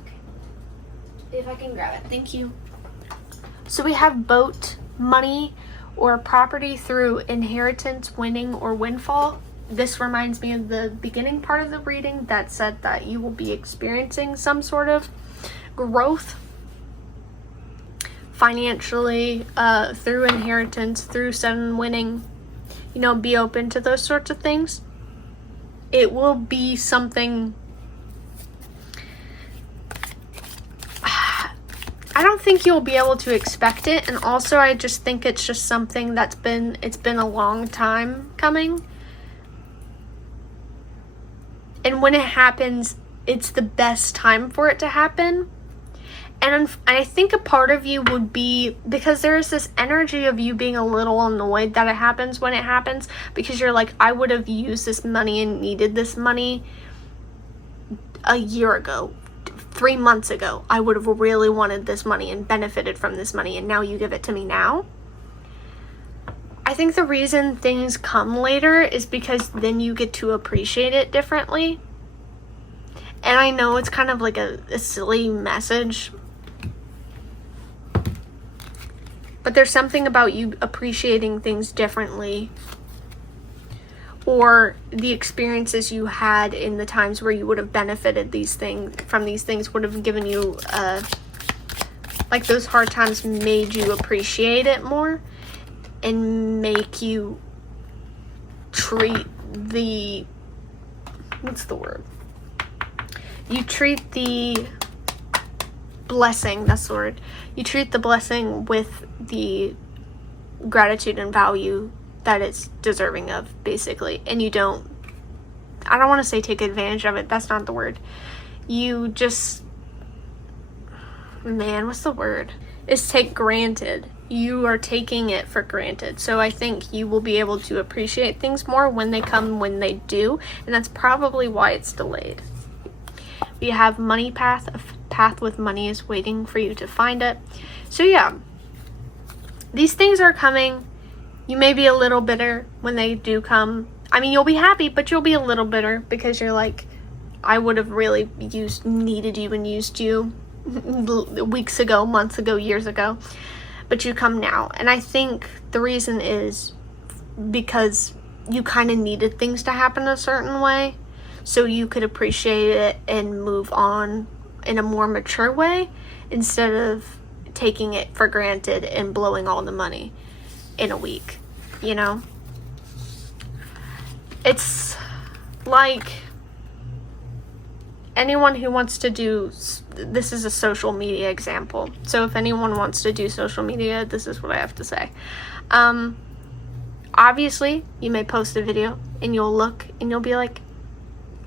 Okay. If I can grab it. Thank you. So we have boat, money, or property through inheritance, winning, or windfall. This reminds me of the beginning part of the reading that said that you will be experiencing some sort of growth financially, through inheritance, through sudden winning. You know, be open to those sorts of things. It will be something, I don't think you'll be able to expect it, and also I just think it's just something it's been a long time coming. And when it happens, it's the best time for it to happen. And I think a part of you would be, because there's this energy of you being a little annoyed that it happens when it happens, because you're like, I would have used this money and needed this money a year ago, 3 months ago. I would have really wanted this money and benefited from this money, and now you give it to me now. I think the reason things come later is because then you get to appreciate it differently. And I know it's kind of like a silly message, but there's something about you appreciating things differently, or the experiences you had in the times where you would have benefited from these things would have given you, like those hard times made you appreciate it more and make you treat the, you treat the blessing, that's the word. You treat the blessing with the gratitude and value that it's deserving of, basically. And you don't, I don't want to say take advantage of it, that's not the word. You just, what's the word? It's take granted. You are taking it for granted. So I think you will be able to appreciate things more when they come, when they do. And that's probably why it's delayed. We have money path. A path with money is waiting for you to find it. So yeah, these things are coming. You may be a little bitter when they do come. I mean, you'll be happy, but you'll be a little bitter because you're like, I would have really needed you and used you weeks ago, months ago, years ago. But you come now. And I think the reason is because you kind of needed things to happen a certain way so you could appreciate it and move on in a more mature way instead of taking it for granted and blowing all the money in a week, you know? It's like anyone who wants to do, this is a social media example. So if anyone wants to do social media, this is what I have to say. Obviously, you may post a video and you'll look and you'll be like,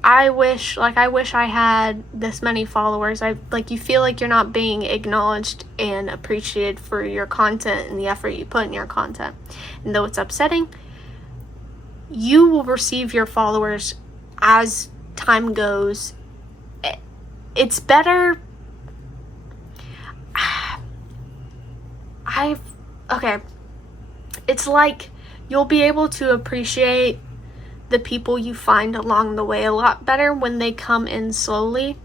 I wish I had this many followers. You feel like you're not being acknowledged and appreciated for your content and the effort you put in your content. And though it's upsetting, you will receive your followers as time goes. It's better. It's like you'll be able to appreciate the people you find along the way a lot better when they come in slowly.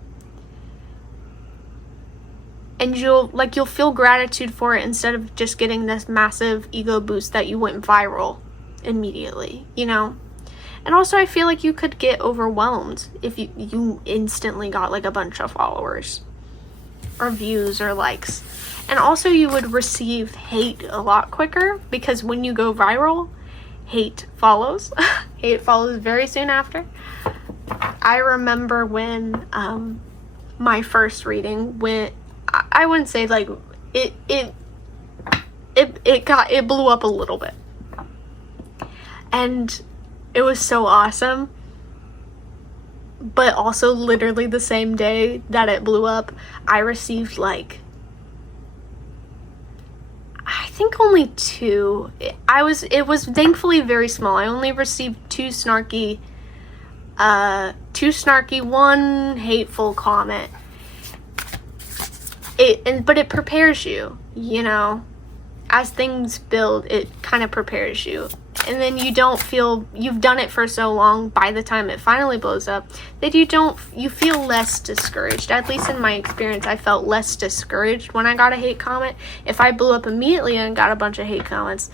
And you'll feel gratitude for it instead of just getting this massive ego boost that you went viral immediately, you know? And also I feel like you could get overwhelmed if you instantly got like a bunch of followers or views or likes. And also you would receive hate a lot quicker because when you go viral, hate follows. Hate follows very soon after. I remember when my first reading went, I wouldn't say like it blew up a little bit. And it was so awesome. But also literally the same day that it blew up, I received like, I think only 2. It was thankfully very small. I only received 2 snarky, one hateful comment. But it prepares you, you know, as things build, it kind of prepares you. And then you don't feel, you've done it for so long by the time it finally blows up, that you feel less discouraged. At least in my experience, I felt less discouraged when I got a hate comment. If I blew up immediately and got a bunch of hate comments,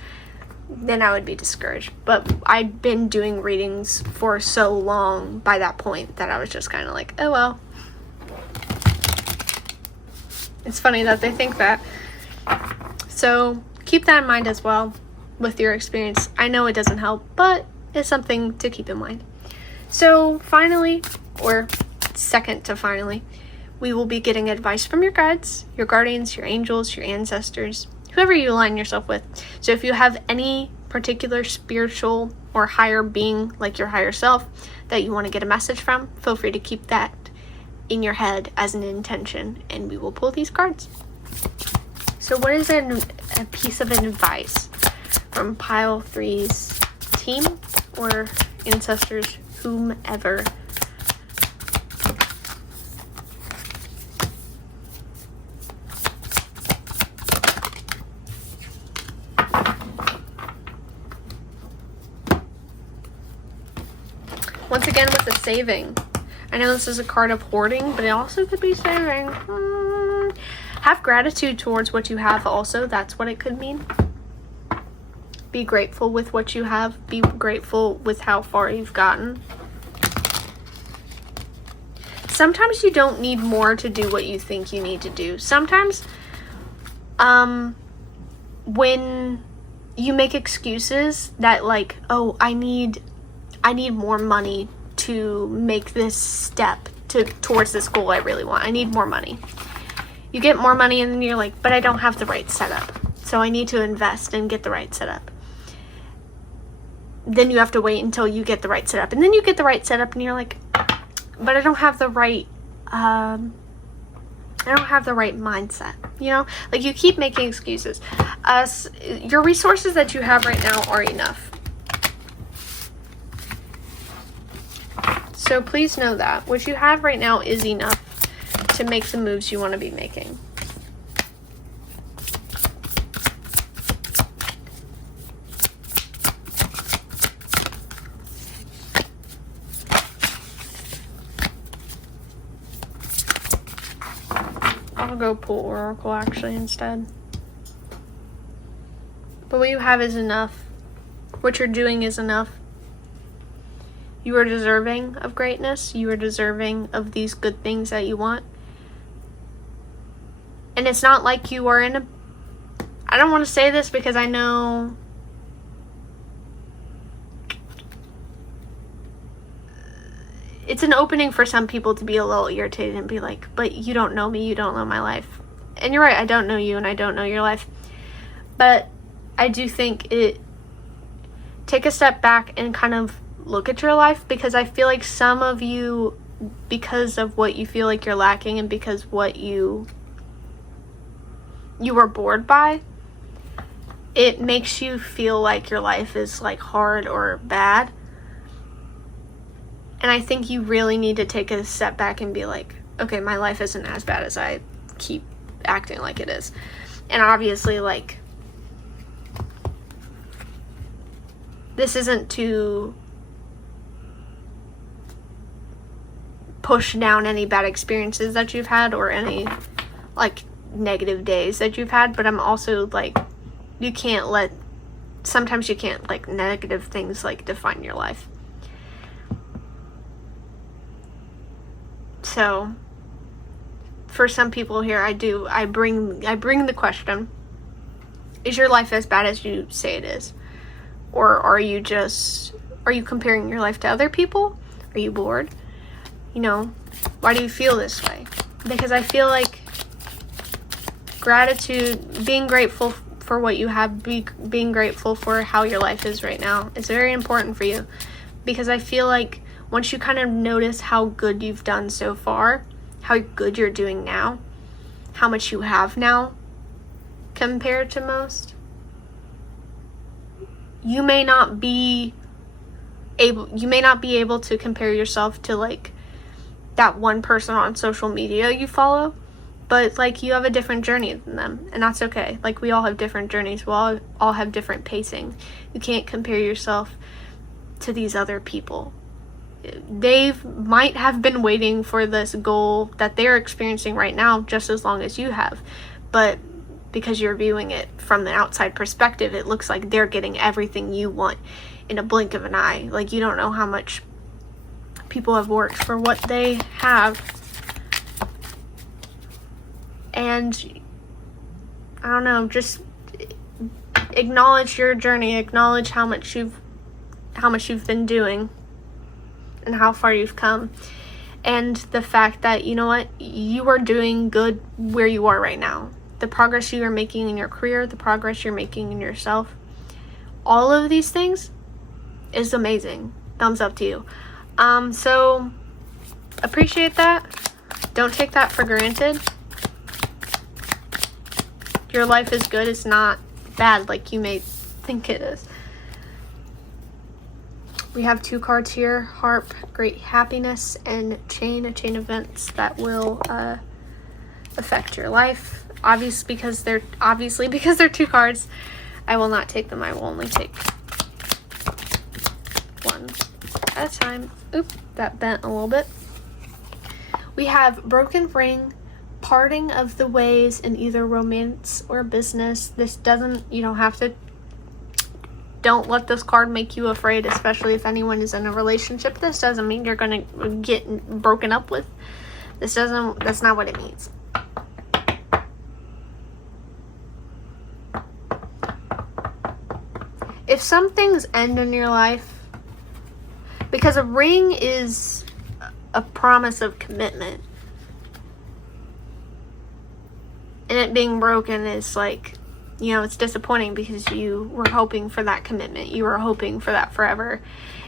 then I would be discouraged. But I'd been doing readings for so long by that point that I was just kind of like, oh well. It's funny that they think that. So keep that in mind as well. With your experience, I know it doesn't help, but it's something to keep in mind. So finally, or second to finally, we will be getting advice from your guides, your guardians, your angels, your ancestors, whoever you align yourself with. So if you have any particular spiritual or higher being, like your higher self, that you want to get a message from, feel free to keep that in your head as an intention, and we will pull these cards. So what is a piece of advice from Pile 3's team or ancestors, whomever? Once again with the saving. I know this is a card of hoarding, but it also could be saving. Have gratitude towards what you have also. That's what it could mean. Be grateful with what you have. Be grateful with how far you've gotten. Sometimes you don't need more to do what you think you need to do. Sometimes when you make excuses that like, oh, I need more money to make this step towards this goal I really want. I need more money. You get more money and then you're like, but I don't have the right setup. So I need to invest and get the right setup. Then you have to wait until you get the right setup. And then you get the right setup and you're like, but I don't have the right mindset. You know, like you keep making excuses. Your resources that you have right now are enough. So please know that what you have right now is enough to make the moves you want to be making. I'll go pull Oracle actually instead. But what you have is enough. What you're doing is enough. You are deserving of greatness. You are deserving of these good things that you want. And it's not like you are in a, I don't want to say this because I know it's an opening for some people to be a little irritated and be like, but you don't know me, you don't know my life. And you're right, I don't know you and I don't know your life. But I do think take a step back and kind of look at your life, because I feel like some of you, because of what you feel like you're lacking and because what you were bored by, it makes you feel like your life is like hard or bad. And I think you really need to take a step back and be like, okay, my life isn't as bad as I keep acting like it is. And obviously, like, this isn't to push down any bad experiences that you've had or any, like, negative days that you've had, but I'm also, like, sometimes you can't, like, negative things, like, define your life. So, for some people here, I bring the question, is your life as bad as you say it is? Or are you comparing your life to other people? Are you bored? You know, why do you feel this way? Because I feel like gratitude, being grateful for what you have, being grateful for how your life is right now is very important for you. Because I feel like once you kind of notice how good you've done so far, how good you're doing now, how much you have now compared to most, you may not be able to compare yourself to, like, that one person on social media you follow, but, like, you have a different journey than them, and that's okay. Like, we all have different journeys. We all have different pacing. You can't compare yourself to these other people. They might have been waiting for this goal that they're experiencing right now just as long as you have, but because you're viewing it from the outside perspective, it looks like they're getting everything you want in a blink of an eye. Like, you don't know how much people have worked for what they have. And I don't know, just acknowledge your journey, acknowledge how much you've been doing and how far you've come, and the fact that, you know what, you are doing good where you are right now. The progress you are making in your career, the progress you're making in yourself, all of these things is amazing. Thumbs up to you. So appreciate that. Don't take that for granted. Your life is good. It's not bad like you may think it is. We have 2 cards here: Harp, Great Happiness, and Chain, a chain of events that will affect your life. Obviously because they're 2 cards, I will not take them. I will only take one at a time. Oop, that bent a little bit. We have Broken Ring, Parting of the Ways in either romance or business. Don't let this card make you afraid, especially if anyone is in a relationship. This doesn't mean you're going to get broken up with. That's not what it means. If some things end in your life, because a ring is a promise of commitment, and it being broken is like, you know, it's disappointing because you were hoping for that commitment. You were hoping for that forever.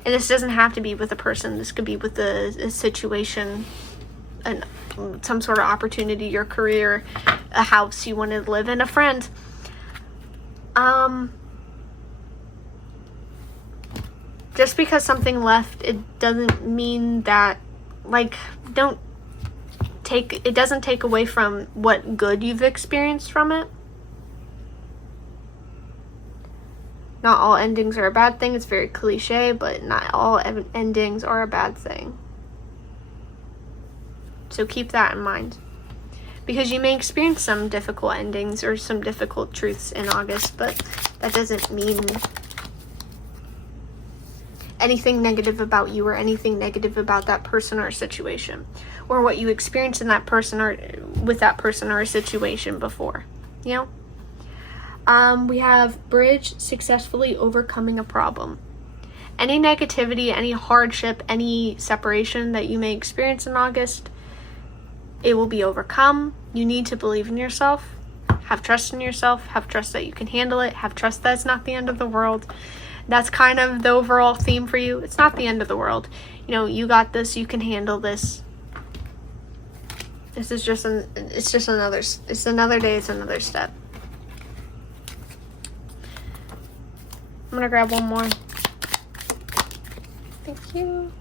And this doesn't have to be with a person. This could be with a situation, some sort of opportunity, your career, a house you wanted to live in, a friend. Just because something left, it doesn't mean that, like, it doesn't take away from what good you've experienced from it. Not all endings are a bad thing. It's very cliche, but not all endings are a bad thing. So keep that in mind. Because you may experience some difficult endings or some difficult truths in August, but that doesn't mean anything negative about you or anything negative about that person or situation, or what you experience in that person or with that person or a situation before, you know? We have bridge, successfully overcoming a problem. Any negativity, any hardship, any separation that you may experience in August, it will be overcome. You need to believe in yourself, have trust in yourself, have trust that you can handle it, have trust that it's not the end of the world. That's kind of the overall theme for you. It's not the end of the world. You know, you got this, you can handle this. This is just another day, it's another step. I'm gonna grab one more. Thank you.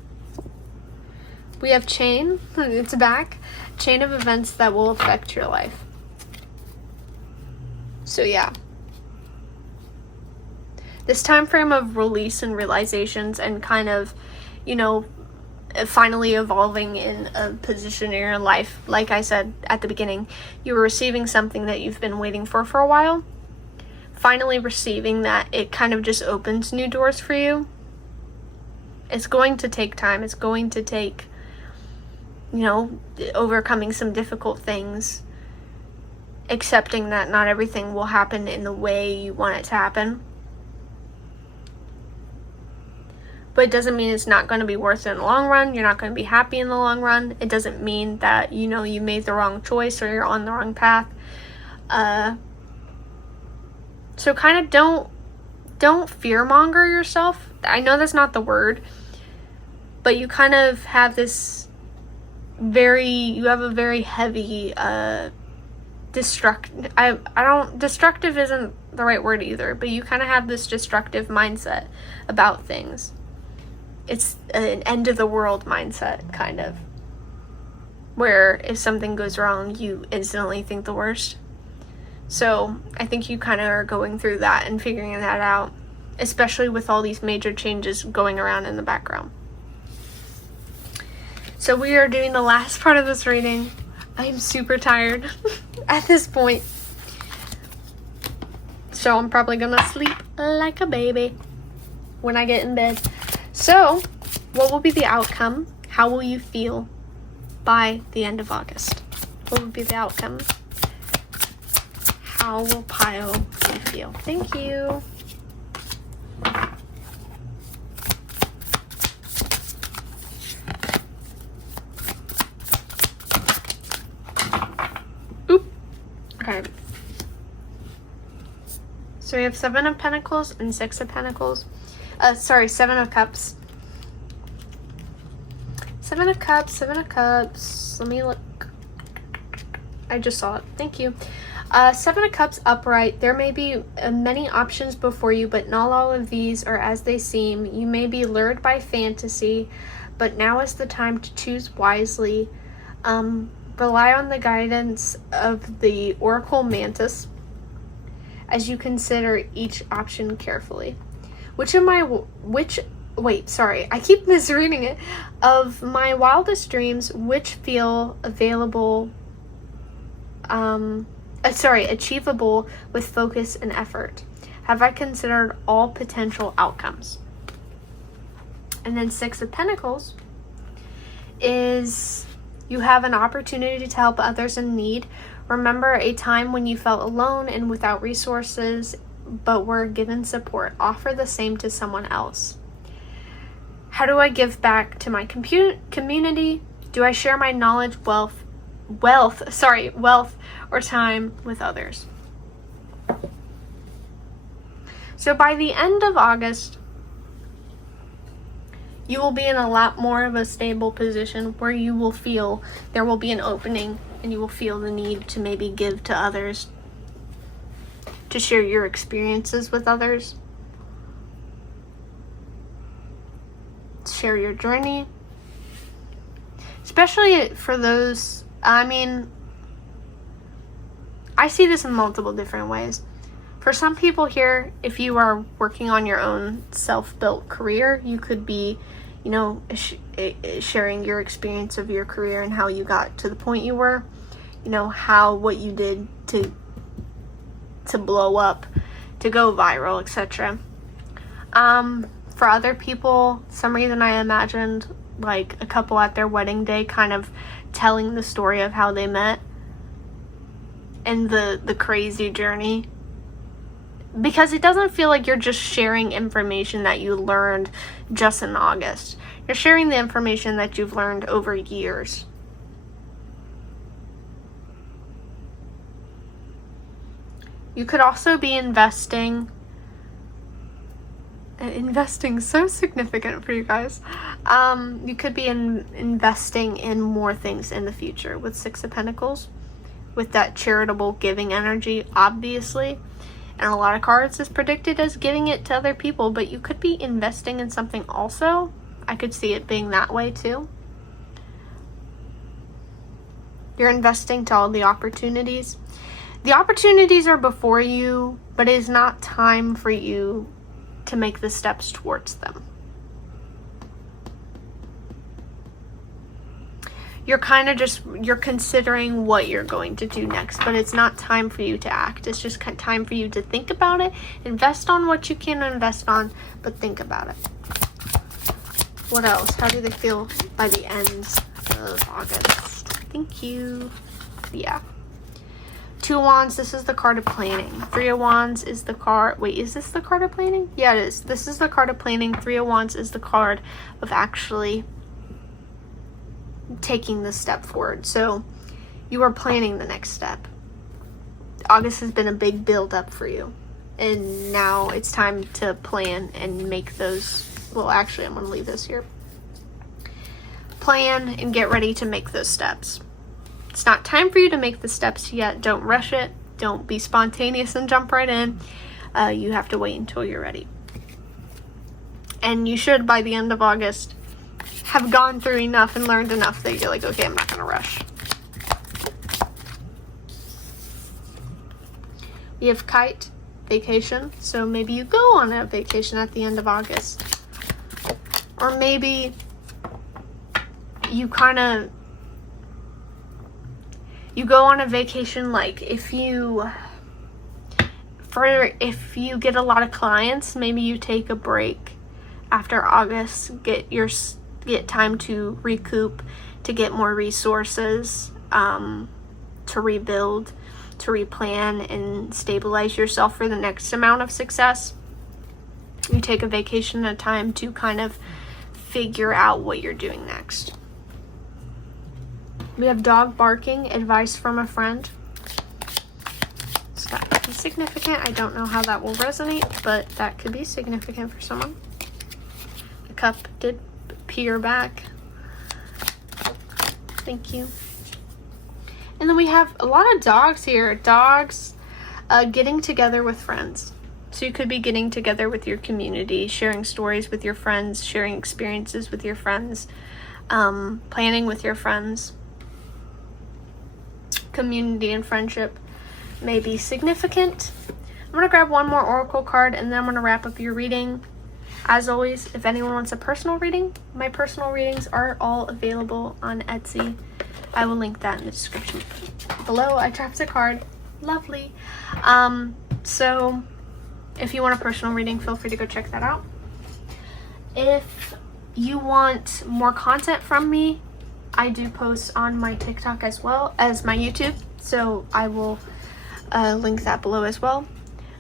We have chain, it's back. Chain of events that will affect your life. So yeah. This time frame of release and realizations and kind of, you know, finally evolving in a position in your life. Like I said at the beginning, you were receiving something that you've been waiting for a while. Finally receiving that, it kind of just opens new doors for you. It's going to take time. It's going to take, you know, overcoming some difficult things. Accepting that not everything will happen in the way you want it to happen. But it doesn't mean it's not going to be worth it in the long run. You're not going to be happy in the long run. It doesn't mean that, you know, you made the wrong choice or you're on the wrong path. So kind of don't fearmonger yourself. I know that's not the word, but you kind of have this you have a very heavy destructive isn't the right word either, but you kind of have this destructive mindset about things. It's an end of the world mindset, kind of, where if something goes wrong, you instantly think the worst. So I think you kind of are going through that and figuring that out, especially with all these major changes going around in the background. So we are doing the last part of this reading. I am super tired at this point. So I'm probably gonna sleep like a baby when I get in bed. So, what will be the outcome? How will you feel by the end of August? What will be the outcome? How will Pio feel? Thank you. Oop. Okay. So we have 7 of Pentacles and 6 of Pentacles. 7 of Cups. 7 of Cups, 7 of Cups. Let me look. I just saw it. Thank you. 7 of Cups upright. There may be many options before you, but not all of these are as they seem. You may be lured by fantasy, but now is the time to choose wisely. Rely on the guidance of the Oracle Mantis as you consider each option carefully. I keep misreading it. Of my wildest dreams, which feel achievable with focus and effort? Have I considered all potential outcomes? And then 6 of Pentacles is you have an opportunity to help others in need. Remember a time when you felt alone and without resources, but were given support. Offer the same to someone else. How do I give back to my community? Do I share my knowledge, wealth, or time with others? So by the end of August, you will be in a lot more of a stable position where you will feel there will be an opening and you will feel the need to maybe give to others, to share your experiences with others, share your journey, especially for those, I see this in multiple different ways. For some people here, if you are working on your own self-built career, you could be, sharing your experience of your career and how you got to the point you were, what you did to blow up, to go viral, etc. For other people, some reason I imagined like a couple at their wedding day kind of telling the story of how they met. and the crazy journey. Because it doesn't feel like you're just sharing information that you learned just in August. You're sharing the information that you've learned over years. You could also be investing so significant for you guys. You could be investing in more things in the future with Six of Pentacles, with that charitable giving energy, obviously. And a lot of cards is predicted as giving it to other people, but you could be investing in something also. I could see it being that way too. You're investing to all the opportunities. The opportunities are before you, but it is not time for you to make the steps towards them. You're kind of you're considering what you're going to do next, but it's not time for you to act. It's just time for you to think about it, invest on what you can invest on, but think about it. What else? How do they feel by the end of August? Thank you. Yeah. Two of Wands, this is the card of planning. Three of Wands is the card, wait, is this the card of planning? Yeah, it is. This is the card of planning. Three of Wands is the card of actually taking the step forward. So you are planning the next step. August has been a big build up for you, and now it's time to plan and make those. Well, actually, I'm going to leave this here. Plan and get ready to make those steps. It's not time for you to make the steps yet. Don't rush it. Don't be spontaneous and jump right in. You have to wait until you're ready. And you should, by the end of August, have gone through enough and learned enough that you're like, okay, I'm not going to rush. We have kite, vacation. So maybe you go on a vacation at the end of August. Or maybe you go on a vacation, like if you get a lot of clients, maybe you take a break after August, get time to recoup, to get more resources, to rebuild, to replan and stabilize yourself for the next amount of success. You take a vacation at a time to kind of figure out what you're doing next. We have dog barking, advice from a friend. So that could be significant. I don't know how that will resonate, but that could be significant for someone. The cup did peer back. Thank you. And then we have a lot of dogs here. Dogs getting together with friends. So you could be getting together with your community, sharing stories with your friends, sharing experiences with your friends, planning with your friends. Community and friendship may be significant. I'm going to grab one more oracle card and then I'm going to wrap up your reading. As always, if anyone wants a personal reading, my personal readings are all available on Etsy. I will link that in the description below. I trapped a card. Lovely. So if you want a personal reading, feel free to go check that out. If you want more content from me, I do post on my TikTok as well as my YouTube, so I will link that below as well.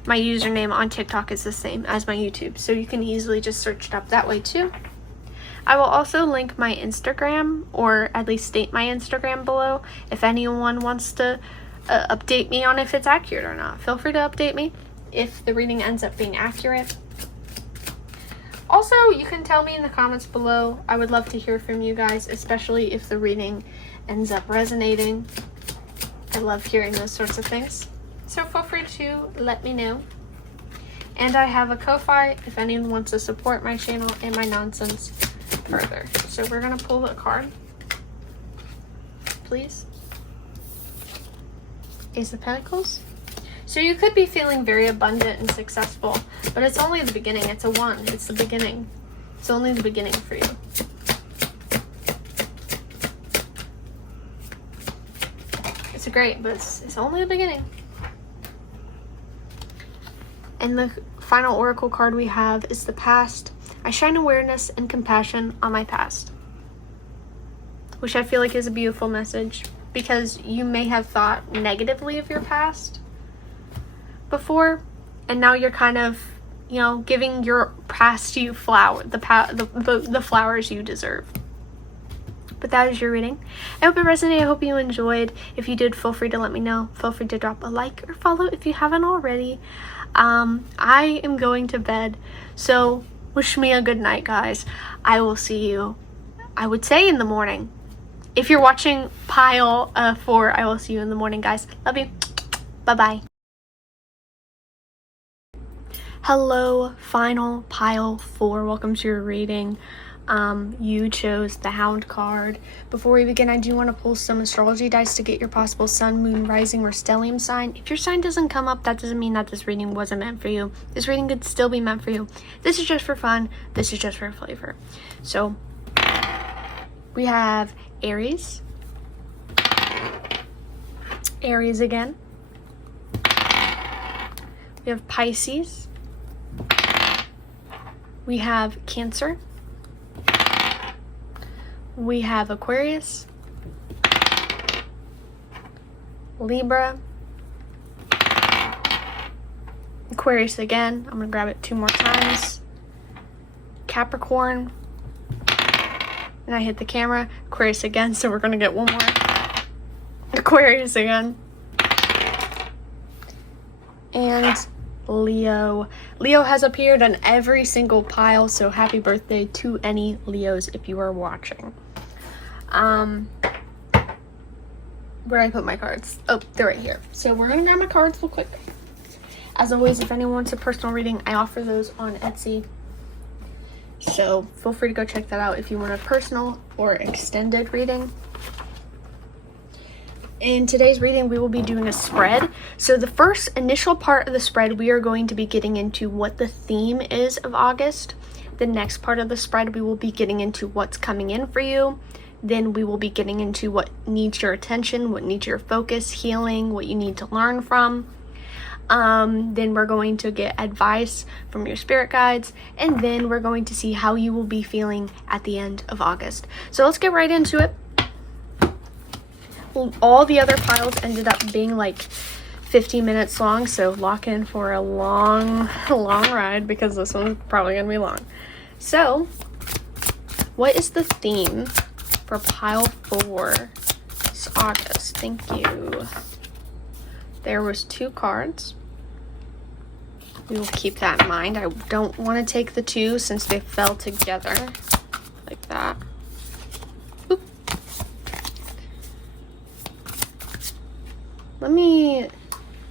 My username on TikTok is the same as my YouTube, so you can easily just search it up that way too. I will also link my Instagram, or at least state my Instagram below. If anyone wants to update me on if it's accurate or not, feel free to update me if the reading ends up being accurate. Also, you can tell me in the comments below. I would love to hear from you guys, especially if the reading ends up resonating. I love hearing those sorts of things. So feel free to let me know. And I have a Ko-Fi if anyone wants to support my channel and my nonsense further. So we're going to pull a card. Please. Ace of Pentacles. So you could be feeling very abundant and successful, but it's only the beginning. It's a 1. It's the beginning. It's only the beginning for you. It's great, but it's only the beginning. And the final oracle card we have is the past. I shine awareness and compassion on my past, which I feel like is a beautiful message. because you may have thought negatively of your past before, and now you're kind of, you know, giving your past you the flowers you deserve. But that is your reading. I hope it resonated. I hope you enjoyed. If you did, feel free to let me know. Feel free to drop a like or follow if you haven't already. I am going to bed, so wish me a good night, guys. I will see you, I would say, in the morning. If you're watching pile 4, I will see you in the morning, guys. Love you. Bye-bye. Hello, final pile 4. Welcome to your reading. You chose the Hound card. Before we begin, I do want to pull some astrology dice to get your possible sun, moon, rising, or stellium sign. If your sign doesn't come up, that doesn't mean that this reading wasn't meant for you. This reading could still be meant for you. This is just for fun. This is just for flavor. So, we have Aries. Aries again. We have Pisces. We have Cancer. We have Aquarius, Libra, Aquarius again. I'm going to grab it 2 more times. Capricorn. And I hit the camera. Aquarius again, so we're going to get 1 more. Aquarius again. And Leo. Leo has appeared on every single pile, so happy birthday to any Leos if you are watching. Where did I put my cards? Oh, they're right here. So we're gonna grab my cards real quick. As always, if anyone wants a personal reading, I offer those on Etsy. So feel free to go check that out if you want a personal or extended reading. In today's reading, we will be doing a spread. So the first initial part of the spread, we are going to be getting into what the theme is of August. The next part of the spread, we will be getting into what's coming in for you. Then we will be getting into what needs your attention, what needs your focus, healing, what you need to learn from. Then we're going to get advice from your spirit guides. And then we're going to see how you will be feeling at the end of August. So let's get right into it. All the other piles ended up being like 15 minutes long, so lock in for a long ride because this one's probably gonna be long. So, what is the theme for pile 4? It's August. Thank you. There was 2 cards. We will keep that in mind. I don't want to take the 2 since they fell together like that.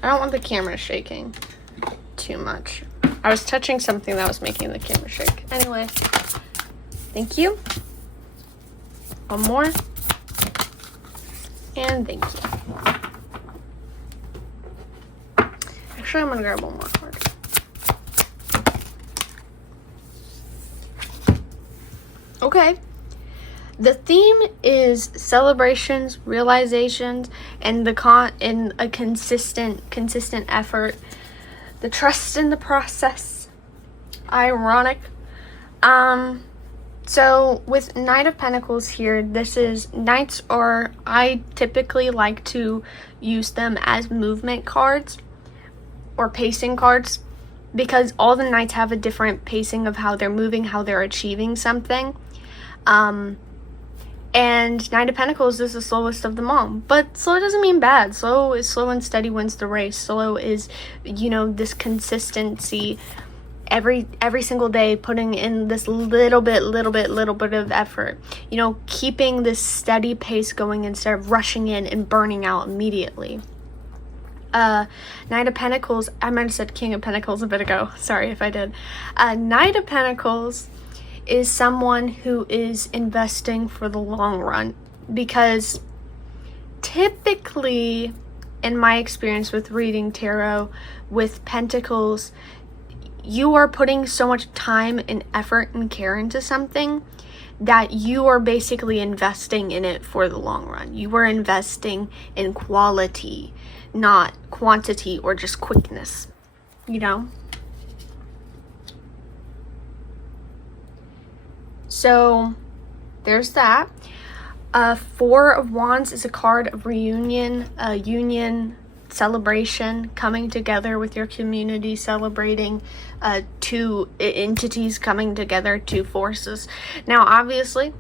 I don't want the camera shaking too much. I was touching something that was making the camera shake. Anyway, thank you. 1 more. And thank you. Actually, I'm gonna grab 1 more card. Okay. The theme is celebrations, realizations, and a consistent effort. The trust in the process. Ironic. So with Knight of Pentacles here, Knights I typically like to use them as movement cards or pacing cards because all the Knights have a different pacing of how they're moving, how they're achieving something. And Knight of Pentacles is the slowest of them all. But slow doesn't mean bad. Slow and steady wins the race. Slow is, this consistency every single day, putting in this little bit of effort. Keeping this steady pace going instead of rushing in and burning out immediately. Knight of Pentacles, I might have said King of Pentacles a bit ago. Sorry if I did. Knight of Pentacles is someone who is investing for the long run, because typically, in my experience with reading tarot with Pentacles, you are putting so much time and effort and care into something that you are basically investing in it for the long run. You are investing in quality, not quantity or just quickness, So there's that. Four of Wands is a card of reunion, a union, celebration, coming together with your community, celebrating two entities coming together, two forces. Now, obviously,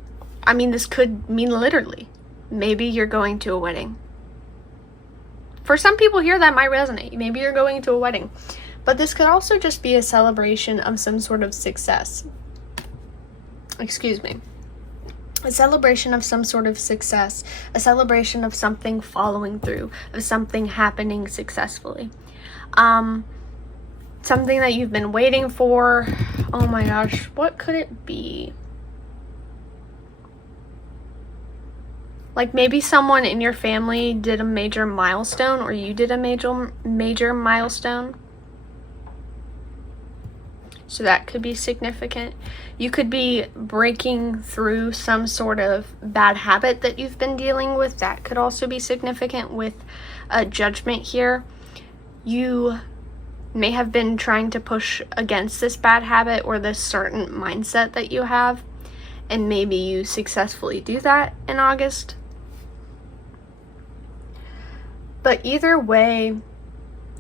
I mean, this could mean literally. Maybe you're going to a wedding. For some people here, that might resonate. Maybe you're going to a wedding. But this could also just be a celebration of some sort of success. Excuse me. A celebration of some sort of success. A celebration of something following through. Of something happening successfully. Something that you've been waiting for. Oh my gosh. What could it be? Like maybe someone in your family did a major milestone, or you did a major milestone. So that could be significant. You could be breaking through some sort of bad habit that you've been dealing with. That could also be significant with a judgment here. You may have been trying to push against this bad habit or this certain mindset that you have. And maybe you successfully do that in August. But either way,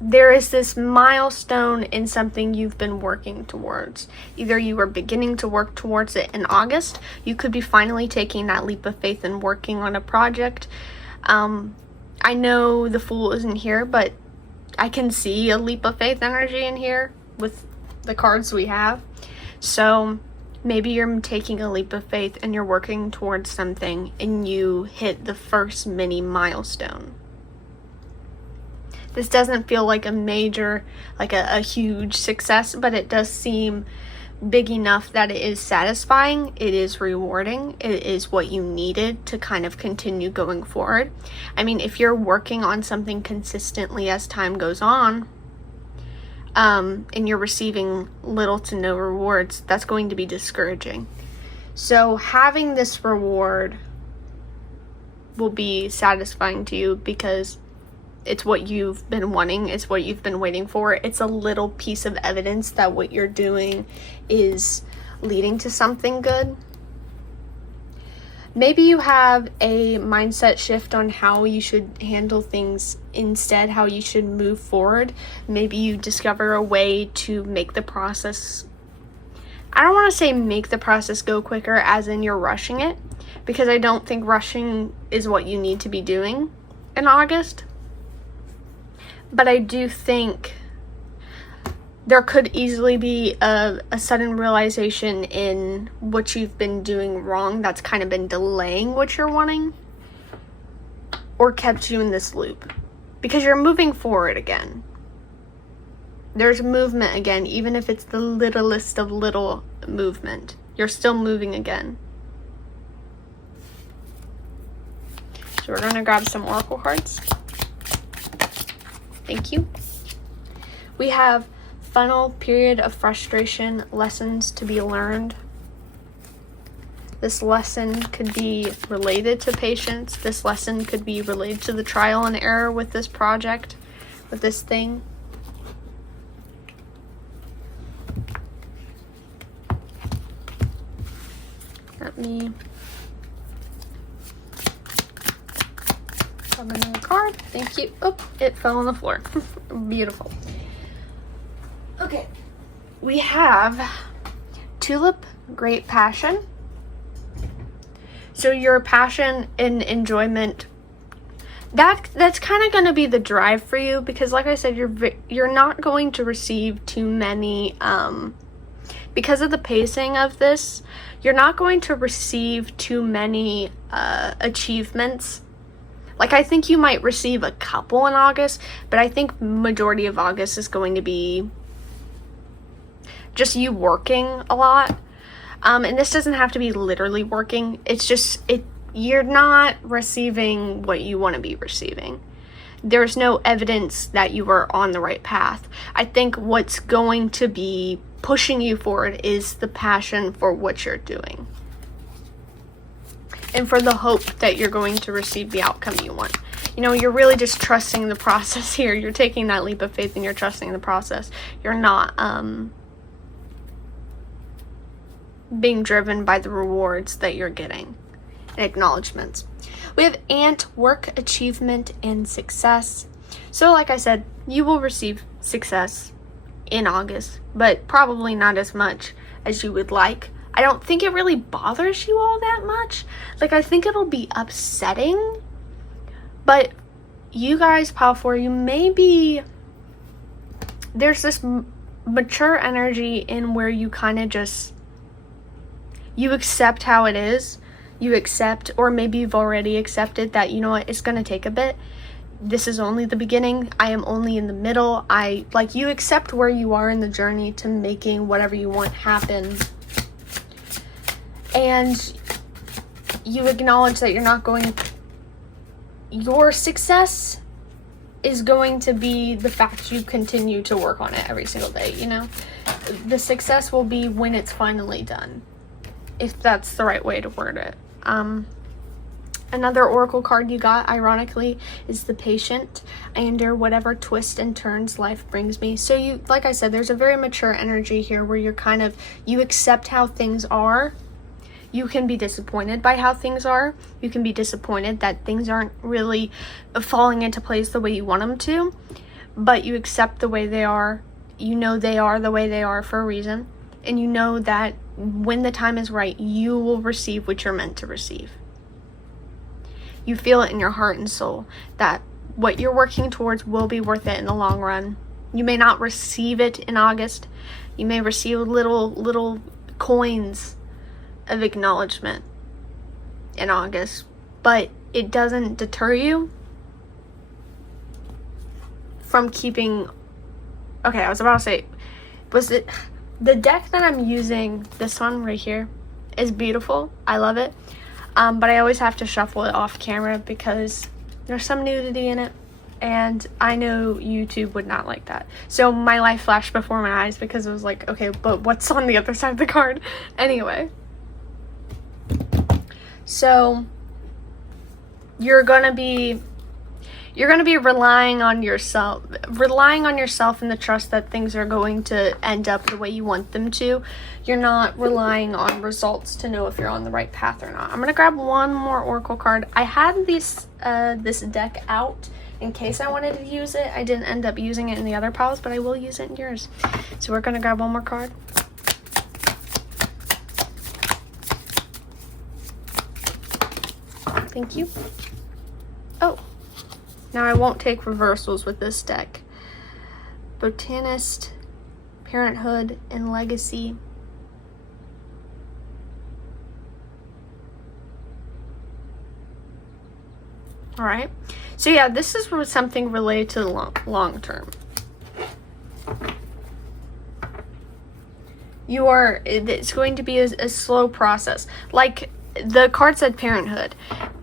there is this milestone in something you've been working towards. Either you were beginning to work towards it in August. You could be finally taking that leap of faith and working on a project. I know the Fool isn't here, but I can see a leap of faith energy in here with the cards we have. So maybe you're taking a leap of faith and you're working towards something and you hit the first mini milestone. This doesn't feel like a major, like a huge success, but it does seem big enough that it is satisfying, it is rewarding, it is what you needed to kind of continue going forward. I mean, if you're working on something consistently as time goes on, and you're receiving little to no rewards, that's going to be discouraging. So having this reward will be satisfying to you because it's what you've been wanting. It's what you've been waiting for. It's a little piece of evidence that what you're doing is leading to something good. Maybe you have a mindset shift on how you should handle things instead, how you should move forward. Maybe you discover a way to make the process, I don't want to say make the process go quicker as in you're rushing it, because I don't think rushing is what you need to be doing in August. But I do think there could easily be a sudden realization in what you've been doing wrong that's kind of been delaying what you're wanting or kept you in this loop, because you're moving forward again. There's movement again, even if it's the littlest of little movement. You're still moving again. So we're going to grab some oracle cards. Thank you. We have funnel, period of frustration, lessons to be learned. This lesson could be related to patience. This lesson could be related to the trial and error with this project, with this thing. Let me grab another card. Thank you. Oh, it fell on the floor. Beautiful. Okay. We have Tulip, Great Passion. So your passion and enjoyment, that's kind of going to be the drive for you, because like I said, you're not going to receive too many, because of the pacing of this, you're not going to receive too many achievements. Like, I think you might receive a couple in August, but I think majority of August is going to be just you working a lot. And this doesn't have to be literally working. It's just, you're not receiving what you want to be receiving. There's no evidence that you are on the right path. I think what's going to be pushing you forward is the passion for what you're doing. And for the hope that you're going to receive the outcome you want. You know, you're really just trusting the process here. You're taking that leap of faith and you're trusting the process. You're not being driven by the rewards that you're getting. and acknowledgments. We have Ant, work, achievement, and success. So like I said, you will receive success in August, but probably not as much as you would like. I don't think it really bothers you all that much. Like, I think it'll be upsetting, but you guys, Pile 4, you may be, there's this mature energy in where you kind of just, you accept how it is. You accept, or maybe you've already accepted that, you know what, it's going to take a bit. This is only the beginning. I am only in the middle. You accept where you are in the journey to making whatever you want happen. And you acknowledge that your success is going to be the fact you continue to work on it every single day, you know? The success will be when it's finally done, if that's the right way to word it. Another oracle card you got, ironically, is the Patient. I endure whatever twists and turns life brings me. So you, like I said, there's a very mature energy here where you accept how things are. You can be disappointed by how things are. You can be disappointed that things aren't really falling into place the way you want them to, but you accept the way they are. You know they are the way they are for a reason, and you know that when the time is right, you will receive what you're meant to receive. You feel it in your heart and soul that what you're working towards will be worth it in the long run. You may not receive it in August. You may receive little coins of acknowledgement in August, but it doesn't deter you from keeping. Okay, I was about to say, was it the deck that I'm using? This one right here is beautiful. I love it. But I always have to shuffle it off camera because there's some nudity in it, and I know YouTube would not like that. So my life flashed before my eyes because it was like, okay, but what's on the other side of the card? Anyway. So you're gonna be relying on yourself in the trust that things are going to end up the way you want them to. You're not relying on results to know if you're on the right path or not. I'm gonna grab one more oracle card. I had this deck out in case I wanted to use it. I didn't end up using it in the other piles, but I will use it in yours. So we're gonna grab one more card. Thank you. Oh, now I won't take reversals with this deck. Botanist, Parenthood, and Legacy. All right. So yeah, this is something related to the long term. It's going to be a slow process. Like the card said, Parenthood.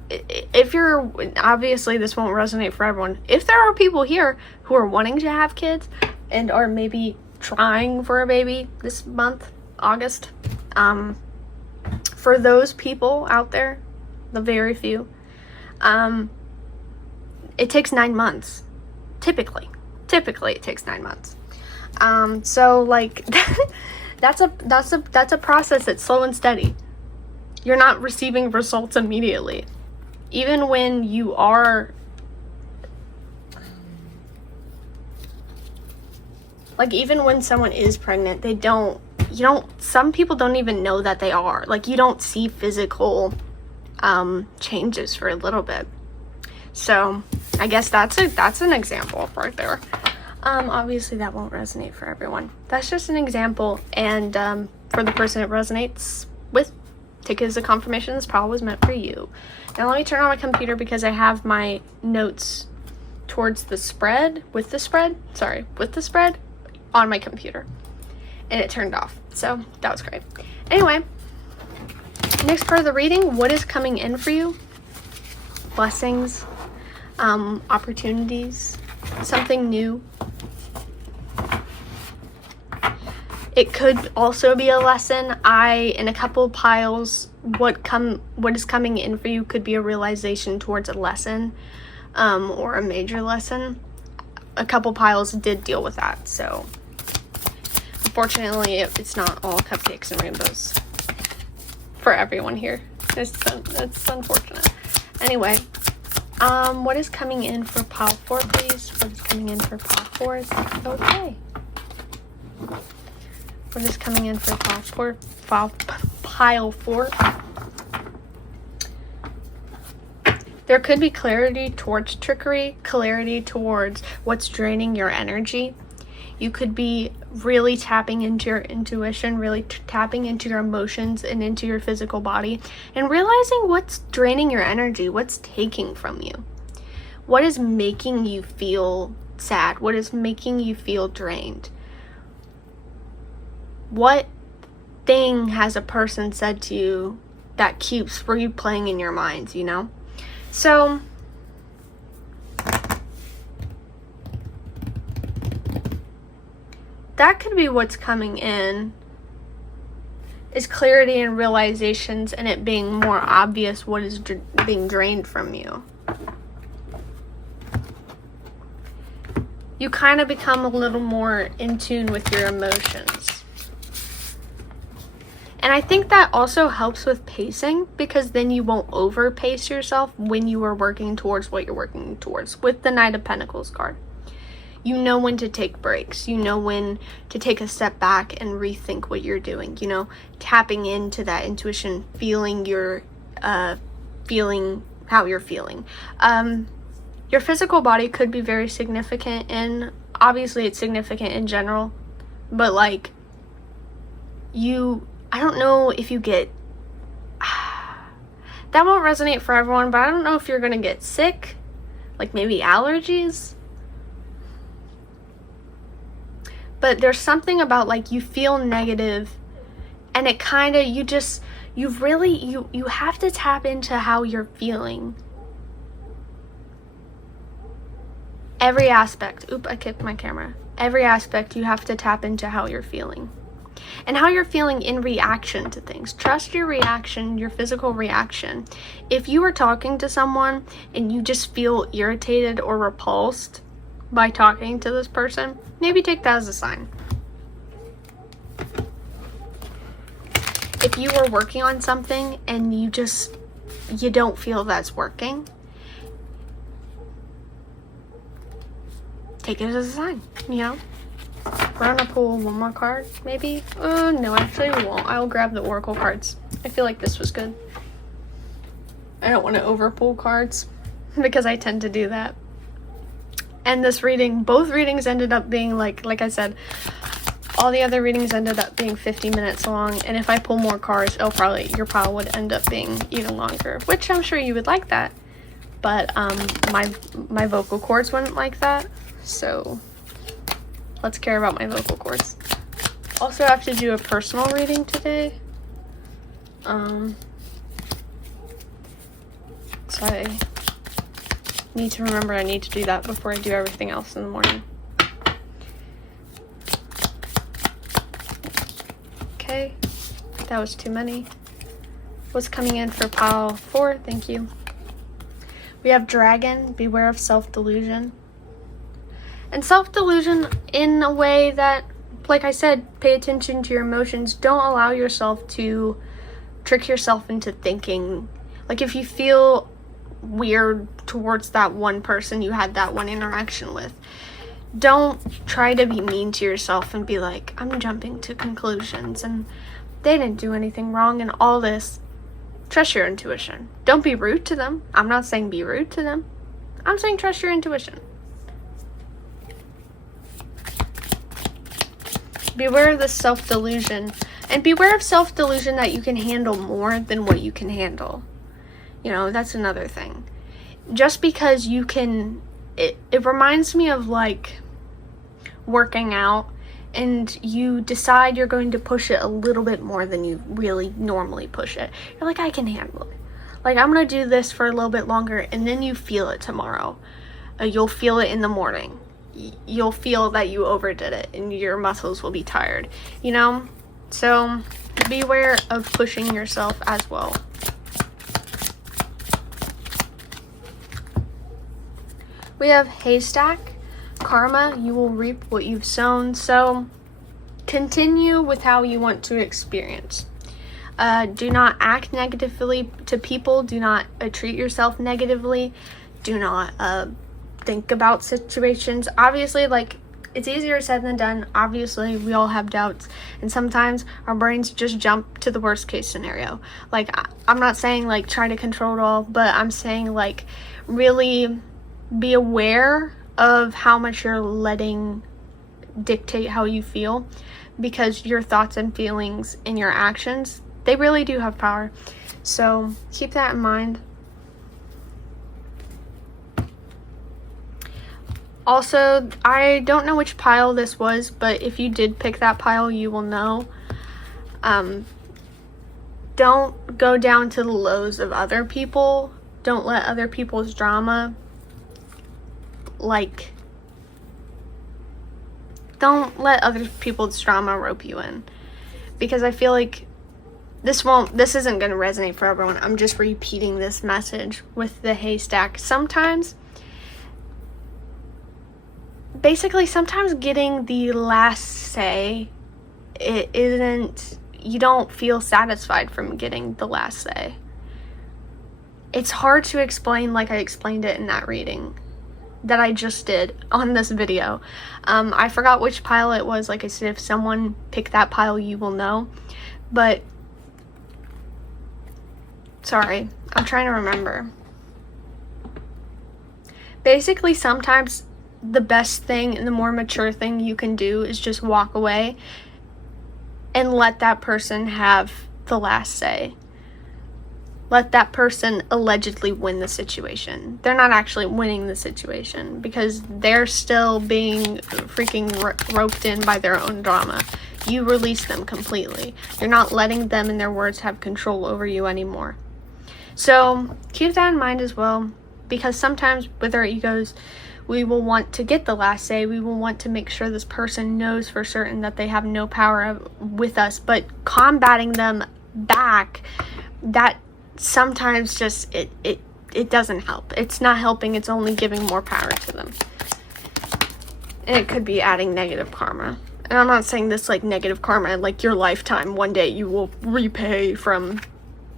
If you're, obviously this won't resonate for everyone. If there are people here who are wanting to have kids and are maybe trying for a baby this month, August, for those people out there, the very few, it takes 9 months. Typically it takes 9 months. So like that's a process that's slow and steady. You're not receiving results immediately. Even when you are, like, even when someone is pregnant, some people don't even know that they are. Like, you don't see physical changes for a little bit. So I guess that's an example right there. Obviously that won't resonate for everyone. That's just an example, and for the person it resonates with, take it as a confirmation this pile was meant for you. Now let me turn on my computer because I have my notes towards the spread, with the spread on my computer, and it turned off. So that was great. Anyway, next part of the reading, what is coming in for you? Blessings, opportunities, something new. It could also be a lesson. In a couple of piles, what is coming in for you could be a realization towards a lesson, or a major lesson. A couple piles did deal with that, so unfortunately it's not all cupcakes and rainbows for everyone here. It's unfortunate. Anyway, what is coming in for pile 4, please? What is coming in for pile 4? Okay. What is coming in for pile 4? Pile 4. There could be clarity towards trickery, clarity towards what's draining your energy. You could be really tapping into your intuition, really tapping into your emotions and into your physical body, and realizing what's draining your energy, what's taking from you. What is making you feel sad? What is making you feel drained? What thing has a person said to you that keeps replaying in your minds, you know? So, that could be what's coming in, is clarity and realizations, and it being more obvious what is being drained from you. You kind of become a little more in tune with your emotions. And I think that also helps with pacing, because then you won't overpace yourself when you are working towards what you're working towards. With the Knight of Pentacles card, you know when to take breaks. You know when to take a step back and rethink what you're doing. You know, tapping into that intuition, feeling feeling how you're feeling. Your physical body could be very significant, and obviously it's significant in general, but like I don't know if you get, that won't resonate for everyone, but I don't know if you're gonna get sick, like maybe allergies. But there's something about like you feel negative, and it kind of, you have to tap into how you're feeling. Every aspect, I kicked my camera. Every aspect you have to tap into how you're feeling. And how you're feeling in reaction to things. Trust your reaction, your physical reaction. If you are talking to someone and you just feel irritated or repulsed by talking to this person, maybe take that as a sign. If you are working on something and you don't feel that's working, take it as a sign, you know? We're gonna pull one more card, maybe? No, actually we won't. I'll grab the Oracle cards. I feel like this was good. I don't want to over-pull cards, because I tend to do that. And this reading, both readings ended up being like I said, all the other readings ended up being 50 minutes long, and if I pull more cards, your pile would end up being even longer, which I'm sure you would like that. But my vocal cords wouldn't like that, so let's care about my vocal cords. Also, I have to do a personal reading today. So I need to remember I need to do that before I do everything else in the morning. Okay, that was too many. What's coming in for pile 4? Thank you. We have Dragon, beware of self-delusion. And self-delusion in a way that, like I said, pay attention to your emotions. Don't allow yourself to trick yourself into thinking. Like if you feel weird towards that one person you had that one interaction with, don't try to be mean to yourself and be like, I'm jumping to conclusions and they didn't do anything wrong and all this. Trust your intuition. Don't be rude to them. I'm not saying be rude to them. I'm saying trust your intuition. Beware of the self-delusion, and beware of self-delusion that you can handle more than what you can handle. You know, that's another thing. Just because you can, it reminds me of like working out and you decide you're going to push it a little bit more than you really normally push it. You're like, I can handle it. Like, I'm going to do this for a little bit longer, and then you feel it tomorrow. You'll feel it in the morning. You'll feel that you overdid it and your muscles will be tired, you know? So beware of pushing yourself as well. We have Haystack, Karma, you will reap what you've sown. So continue with how you want to experience. Do not act negatively to people. Do not treat yourself negatively. Do not think about situations. Obviously, like, it's easier said than done. Obviously, we all have doubts, and sometimes our brains just jump to the worst case scenario. Like, I'm not saying like try to control it all, but I'm saying like really be aware of how much you're letting dictate how you feel, because your thoughts and feelings and your actions, they really do have power. So keep that in mind. Also, I don't know which pile this was, but if you did pick that pile, you will know. Don't go down to the lows of other people. Don't let other people's drama, like, don't let other people's drama rope you in. Because I feel like this isn't going to resonate for everyone. I'm just repeating this message with the haystack. Sometimes getting the last say, you don't feel satisfied from getting the last say. It's hard to explain like I explained it in that reading that I just did on this video. I forgot which pile it was. Like I said, if someone picked that pile, you will know. But, sorry, I'm trying to remember. Basically, sometimes the best thing and the more mature thing you can do is just walk away and let that person have the last say. Let that person allegedly win the situation. They're not actually winning the situation because they're still being freaking roped in by their own drama. You release them completely. You're not letting them and their words have control over you anymore. So keep that in mind as well, because sometimes with our egos, we will want to get the last say. We will want to make sure this person knows for certain that they have no power with us. But combating them back, that sometimes just, it doesn't help. It's not helping. It's only giving more power to them. And it could be adding negative karma. And I'm not saying this like negative karma, like your lifetime. One day you will repay from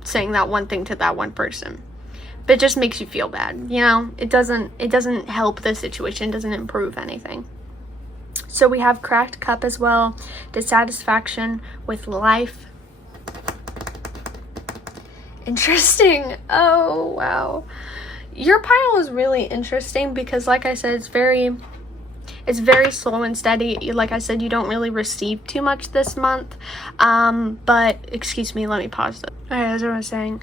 saying that one thing to that one person. But it just makes you feel bad, you know? It doesn't help the situation, doesn't improve anything. So we have cracked cup as well, dissatisfaction with life. Interesting. Oh, wow. Your pile is really interesting because, like I said, it's very slow and steady. Like I said, you don't really receive too much this month. But, excuse me, let me pause that. All right, as I was saying,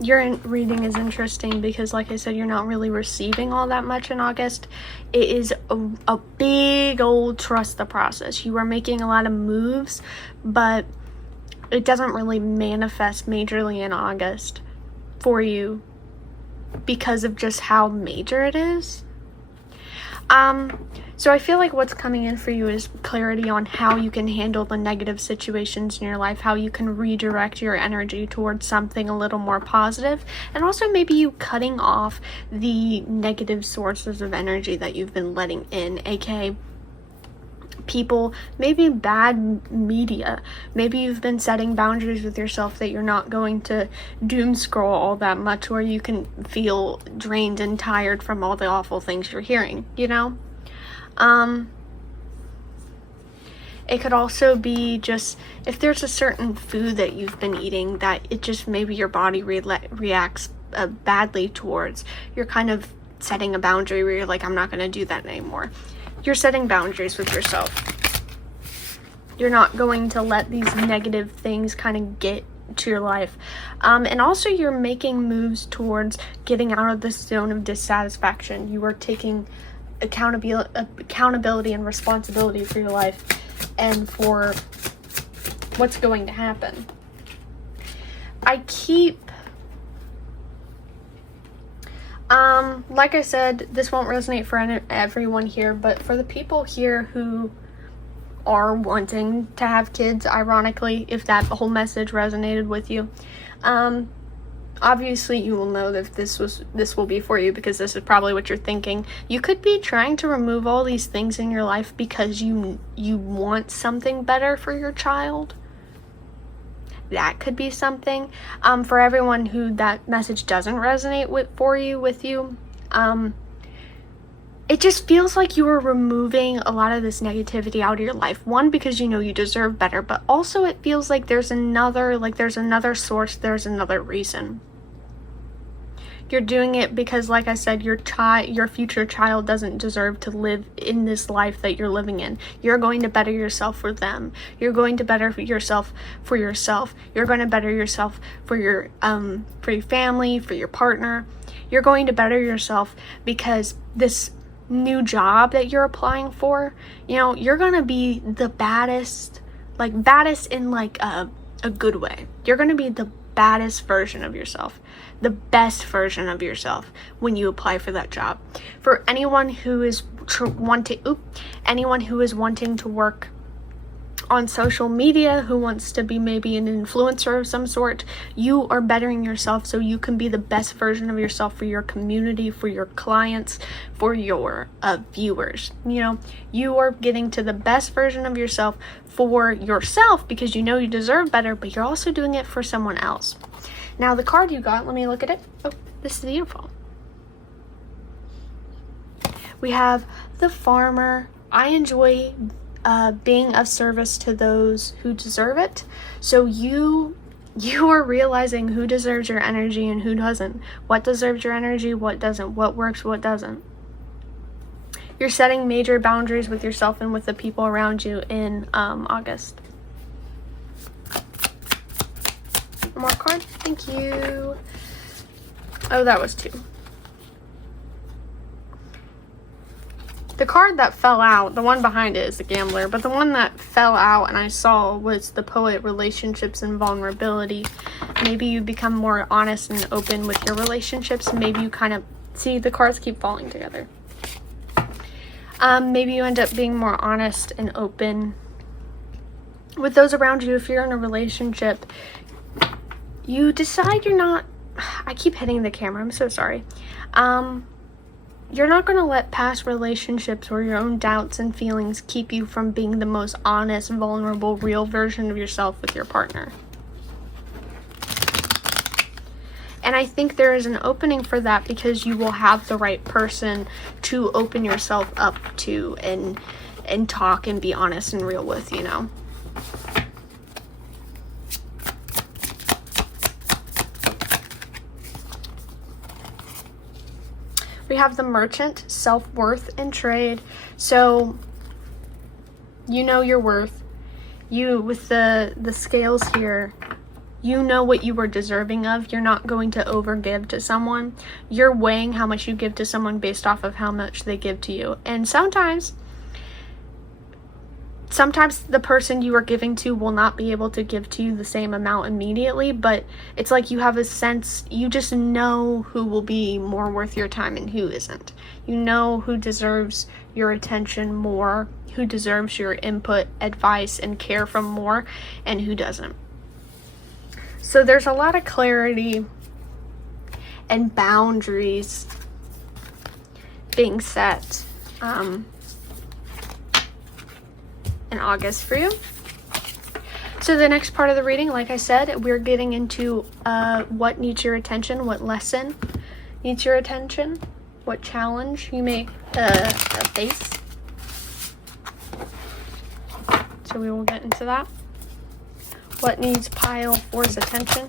your reading is interesting because, like I said, you're not really receiving all that much in August. It is a big old trust the process. You are making a lot of moves, but it doesn't really manifest majorly in August for you because of just how major it is. So I feel like what's coming in for you is clarity on how you can handle the negative situations in your life, how you can redirect your energy towards something a little more positive, and also maybe you cutting off the negative sources of energy that you've been letting in, aka people, maybe bad media. Maybe you've been setting boundaries with yourself that you're not going to doom scroll all that much where you can feel drained and tired from all the awful things you're hearing, you know? It could also be just if there's a certain food that you've been eating that it just maybe your body reacts badly towards, you're kind of setting a boundary where you're like, I'm not going to do that anymore. You're setting boundaries with yourself. You're not going to let these negative things kind of get to your life. And also you're making moves towards getting out of this zone of dissatisfaction. You are taking accountability and responsibility for your life and for what's going to happen. Like I said, this won't resonate for everyone here, but for the people here who are wanting to have kids, ironically, if that whole message resonated with you, obviously you will know that this will be for you because this is probably what you're thinking. You could be trying to remove all these things in your life because you want something better for your child. that could be something. For everyone who that message doesn't resonate with you, it just feels like you are removing a lot of this negativity out of your life. One, because you know you deserve better, but also it feels like there's another source, there's another reason. You're doing it because, like I said, your future child doesn't deserve to live in this life that you're living in. You're going to better yourself for them. You're going to better yourself for yourself. You're going to better yourself for your family, for your partner. You're going to better yourself because this new job that you're applying for, you know, you're going to be the baddest in like a good way. You're going to be the baddest version of yourself, the best version of yourself when you apply for that job. For anyone who is wanting to work on social media, who wants to be maybe an influencer of some sort, you are bettering yourself so you can be the best version of yourself for your community, for your clients, for your viewers. You know, you are getting to the best version of yourself for yourself because you know you deserve better, but you're also doing it for someone else. Now, the card you got, let me look at it. Oh, this is beautiful. We have the Farmer. I enjoy being of service to those who deserve it. So you are realizing who deserves your energy and who doesn't. What deserves your energy, what doesn't. What works, what doesn't. You're setting major boundaries with yourself and with the people around you in August. One more card. Thank you. Oh, that was 2. The card that fell out, the one behind it is the Gambler, but the one that fell out and I saw was the Poet, Relationships and Vulnerability. Maybe you become more honest and open with your relationships. Maybe you kind of see the cards keep falling together. Maybe you end up being more honest and open with those around you. If you're in a relationship, you decide you're not, I keep hitting the camera, I'm so sorry. You're not going to let past relationships or your own doubts and feelings keep you from being the most honest, vulnerable, real version of yourself with your partner. And I think there is an opening for that because you will have the right person to open yourself up to and talk and be honest and real with, you know. We have the Merchant, self-worth and trade. So you know your worth. You, with the scales here, you know what you are deserving of. You're not going to overgive to someone. You're weighing how much you give to someone based off of how much they give to you. And sometimes the person you are giving to will not be able to give to you the same amount immediately, but it's like you have a sense, you just know who will be more worth your time and who isn't. You know who deserves your attention more, who deserves your input, advice, and care from more, and who doesn't. So there's a lot of clarity and boundaries being set in August for you. So the next part of the reading, like I said, we're getting into what needs your attention, what lesson needs your attention, what challenge you may face. So we will get into that. What needs pile 4's attention?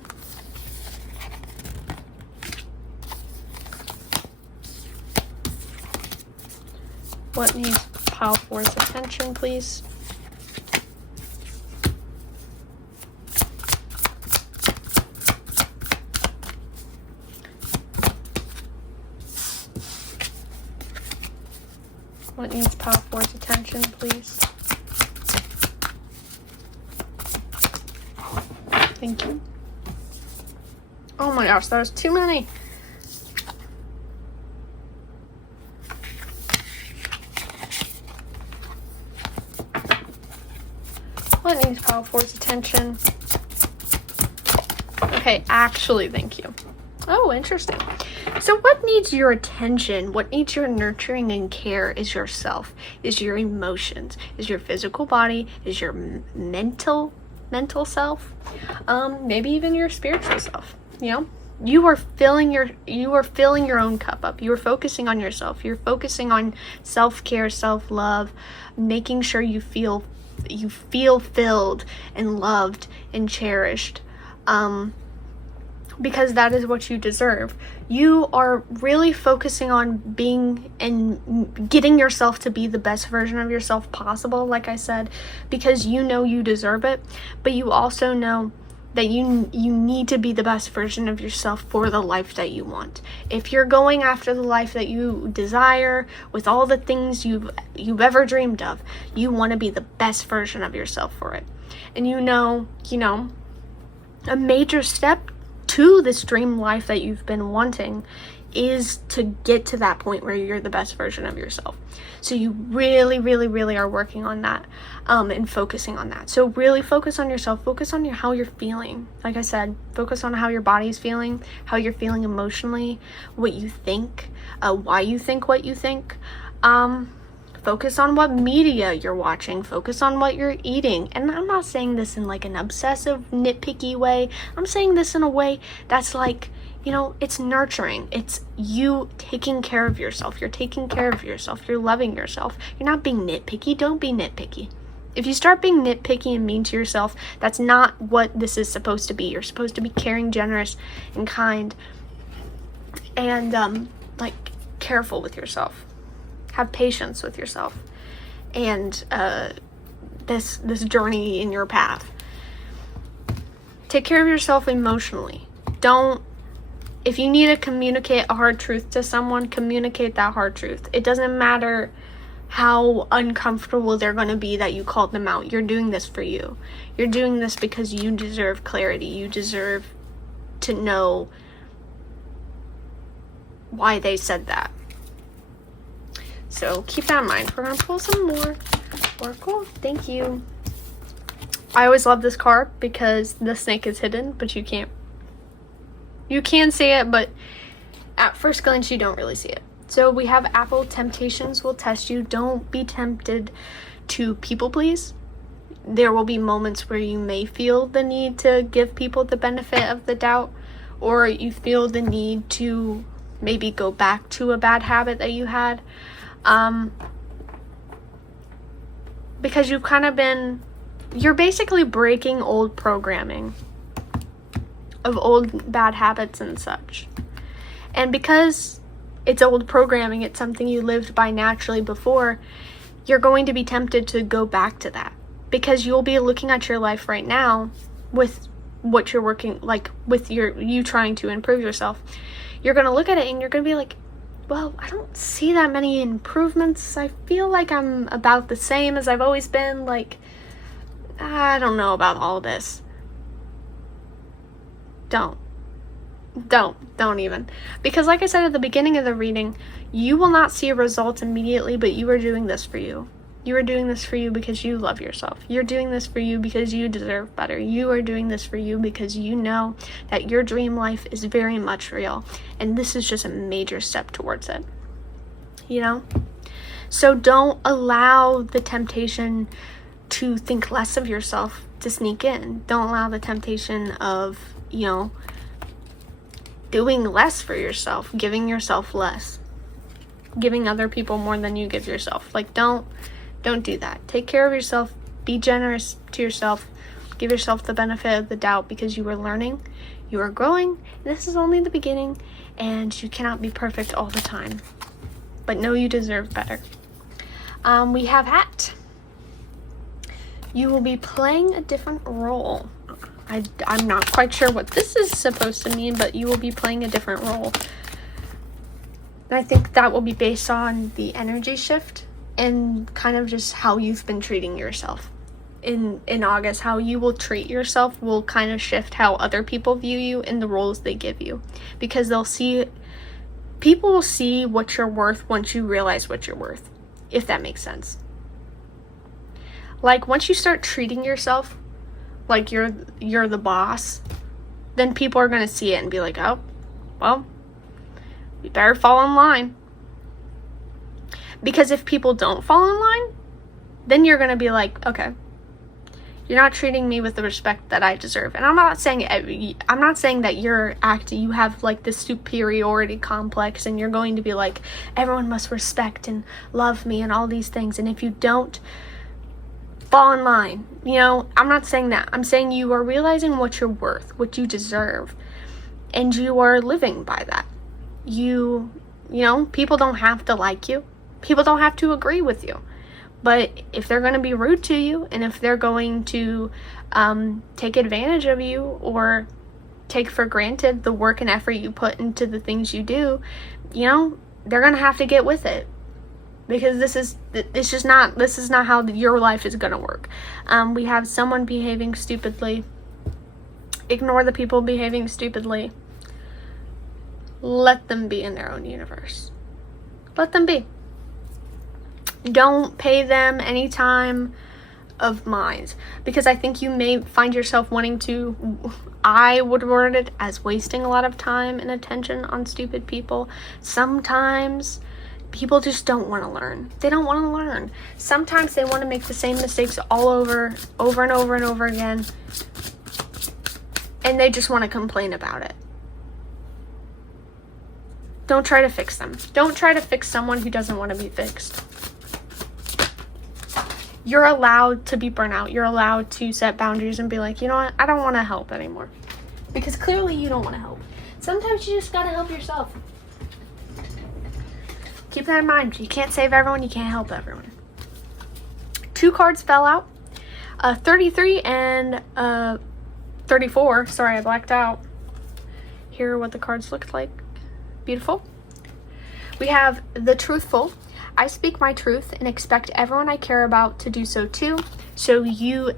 What needs pile 4's attention, please? What needs pile 4's attention, please? Thank you. Oh my gosh, that was too many. What needs pile 4's attention? Okay, actually, thank you. Oh, interesting. So what needs your attention, what needs your nurturing and care is yourself, is your emotions, is your physical body, is your mental mental self, maybe even your spiritual self. You are filling your own cup up. You're focusing on yourself. You're focusing on self-care, self-love, making sure you feel filled and loved and cherished, because that is what you deserve. You are really focusing on being and getting yourself to be the best version of yourself possible, like I said, because you know you deserve it, but you also know that you need to be the best version of yourself for the life that you want. If you're going after the life that you desire with all the things you've ever dreamed of, you want to be the best version of yourself for it. And a major step to this dream life that you've been wanting is to get to that point where you're the best version of yourself. So you really, really, really are working on that, and focusing on that. So really focus on yourself. Focus on how you're feeling. Like I said, focus on how your body's feeling, how you're feeling emotionally, what you think, why you think what you think. Focus on what media you're watching. Focus on what you're eating. And I'm not saying this in like an obsessive, nitpicky way. I'm saying this in a way that's like, it's nurturing. It's you taking care of yourself. You're taking care of yourself. You're loving yourself. You're not being nitpicky. Don't be nitpicky. If you start being nitpicky and mean to yourself, that's not what this is supposed to be. You're supposed to be caring, generous, and kind, and careful with yourself. Have patience with yourself and this journey in your path. Take care of yourself emotionally. If you need to communicate a hard truth to someone, communicate that hard truth. It doesn't matter how uncomfortable they're going to be that you called them out. You're doing this for you. You're doing this because you deserve clarity. You deserve to know why they said that. So keep that in mind. We're going to pull some more Oracle. Thank you. I always love this card because the snake is hidden, but you can see it, but at first glance you don't really see it. So we have Apple. Temptations will test you. Don't be tempted to people please. There will be moments where you may feel the need to give people the benefit of the doubt, or you feel the need to maybe go back to a bad habit that you had. Because you're basically breaking old programming of old bad habits and such. And because it's old programming, it's something you lived by naturally before, you're going to be tempted to go back to that. Because you'll be looking at your life right now with what you're working, like with you trying to improve yourself. You're going to look at it and you're going to be like, well, I don't see that many improvements. I feel like I'm about the same as I've always been. Like, I don't know about all this. Don't even. Because like I said at the beginning of the reading, you will not see a result immediately, but you are doing this for you. You are doing this for you because you love yourself. You're doing this for you because you deserve better. You are doing this for you because you know that your dream life is very much real. And this is just a major step towards it. So don't allow the temptation to think less of yourself to sneak in. Don't allow the temptation of, doing less for yourself, giving yourself less, giving other people more than you give yourself. Like, don't do that. Take care of yourself. Be generous to yourself. Give yourself the benefit of the doubt because you are learning, you are growing. This is only the beginning, and you cannot be perfect all the time. But know you deserve better. We have Hat. You will be playing a different role. I'm not quite sure what this is supposed to mean, but you will be playing a different role. And I think that will be based on the energy shift and kind of just how you've been treating yourself. In August, how you will treat yourself will kind of shift how other people view you and the roles they give you. Because people will see what you're worth once you realize what you're worth, if that makes sense. Like, once you start treating yourself like you're the boss, then people are going to see it and be like, oh, well, you better fall in line. Because if people don't fall in line, then you're going to be like, okay, You're not treating me with the respect that I deserve. And I'm not saying that you have like this superiority complex and you're going to be like, everyone must respect and love me and all these things. And if you don't, fall in line. I'm not saying that. I'm saying you are realizing what you're worth, what you deserve, and you are living by that. People don't have to like you. People don't have to agree with you. But if they're going to be rude to you, and if they're going to take advantage of you or take for granted the work and effort you put into the things you do, they're going to have to get with it. Because this is not how your life is going to work. We have someone behaving stupidly. Ignore the people behaving stupidly. Let them be in their own universe. Let them be. Don't pay them any time of mind, because I think you may find yourself wanting to, I would word it as wasting a lot of time and attention on stupid people. Sometimes people just don't want to learn. They don't want to learn. Sometimes they want to make the same mistakes all over and over and over again, and they just want to complain about it. Don't try to fix them. Don't try to fix someone who doesn't want to be fixed. You're allowed to be burnt out. You're allowed to set boundaries and be like, you know what? I don't want to help anymore. Because clearly you don't want to help. Sometimes you just got to help yourself. Keep that in mind. You can't save everyone. You can't help everyone. 2 cards fell out. 33 and 34. Sorry, I blacked out. Here are what the cards looked like. Beautiful. We have the Truthful. I speak my truth and expect everyone I care about to do so too. So you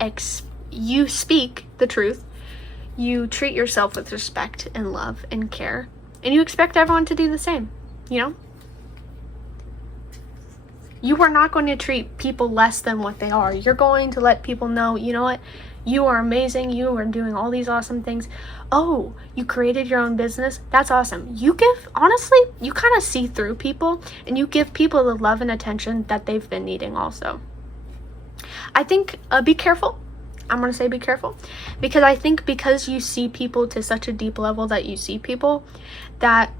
speak the truth. You treat yourself with respect and love and care. And you expect everyone to do the same. You are not going to treat people less than what they are. You're going to let people know, you know what? You are amazing. You are doing all these awesome things. Oh, you created your own business. That's awesome. Honestly, you kind of see through people, and you give people the love and attention that they've been needing also. I think, be careful. I'm going to say be careful. Because I think because you see people to such a deep level that you see people, that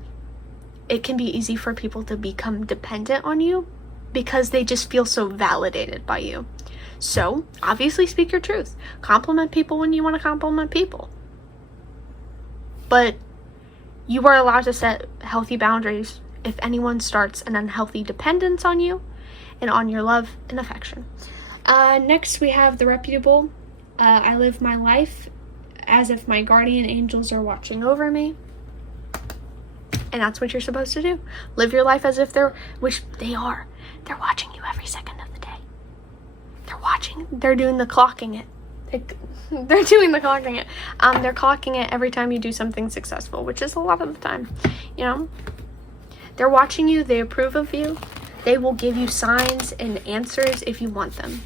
it can be easy for people to become dependent on you because they just feel so validated by you. So, obviously speak your truth. Compliment people when you want to compliment people. But you are allowed to set healthy boundaries if anyone starts an unhealthy dependence on you and on your love and affection. Next, we have the Reputable. I live my life as if my guardian angels are watching over me. And that's what you're supposed to do. Live your life as if which they are. They're watching you every second of the day. They're watching. They're doing the clocking it. They're doing the clocking it. They're clocking it every time you do something successful, which is a lot of the time. They're watching you. They approve of you. They will give you signs and answers if you want them.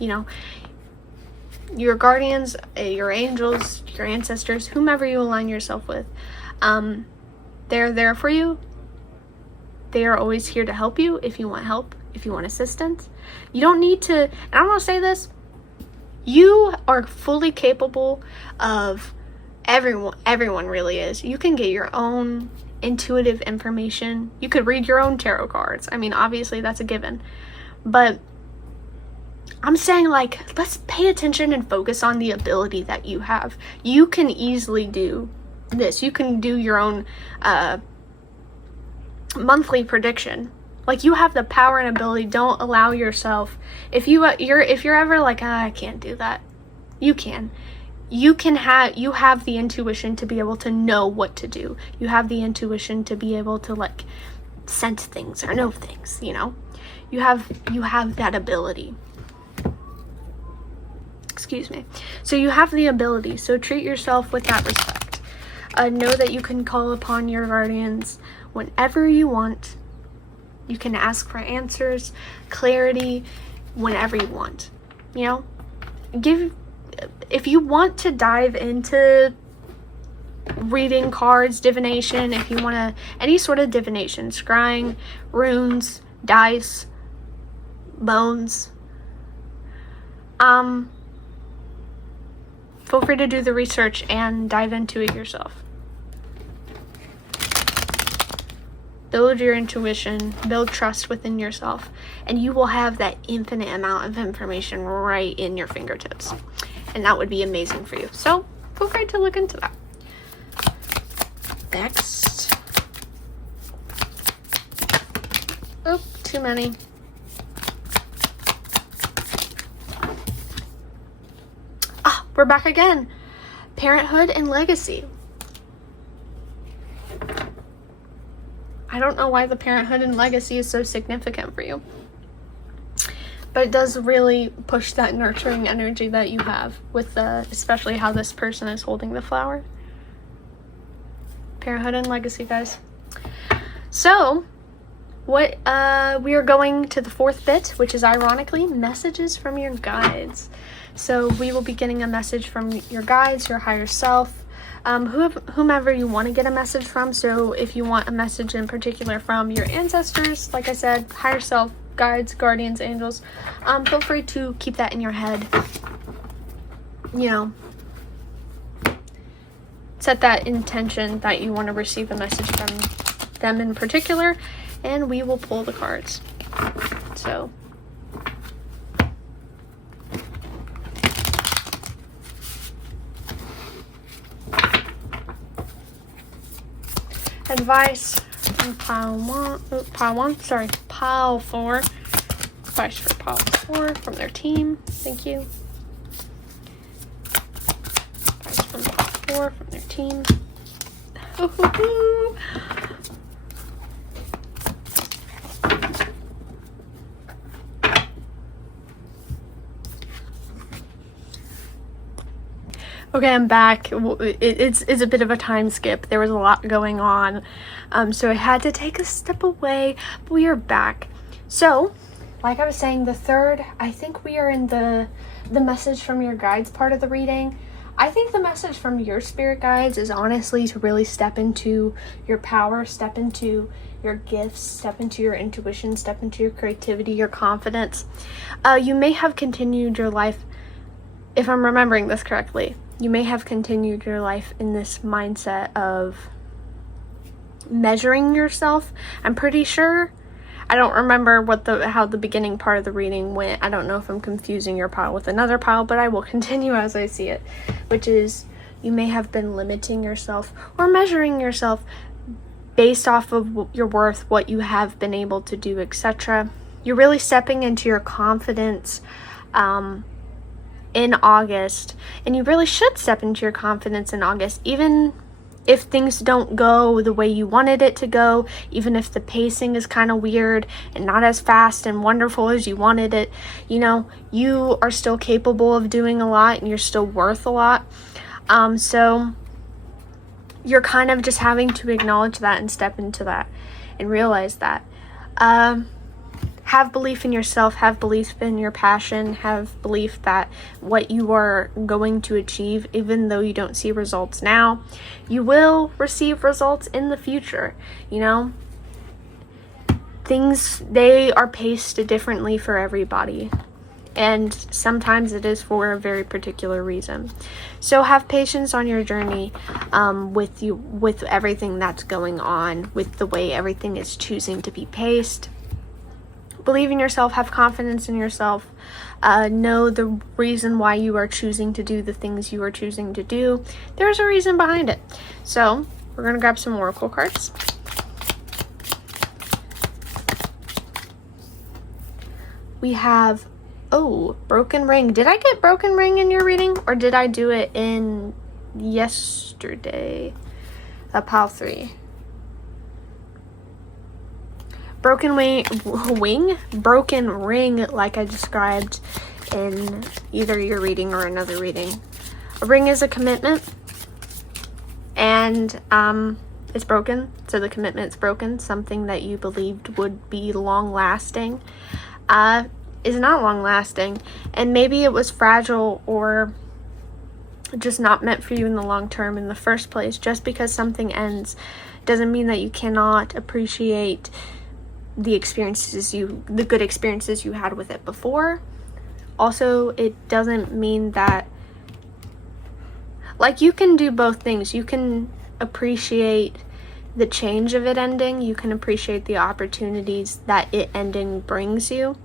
Your guardians, your angels, your ancestors, whomever you align yourself with, they're there for you. They are always here to help you if you want help, if you want assistance. You don't need to, and I'm going to say this, you are fully capable of, everyone really is. You can get your own intuitive information. You could read your own tarot cards. I mean, obviously that's a given. But I'm saying, let's pay attention and focus on the ability that you have. You can easily do this. You can do your own monthly prediction. You have the power and ability. Don't allow yourself, if you're ever I can't do that, you can. You have the intuition to be able to know what to do. You have the intuition to be able to sense things or know things, You have that ability. Excuse me. So you have the ability. So treat yourself with that respect. Know that you can call upon your guardians whenever you want. You can ask for answers, clarity, whenever you want. If you want to dive into reading cards, divination, if you want any sort of divination, scrying, runes, dice, bones, feel free to do the research and dive into it yourself. Build your intuition, build trust within yourself, and you will have that infinite amount of information right in your fingertips. And that would be amazing for you. So feel free to look into that. Next. Oh, too many. Ah, we're back again. Parenthood and legacy. I don't know why the parenthood and legacy is so significant for you, but it does really push that nurturing energy that you have with especially how this person is holding the flower. Parenthood and legacy, guys. So we are going to the fourth bit, which is ironically messages from your guides. So we will be getting a message from your guides, your higher self, whomever you want to get a message from. So if you want a message in particular from your ancestors, like I said, higher self, guides, guardians, angels, feel free to keep that in your head. You know, set that intention that you want to receive a message from them in particular, and we will pull the cards. So advice from pile 4. Advice for pile 4 from their team. Thank you. Advice from pile 4 from their team. Okay, I'm back. It's a bit of a time skip. There was a lot going on, so I had to take a step away, but we are back. So, like I was saying, the third, I think we are in the message from your guides part of the reading. I think the message from your spirit guides is honestly to really step into your power, step into your gifts, step into your intuition, step into your creativity, your confidence. You may have continued your life, if I'm remembering this correctly, you may have continued your life in this mindset of measuring yourself. I'm pretty sure. I don't remember how the beginning part of the reading went. I don't know if I'm confusing your pile with another pile, but I will continue as I see it, which is you may have been limiting yourself or measuring yourself based off of your worth, what you have been able to do, etc. You're really stepping into your confidence in August, and you really should step into your confidence in August, even if things don't go the way you wanted it to go, even if the pacing is kind of weird and not as fast and wonderful as you wanted it. You know, you are still capable of doing a lot, and you're still worth a lot. So you're kind of just having to acknowledge that and step into that and realize that. Have belief in yourself, have belief in your passion, have belief that what you are going to achieve, even though you don't see results now, you will receive results in the future. You know, things, they are paced differently for everybody, and sometimes it is for a very particular reason. So have patience on your journey with everything that's going on, with the way everything is choosing to be paced. Believe in yourself, have confidence in yourself, know the reason why you are choosing to do the things you are choosing to do. There's a reason behind it. So we're going to grab some oracle cards. We have, broken ring. Did I get broken ring in your reading, or did I do it in yesterday? Pile 3. Broken ring, like I described in either your reading or another reading. A ring is a commitment, and it's broken, so the commitment's broken. Something that you believed would be long-lasting is not long-lasting, and maybe it was fragile or just not meant for you in the long term in the first place. Just because something ends doesn't mean that you cannot appreciate the good experiences you had with it before. Also, it doesn't mean that like, you can do both things. You can appreciate the change of it ending. You can appreciate the opportunities that it ending brings you.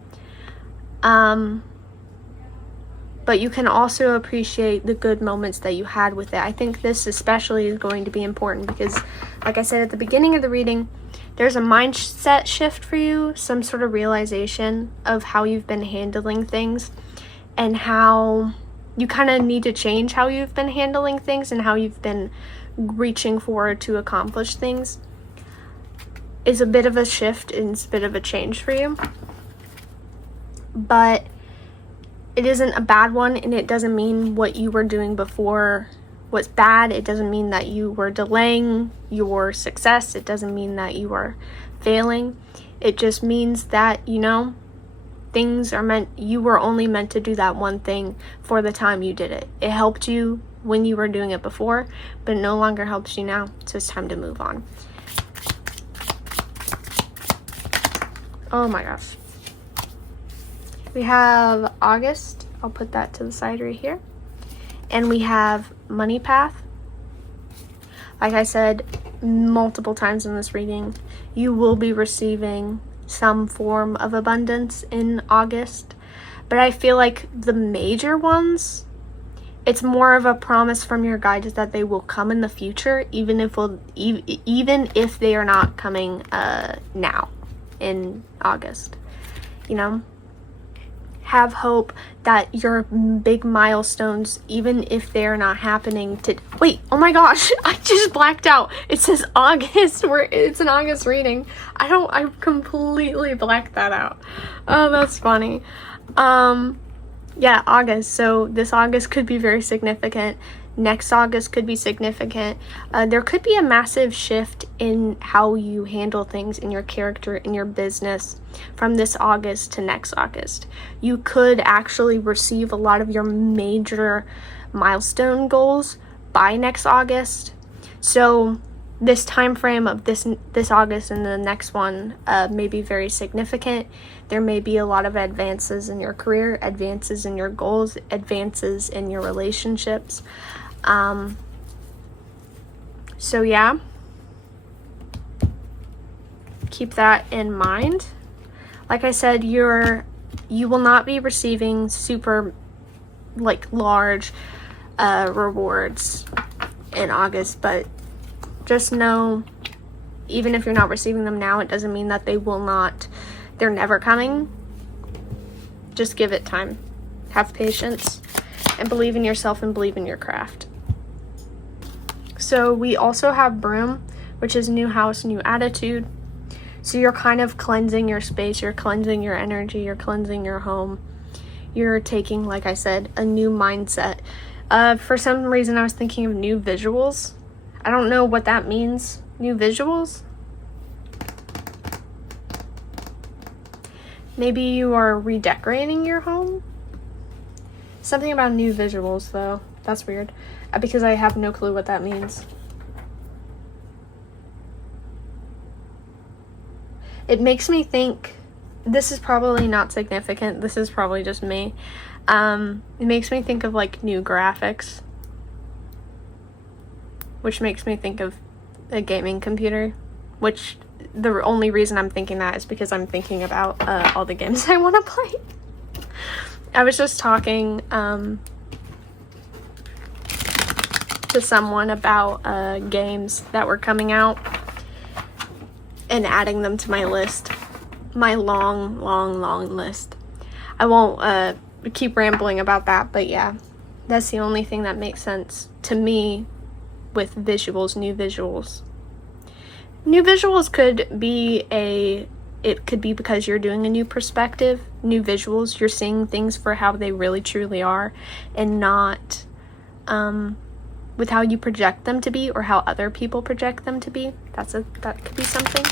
But you can also appreciate the good moments that you had with it. I think this especially is going to be important because, like I said at the beginning of the reading, there's a mindset shift for you, some sort of realization of how you've been handling things and how you kind of need to change how you've been handling things and how you've been reaching forward to accomplish things. Is a bit of a shift and it's a bit of a change for you. But it isn't a bad one, and it doesn't mean what you were doing before was bad. It doesn't mean that you were delaying your success. It doesn't mean that you are failing. It just means that, you know, you were only meant to do that one thing for the time you did it. It helped you when you were doing it before, but it no longer helps you now, so it's time to move on. Oh my gosh. We have August. I'll put that to the side right here. And we have Money Path. Like I said multiple times in this reading, you will be receiving some form of abundance in August. But I feel like the major ones, it's more of a promise from your guides that they will come in the future, even if they are not coming now in August. You know? Have hope that your big milestones, even if they're not happening wait, oh my gosh, I just blacked out. It says August, it's an August reading. I completely blacked that out. Oh, that's funny. Yeah, August. So this August could be very significant. Next August could be significant. There could be a massive shift in how you handle things in your character, in your business from this August to next August. You could actually receive a lot of your major milestone goals by next August. So this time frame of this August and the next one may be very significant. There may be a lot of advances in your career, advances in your goals, advances in your relationships. So yeah, keep that in mind. Like I said, you will not be receiving super large rewards in August, but just know, even if you're not receiving them now, it doesn't mean that they're never coming. Just give it time. Have patience and believe in yourself and believe in your craft. So we also have Broom, which is new house, new attitude. So you're kind of cleansing your space, you're cleansing your energy, you're cleansing your home. You're taking, like I said, a new mindset. For some reason, I was thinking of new visuals. I don't know what that means. New visuals? Maybe you are redecorating your home? Something about new visuals, though. That's weird. Because I have no clue what that means. It makes me think, this is probably not significant. This is probably just me. It makes me think of new graphics. Which makes me think of a gaming computer. Which the only reason I'm thinking that is because I'm thinking about all the games I want to play. I was just talking to someone about games that were coming out and adding them to my list. My long list. I won't keep rambling about that, but yeah, that's the only thing that makes sense to me with visuals, new visuals. New visuals could be it could be because you're doing a new perspective, new visuals, you're seeing things for how they really truly are and not with how you project them to be or how other people project them to be. That could be something.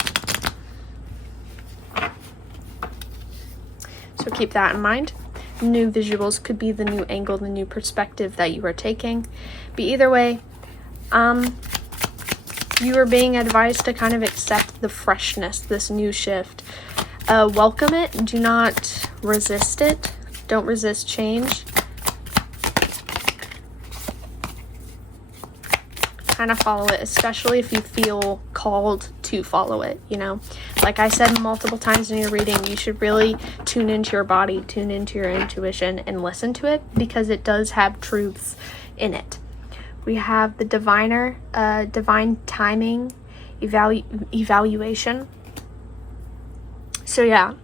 So keep that in mind. New visuals could be the new angle, the new perspective that you are taking. But either way, you are being advised to kind of accept the freshness, this new shift. Welcome it. Do not resist it. Don't resist change. kind of follow it, especially if you feel called to follow it, you know. Like I said multiple times in your reading, you should really tune into your body, tune into your intuition, and listen to it, because it does have truths in it. We have the diviner, divine timing, evaluation. So yeah,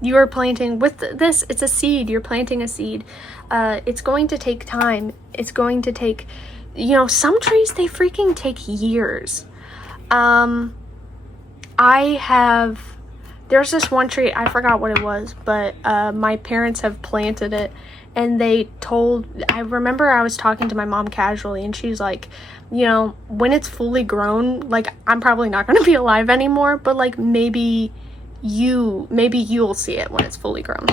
you are planting with this. It's a seed. You're planting a seed. It's going to take time. It's going to take, you know, some trees, they freaking take years. There's this one tree, I forgot what it was, but my parents have planted it, and I remember I was talking to my mom casually, and she's like, you know, when it's fully grown, like, I'm probably not going to be alive anymore, but like, maybe you'll see it when it's fully grown.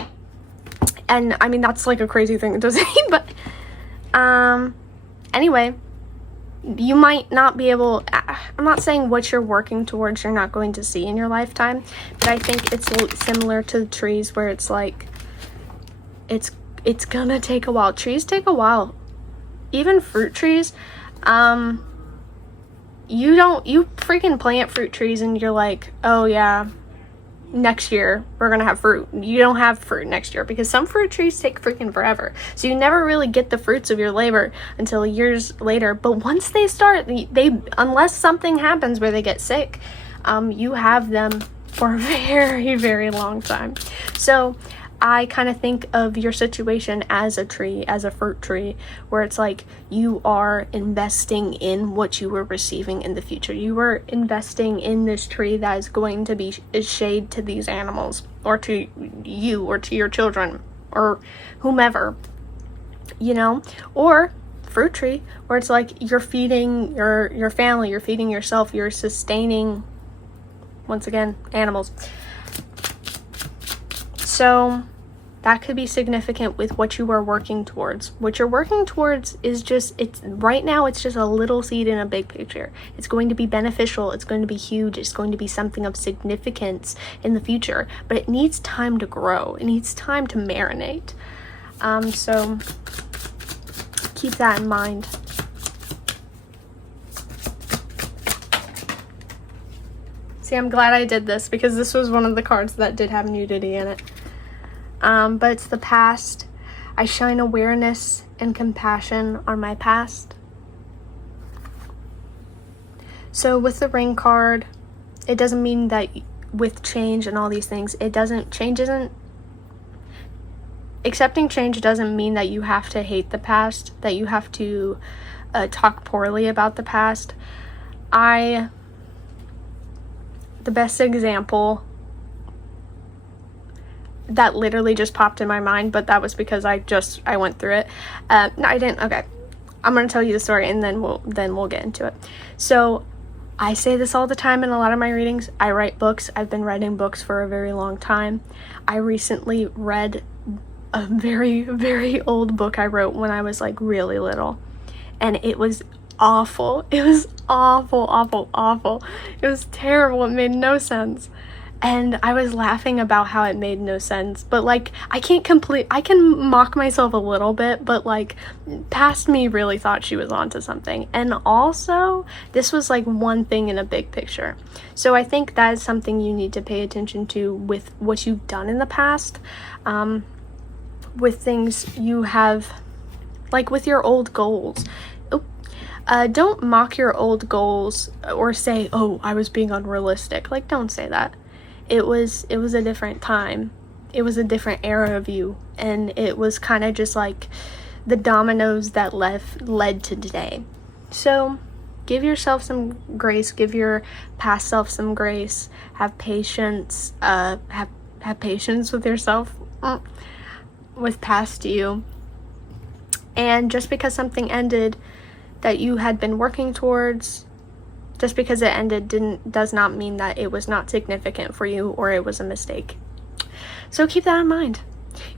And I mean, that's like a crazy thing to say, but anyway, you might not be able, I'm not saying what you're working towards you're not going to see in your lifetime, but I think it's similar to the trees, where it's like, it's gonna take a while. Trees take a while. Even fruit trees, you freaking plant fruit trees and you're like, oh yeah, next year we're gonna have fruit. You don't have fruit next year, because some fruit trees take freaking forever, so you never really get the fruits of your labor until years later. But once they start, they unless something happens where they get sick, you have them for a very, very long time. So I kind of think of your situation as a tree, as a fruit tree, where it's like you are investing in what you were receiving in the future. You were investing in this tree that is going to be shade to these animals, or to you, or to your children, or whomever, you know. Or fruit tree, where it's like you're feeding your family, you're feeding yourself, you're sustaining, once again, animals. So that could be significant with what you are working towards. What you're working towards is right now it's just a little seed in a big picture. It's going to be beneficial. It's going to be huge. It's going to be something of significance in the future, but it needs time to grow. It needs time to marinate. So keep that in mind. See, I'm glad I did this, because this was one of the cards that did have nudity in it. But it's the past. I shine awareness and compassion on my past. So with the ring card, it doesn't mean that with change and all these things, accepting change doesn't mean that you have to hate the past, that you have to talk poorly about the past. The best example that literally just popped in my mind, but that was because I went through it. No, I didn't. Okay, I'm gonna tell you the story, and then we'll get into it. So I say this all the time in a lot of my readings. I write books. I've been writing books for a very long time. I recently read a very, very old book I wrote when I was like really little, and it was awful. It was awful. It was terrible. It made no sense. And I was laughing about how it made no sense, but like, I can mock myself a little bit, but like, past me really thought she was onto something. And also, this was like one thing in a big picture. So I think that is something you need to pay attention to with what you've done in the past, with things you have, like with your old goals. Don't mock your old goals or say, oh, I was being unrealistic. Like, don't say that. It was a different time. It was a different era of you, and it was kind of just like the dominoes that led to today. So give yourself some grace, give your past self some grace, have patience, have patience with yourself, with past you. And just because something ended that you had been working towards, just because it ended does not mean that it was not significant for you or it was a mistake. So keep that in mind.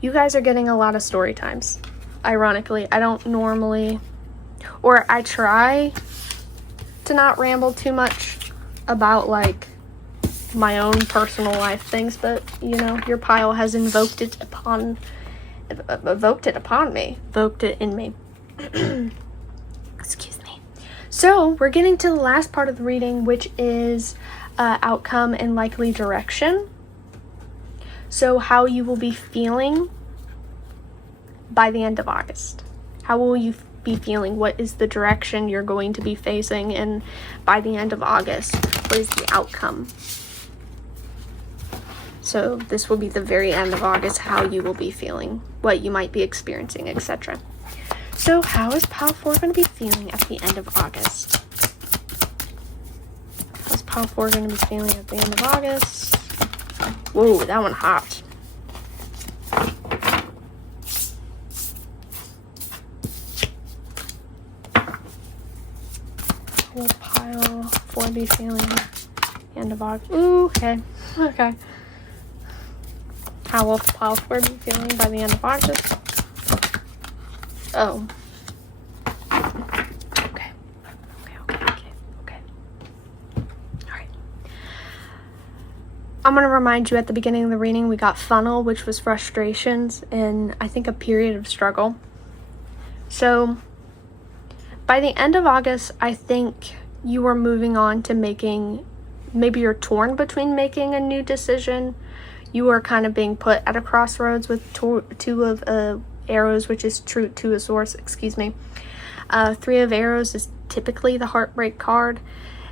You guys are getting a lot of story times. Ironically, I don't normally, or I try to not ramble too much about like my own personal life things, but you know, your pile has invoked it in me. Excuse me. So we're getting to the last part of the reading, which is outcome and likely direction. So how you will be feeling by the end of August. How will you be feeling? What is the direction you're going to be facing? And by the end of August, what is the outcome? So this will be the very end of August, how you will be feeling, what you might be experiencing, etc. So how is Pile 4 going to be feeling at the end of August? How's Pile 4 going to be feeling at the end of August? Whoa, that one hot. Will Pile 4 be feeling end of August? Ooh, okay. Okay. How will Pile 4 be feeling by the end of August? Oh. Okay. Alright. I'm going to remind you at the beginning of the reading, we got funnel, which was frustrations and I think a period of struggle. So, by the end of August, I think you are moving on to making, maybe you're torn between making a new decision. You are kind of being put at a crossroads with two of arrows, which is two of swords, excuse me. 3 of arrows is typically the heartbreak card,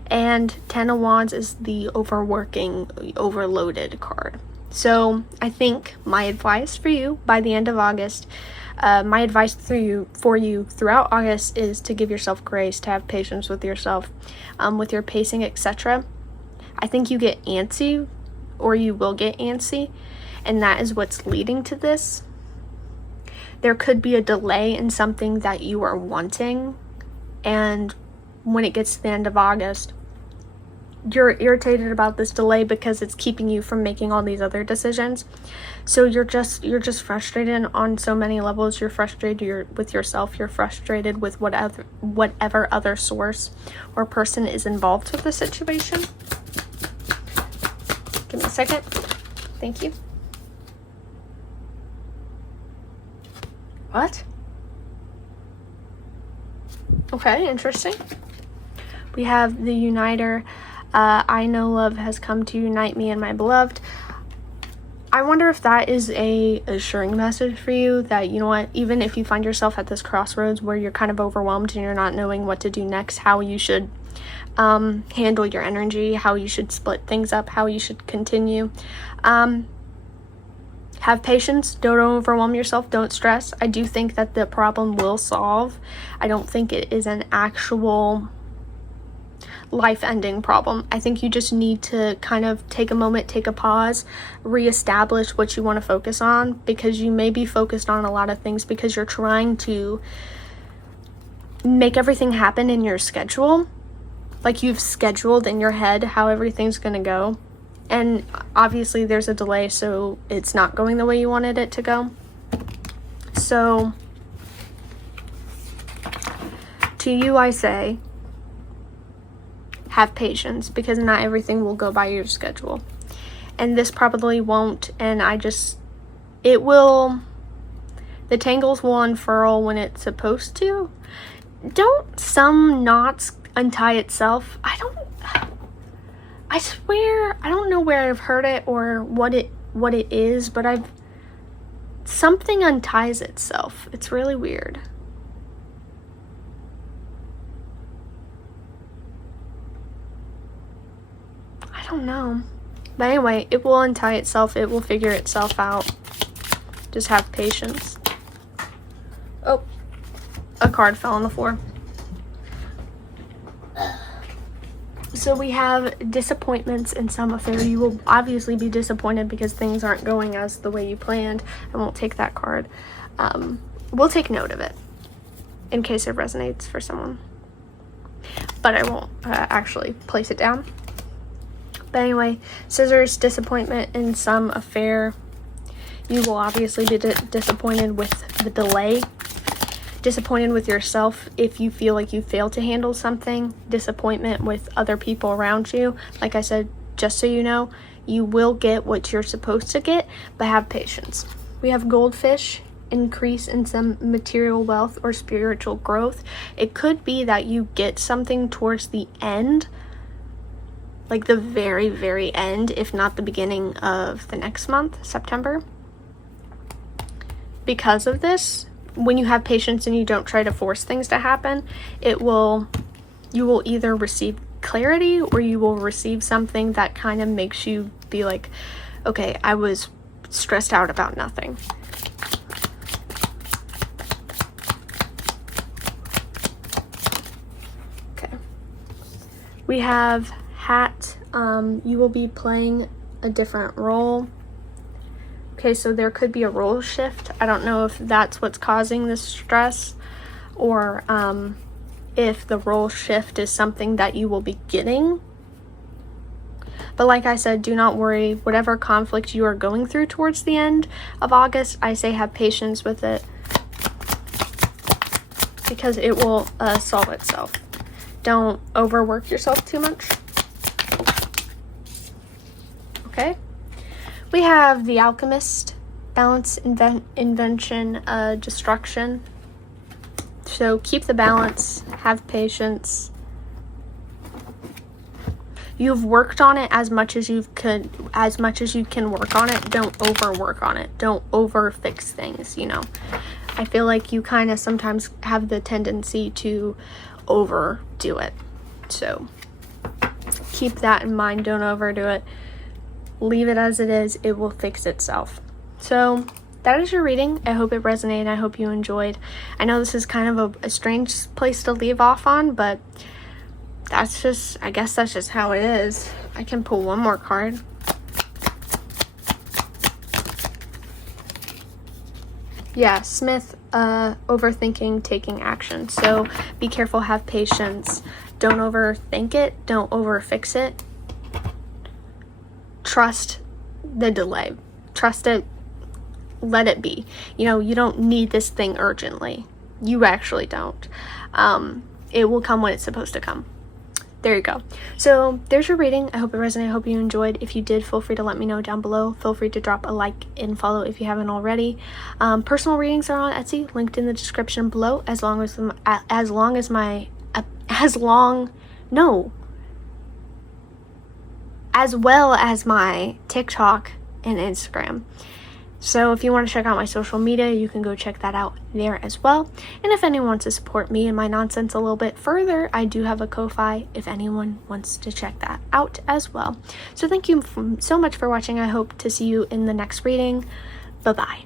and 10 of wands is the overworking, overloaded card. So I think my advice for you by the end of August, my advice for you throughout August is to give yourself grace, to have patience with yourself, with your pacing, etc. I think you get antsy, or you will get antsy, and that is what's leading to this. There could be a delay in something that you are wanting, and when it gets to the end of August, you're irritated about this delay because it's keeping you from making all these other decisions. So you're just frustrated on so many levels. You're frustrated with yourself. You're frustrated with whatever other source or person is involved with the situation. Give me a second. Thank you. What? Okay, interesting. We have the Uniter. I know love has come to unite me and my beloved. I wonder if that is a assuring message for you that, you know what, even if you find yourself at this crossroads where you're kind of overwhelmed and you're not knowing what to do next, how you should handle your energy, how you should split things up, how you should continue. Have patience. Don't overwhelm yourself. Don't stress. I do think that the problem will solve. I don't think it is an actual life-ending problem. I think you just need to kind of take a moment, take a pause, reestablish what you want to focus on, because you may be focused on a lot of things because you're trying to make everything happen in your schedule. Like you've scheduled in your head how everything's going to go. And obviously there's a delay, so it's not going the way you wanted it to go. So, to you I say, have patience, because not everything will go by your schedule. And this probably won't, and it will, the tangles will unfurl when it's supposed to. Don't some knots untie itself? I swear, I don't know where I've heard it or what it is, but something unties itself. It's really weird. I don't know. But anyway, it will untie itself. It will figure itself out. Just have patience. Oh, a card fell on the floor. So we have disappointments in some affair. You will obviously be disappointed because things aren't going as the way you planned. I won't take that card. We'll take note of it in case it resonates for someone. But I won't actually place it down. But anyway, scissors, disappointment in some affair. You will obviously be disappointed with the delay. Disappointed with yourself if you feel like you failed to handle something. Disappointment with other people around you. Like I said, just so you know, you will get what you're supposed to get, but have patience. We have goldfish increase in some material wealth or spiritual growth. It could be that you get something towards the end, like the very, very end, if not the beginning of the next month, September. Because of this, when you have patience and you don't try to force things to happen, you will either receive clarity or you will receive something that kind of makes you be like, okay, I was stressed out about nothing. Okay. We have hat. You will be playing a different role. Okay, so there could be a role shift. I don't know if that's what's causing this stress, or if the role shift is something that you will be getting. But like I said, do not worry. Whatever conflict you are going through towards the end of August, I say have patience with it, because it will solve itself. Don't overwork yourself too much. Okay. We have the Alchemist, balance, invention, destruction. So keep the balance, have patience. You've worked on it as much as you can work on it. Don't overwork on it. Don't over fix things, you know. I feel like you kind of sometimes have the tendency to overdo it. So keep that in mind. Don't overdo it. Leave it as it is. It will fix itself. So that is your reading. I hope it resonated. I hope you enjoyed. I know this is kind of a strange place to leave off on, but I guess that's just how it is. I can pull one more card. Yeah, Smith, overthinking, taking action. So be careful, have patience. Don't overthink it. Don't overfix it. Trust the delay. Trust it. Let it be. You know, you don't need this thing urgently. You actually don't. It will come when it's supposed to come. There you go. So there's your reading. I hope it resonated. I hope you enjoyed. If you did, feel free to let me know down below. Feel free to drop a like and follow if you haven't already. Personal readings are on Etsy, linked in the description below, as well as my TikTok and Instagram. So if you want to check out my social media, you can go check that out there as well. And if anyone wants to support me and my nonsense a little bit further, I do have a Ko-Fi if anyone wants to check that out as well. So thank you so much for watching. I hope to see you in the next reading. Bye-bye.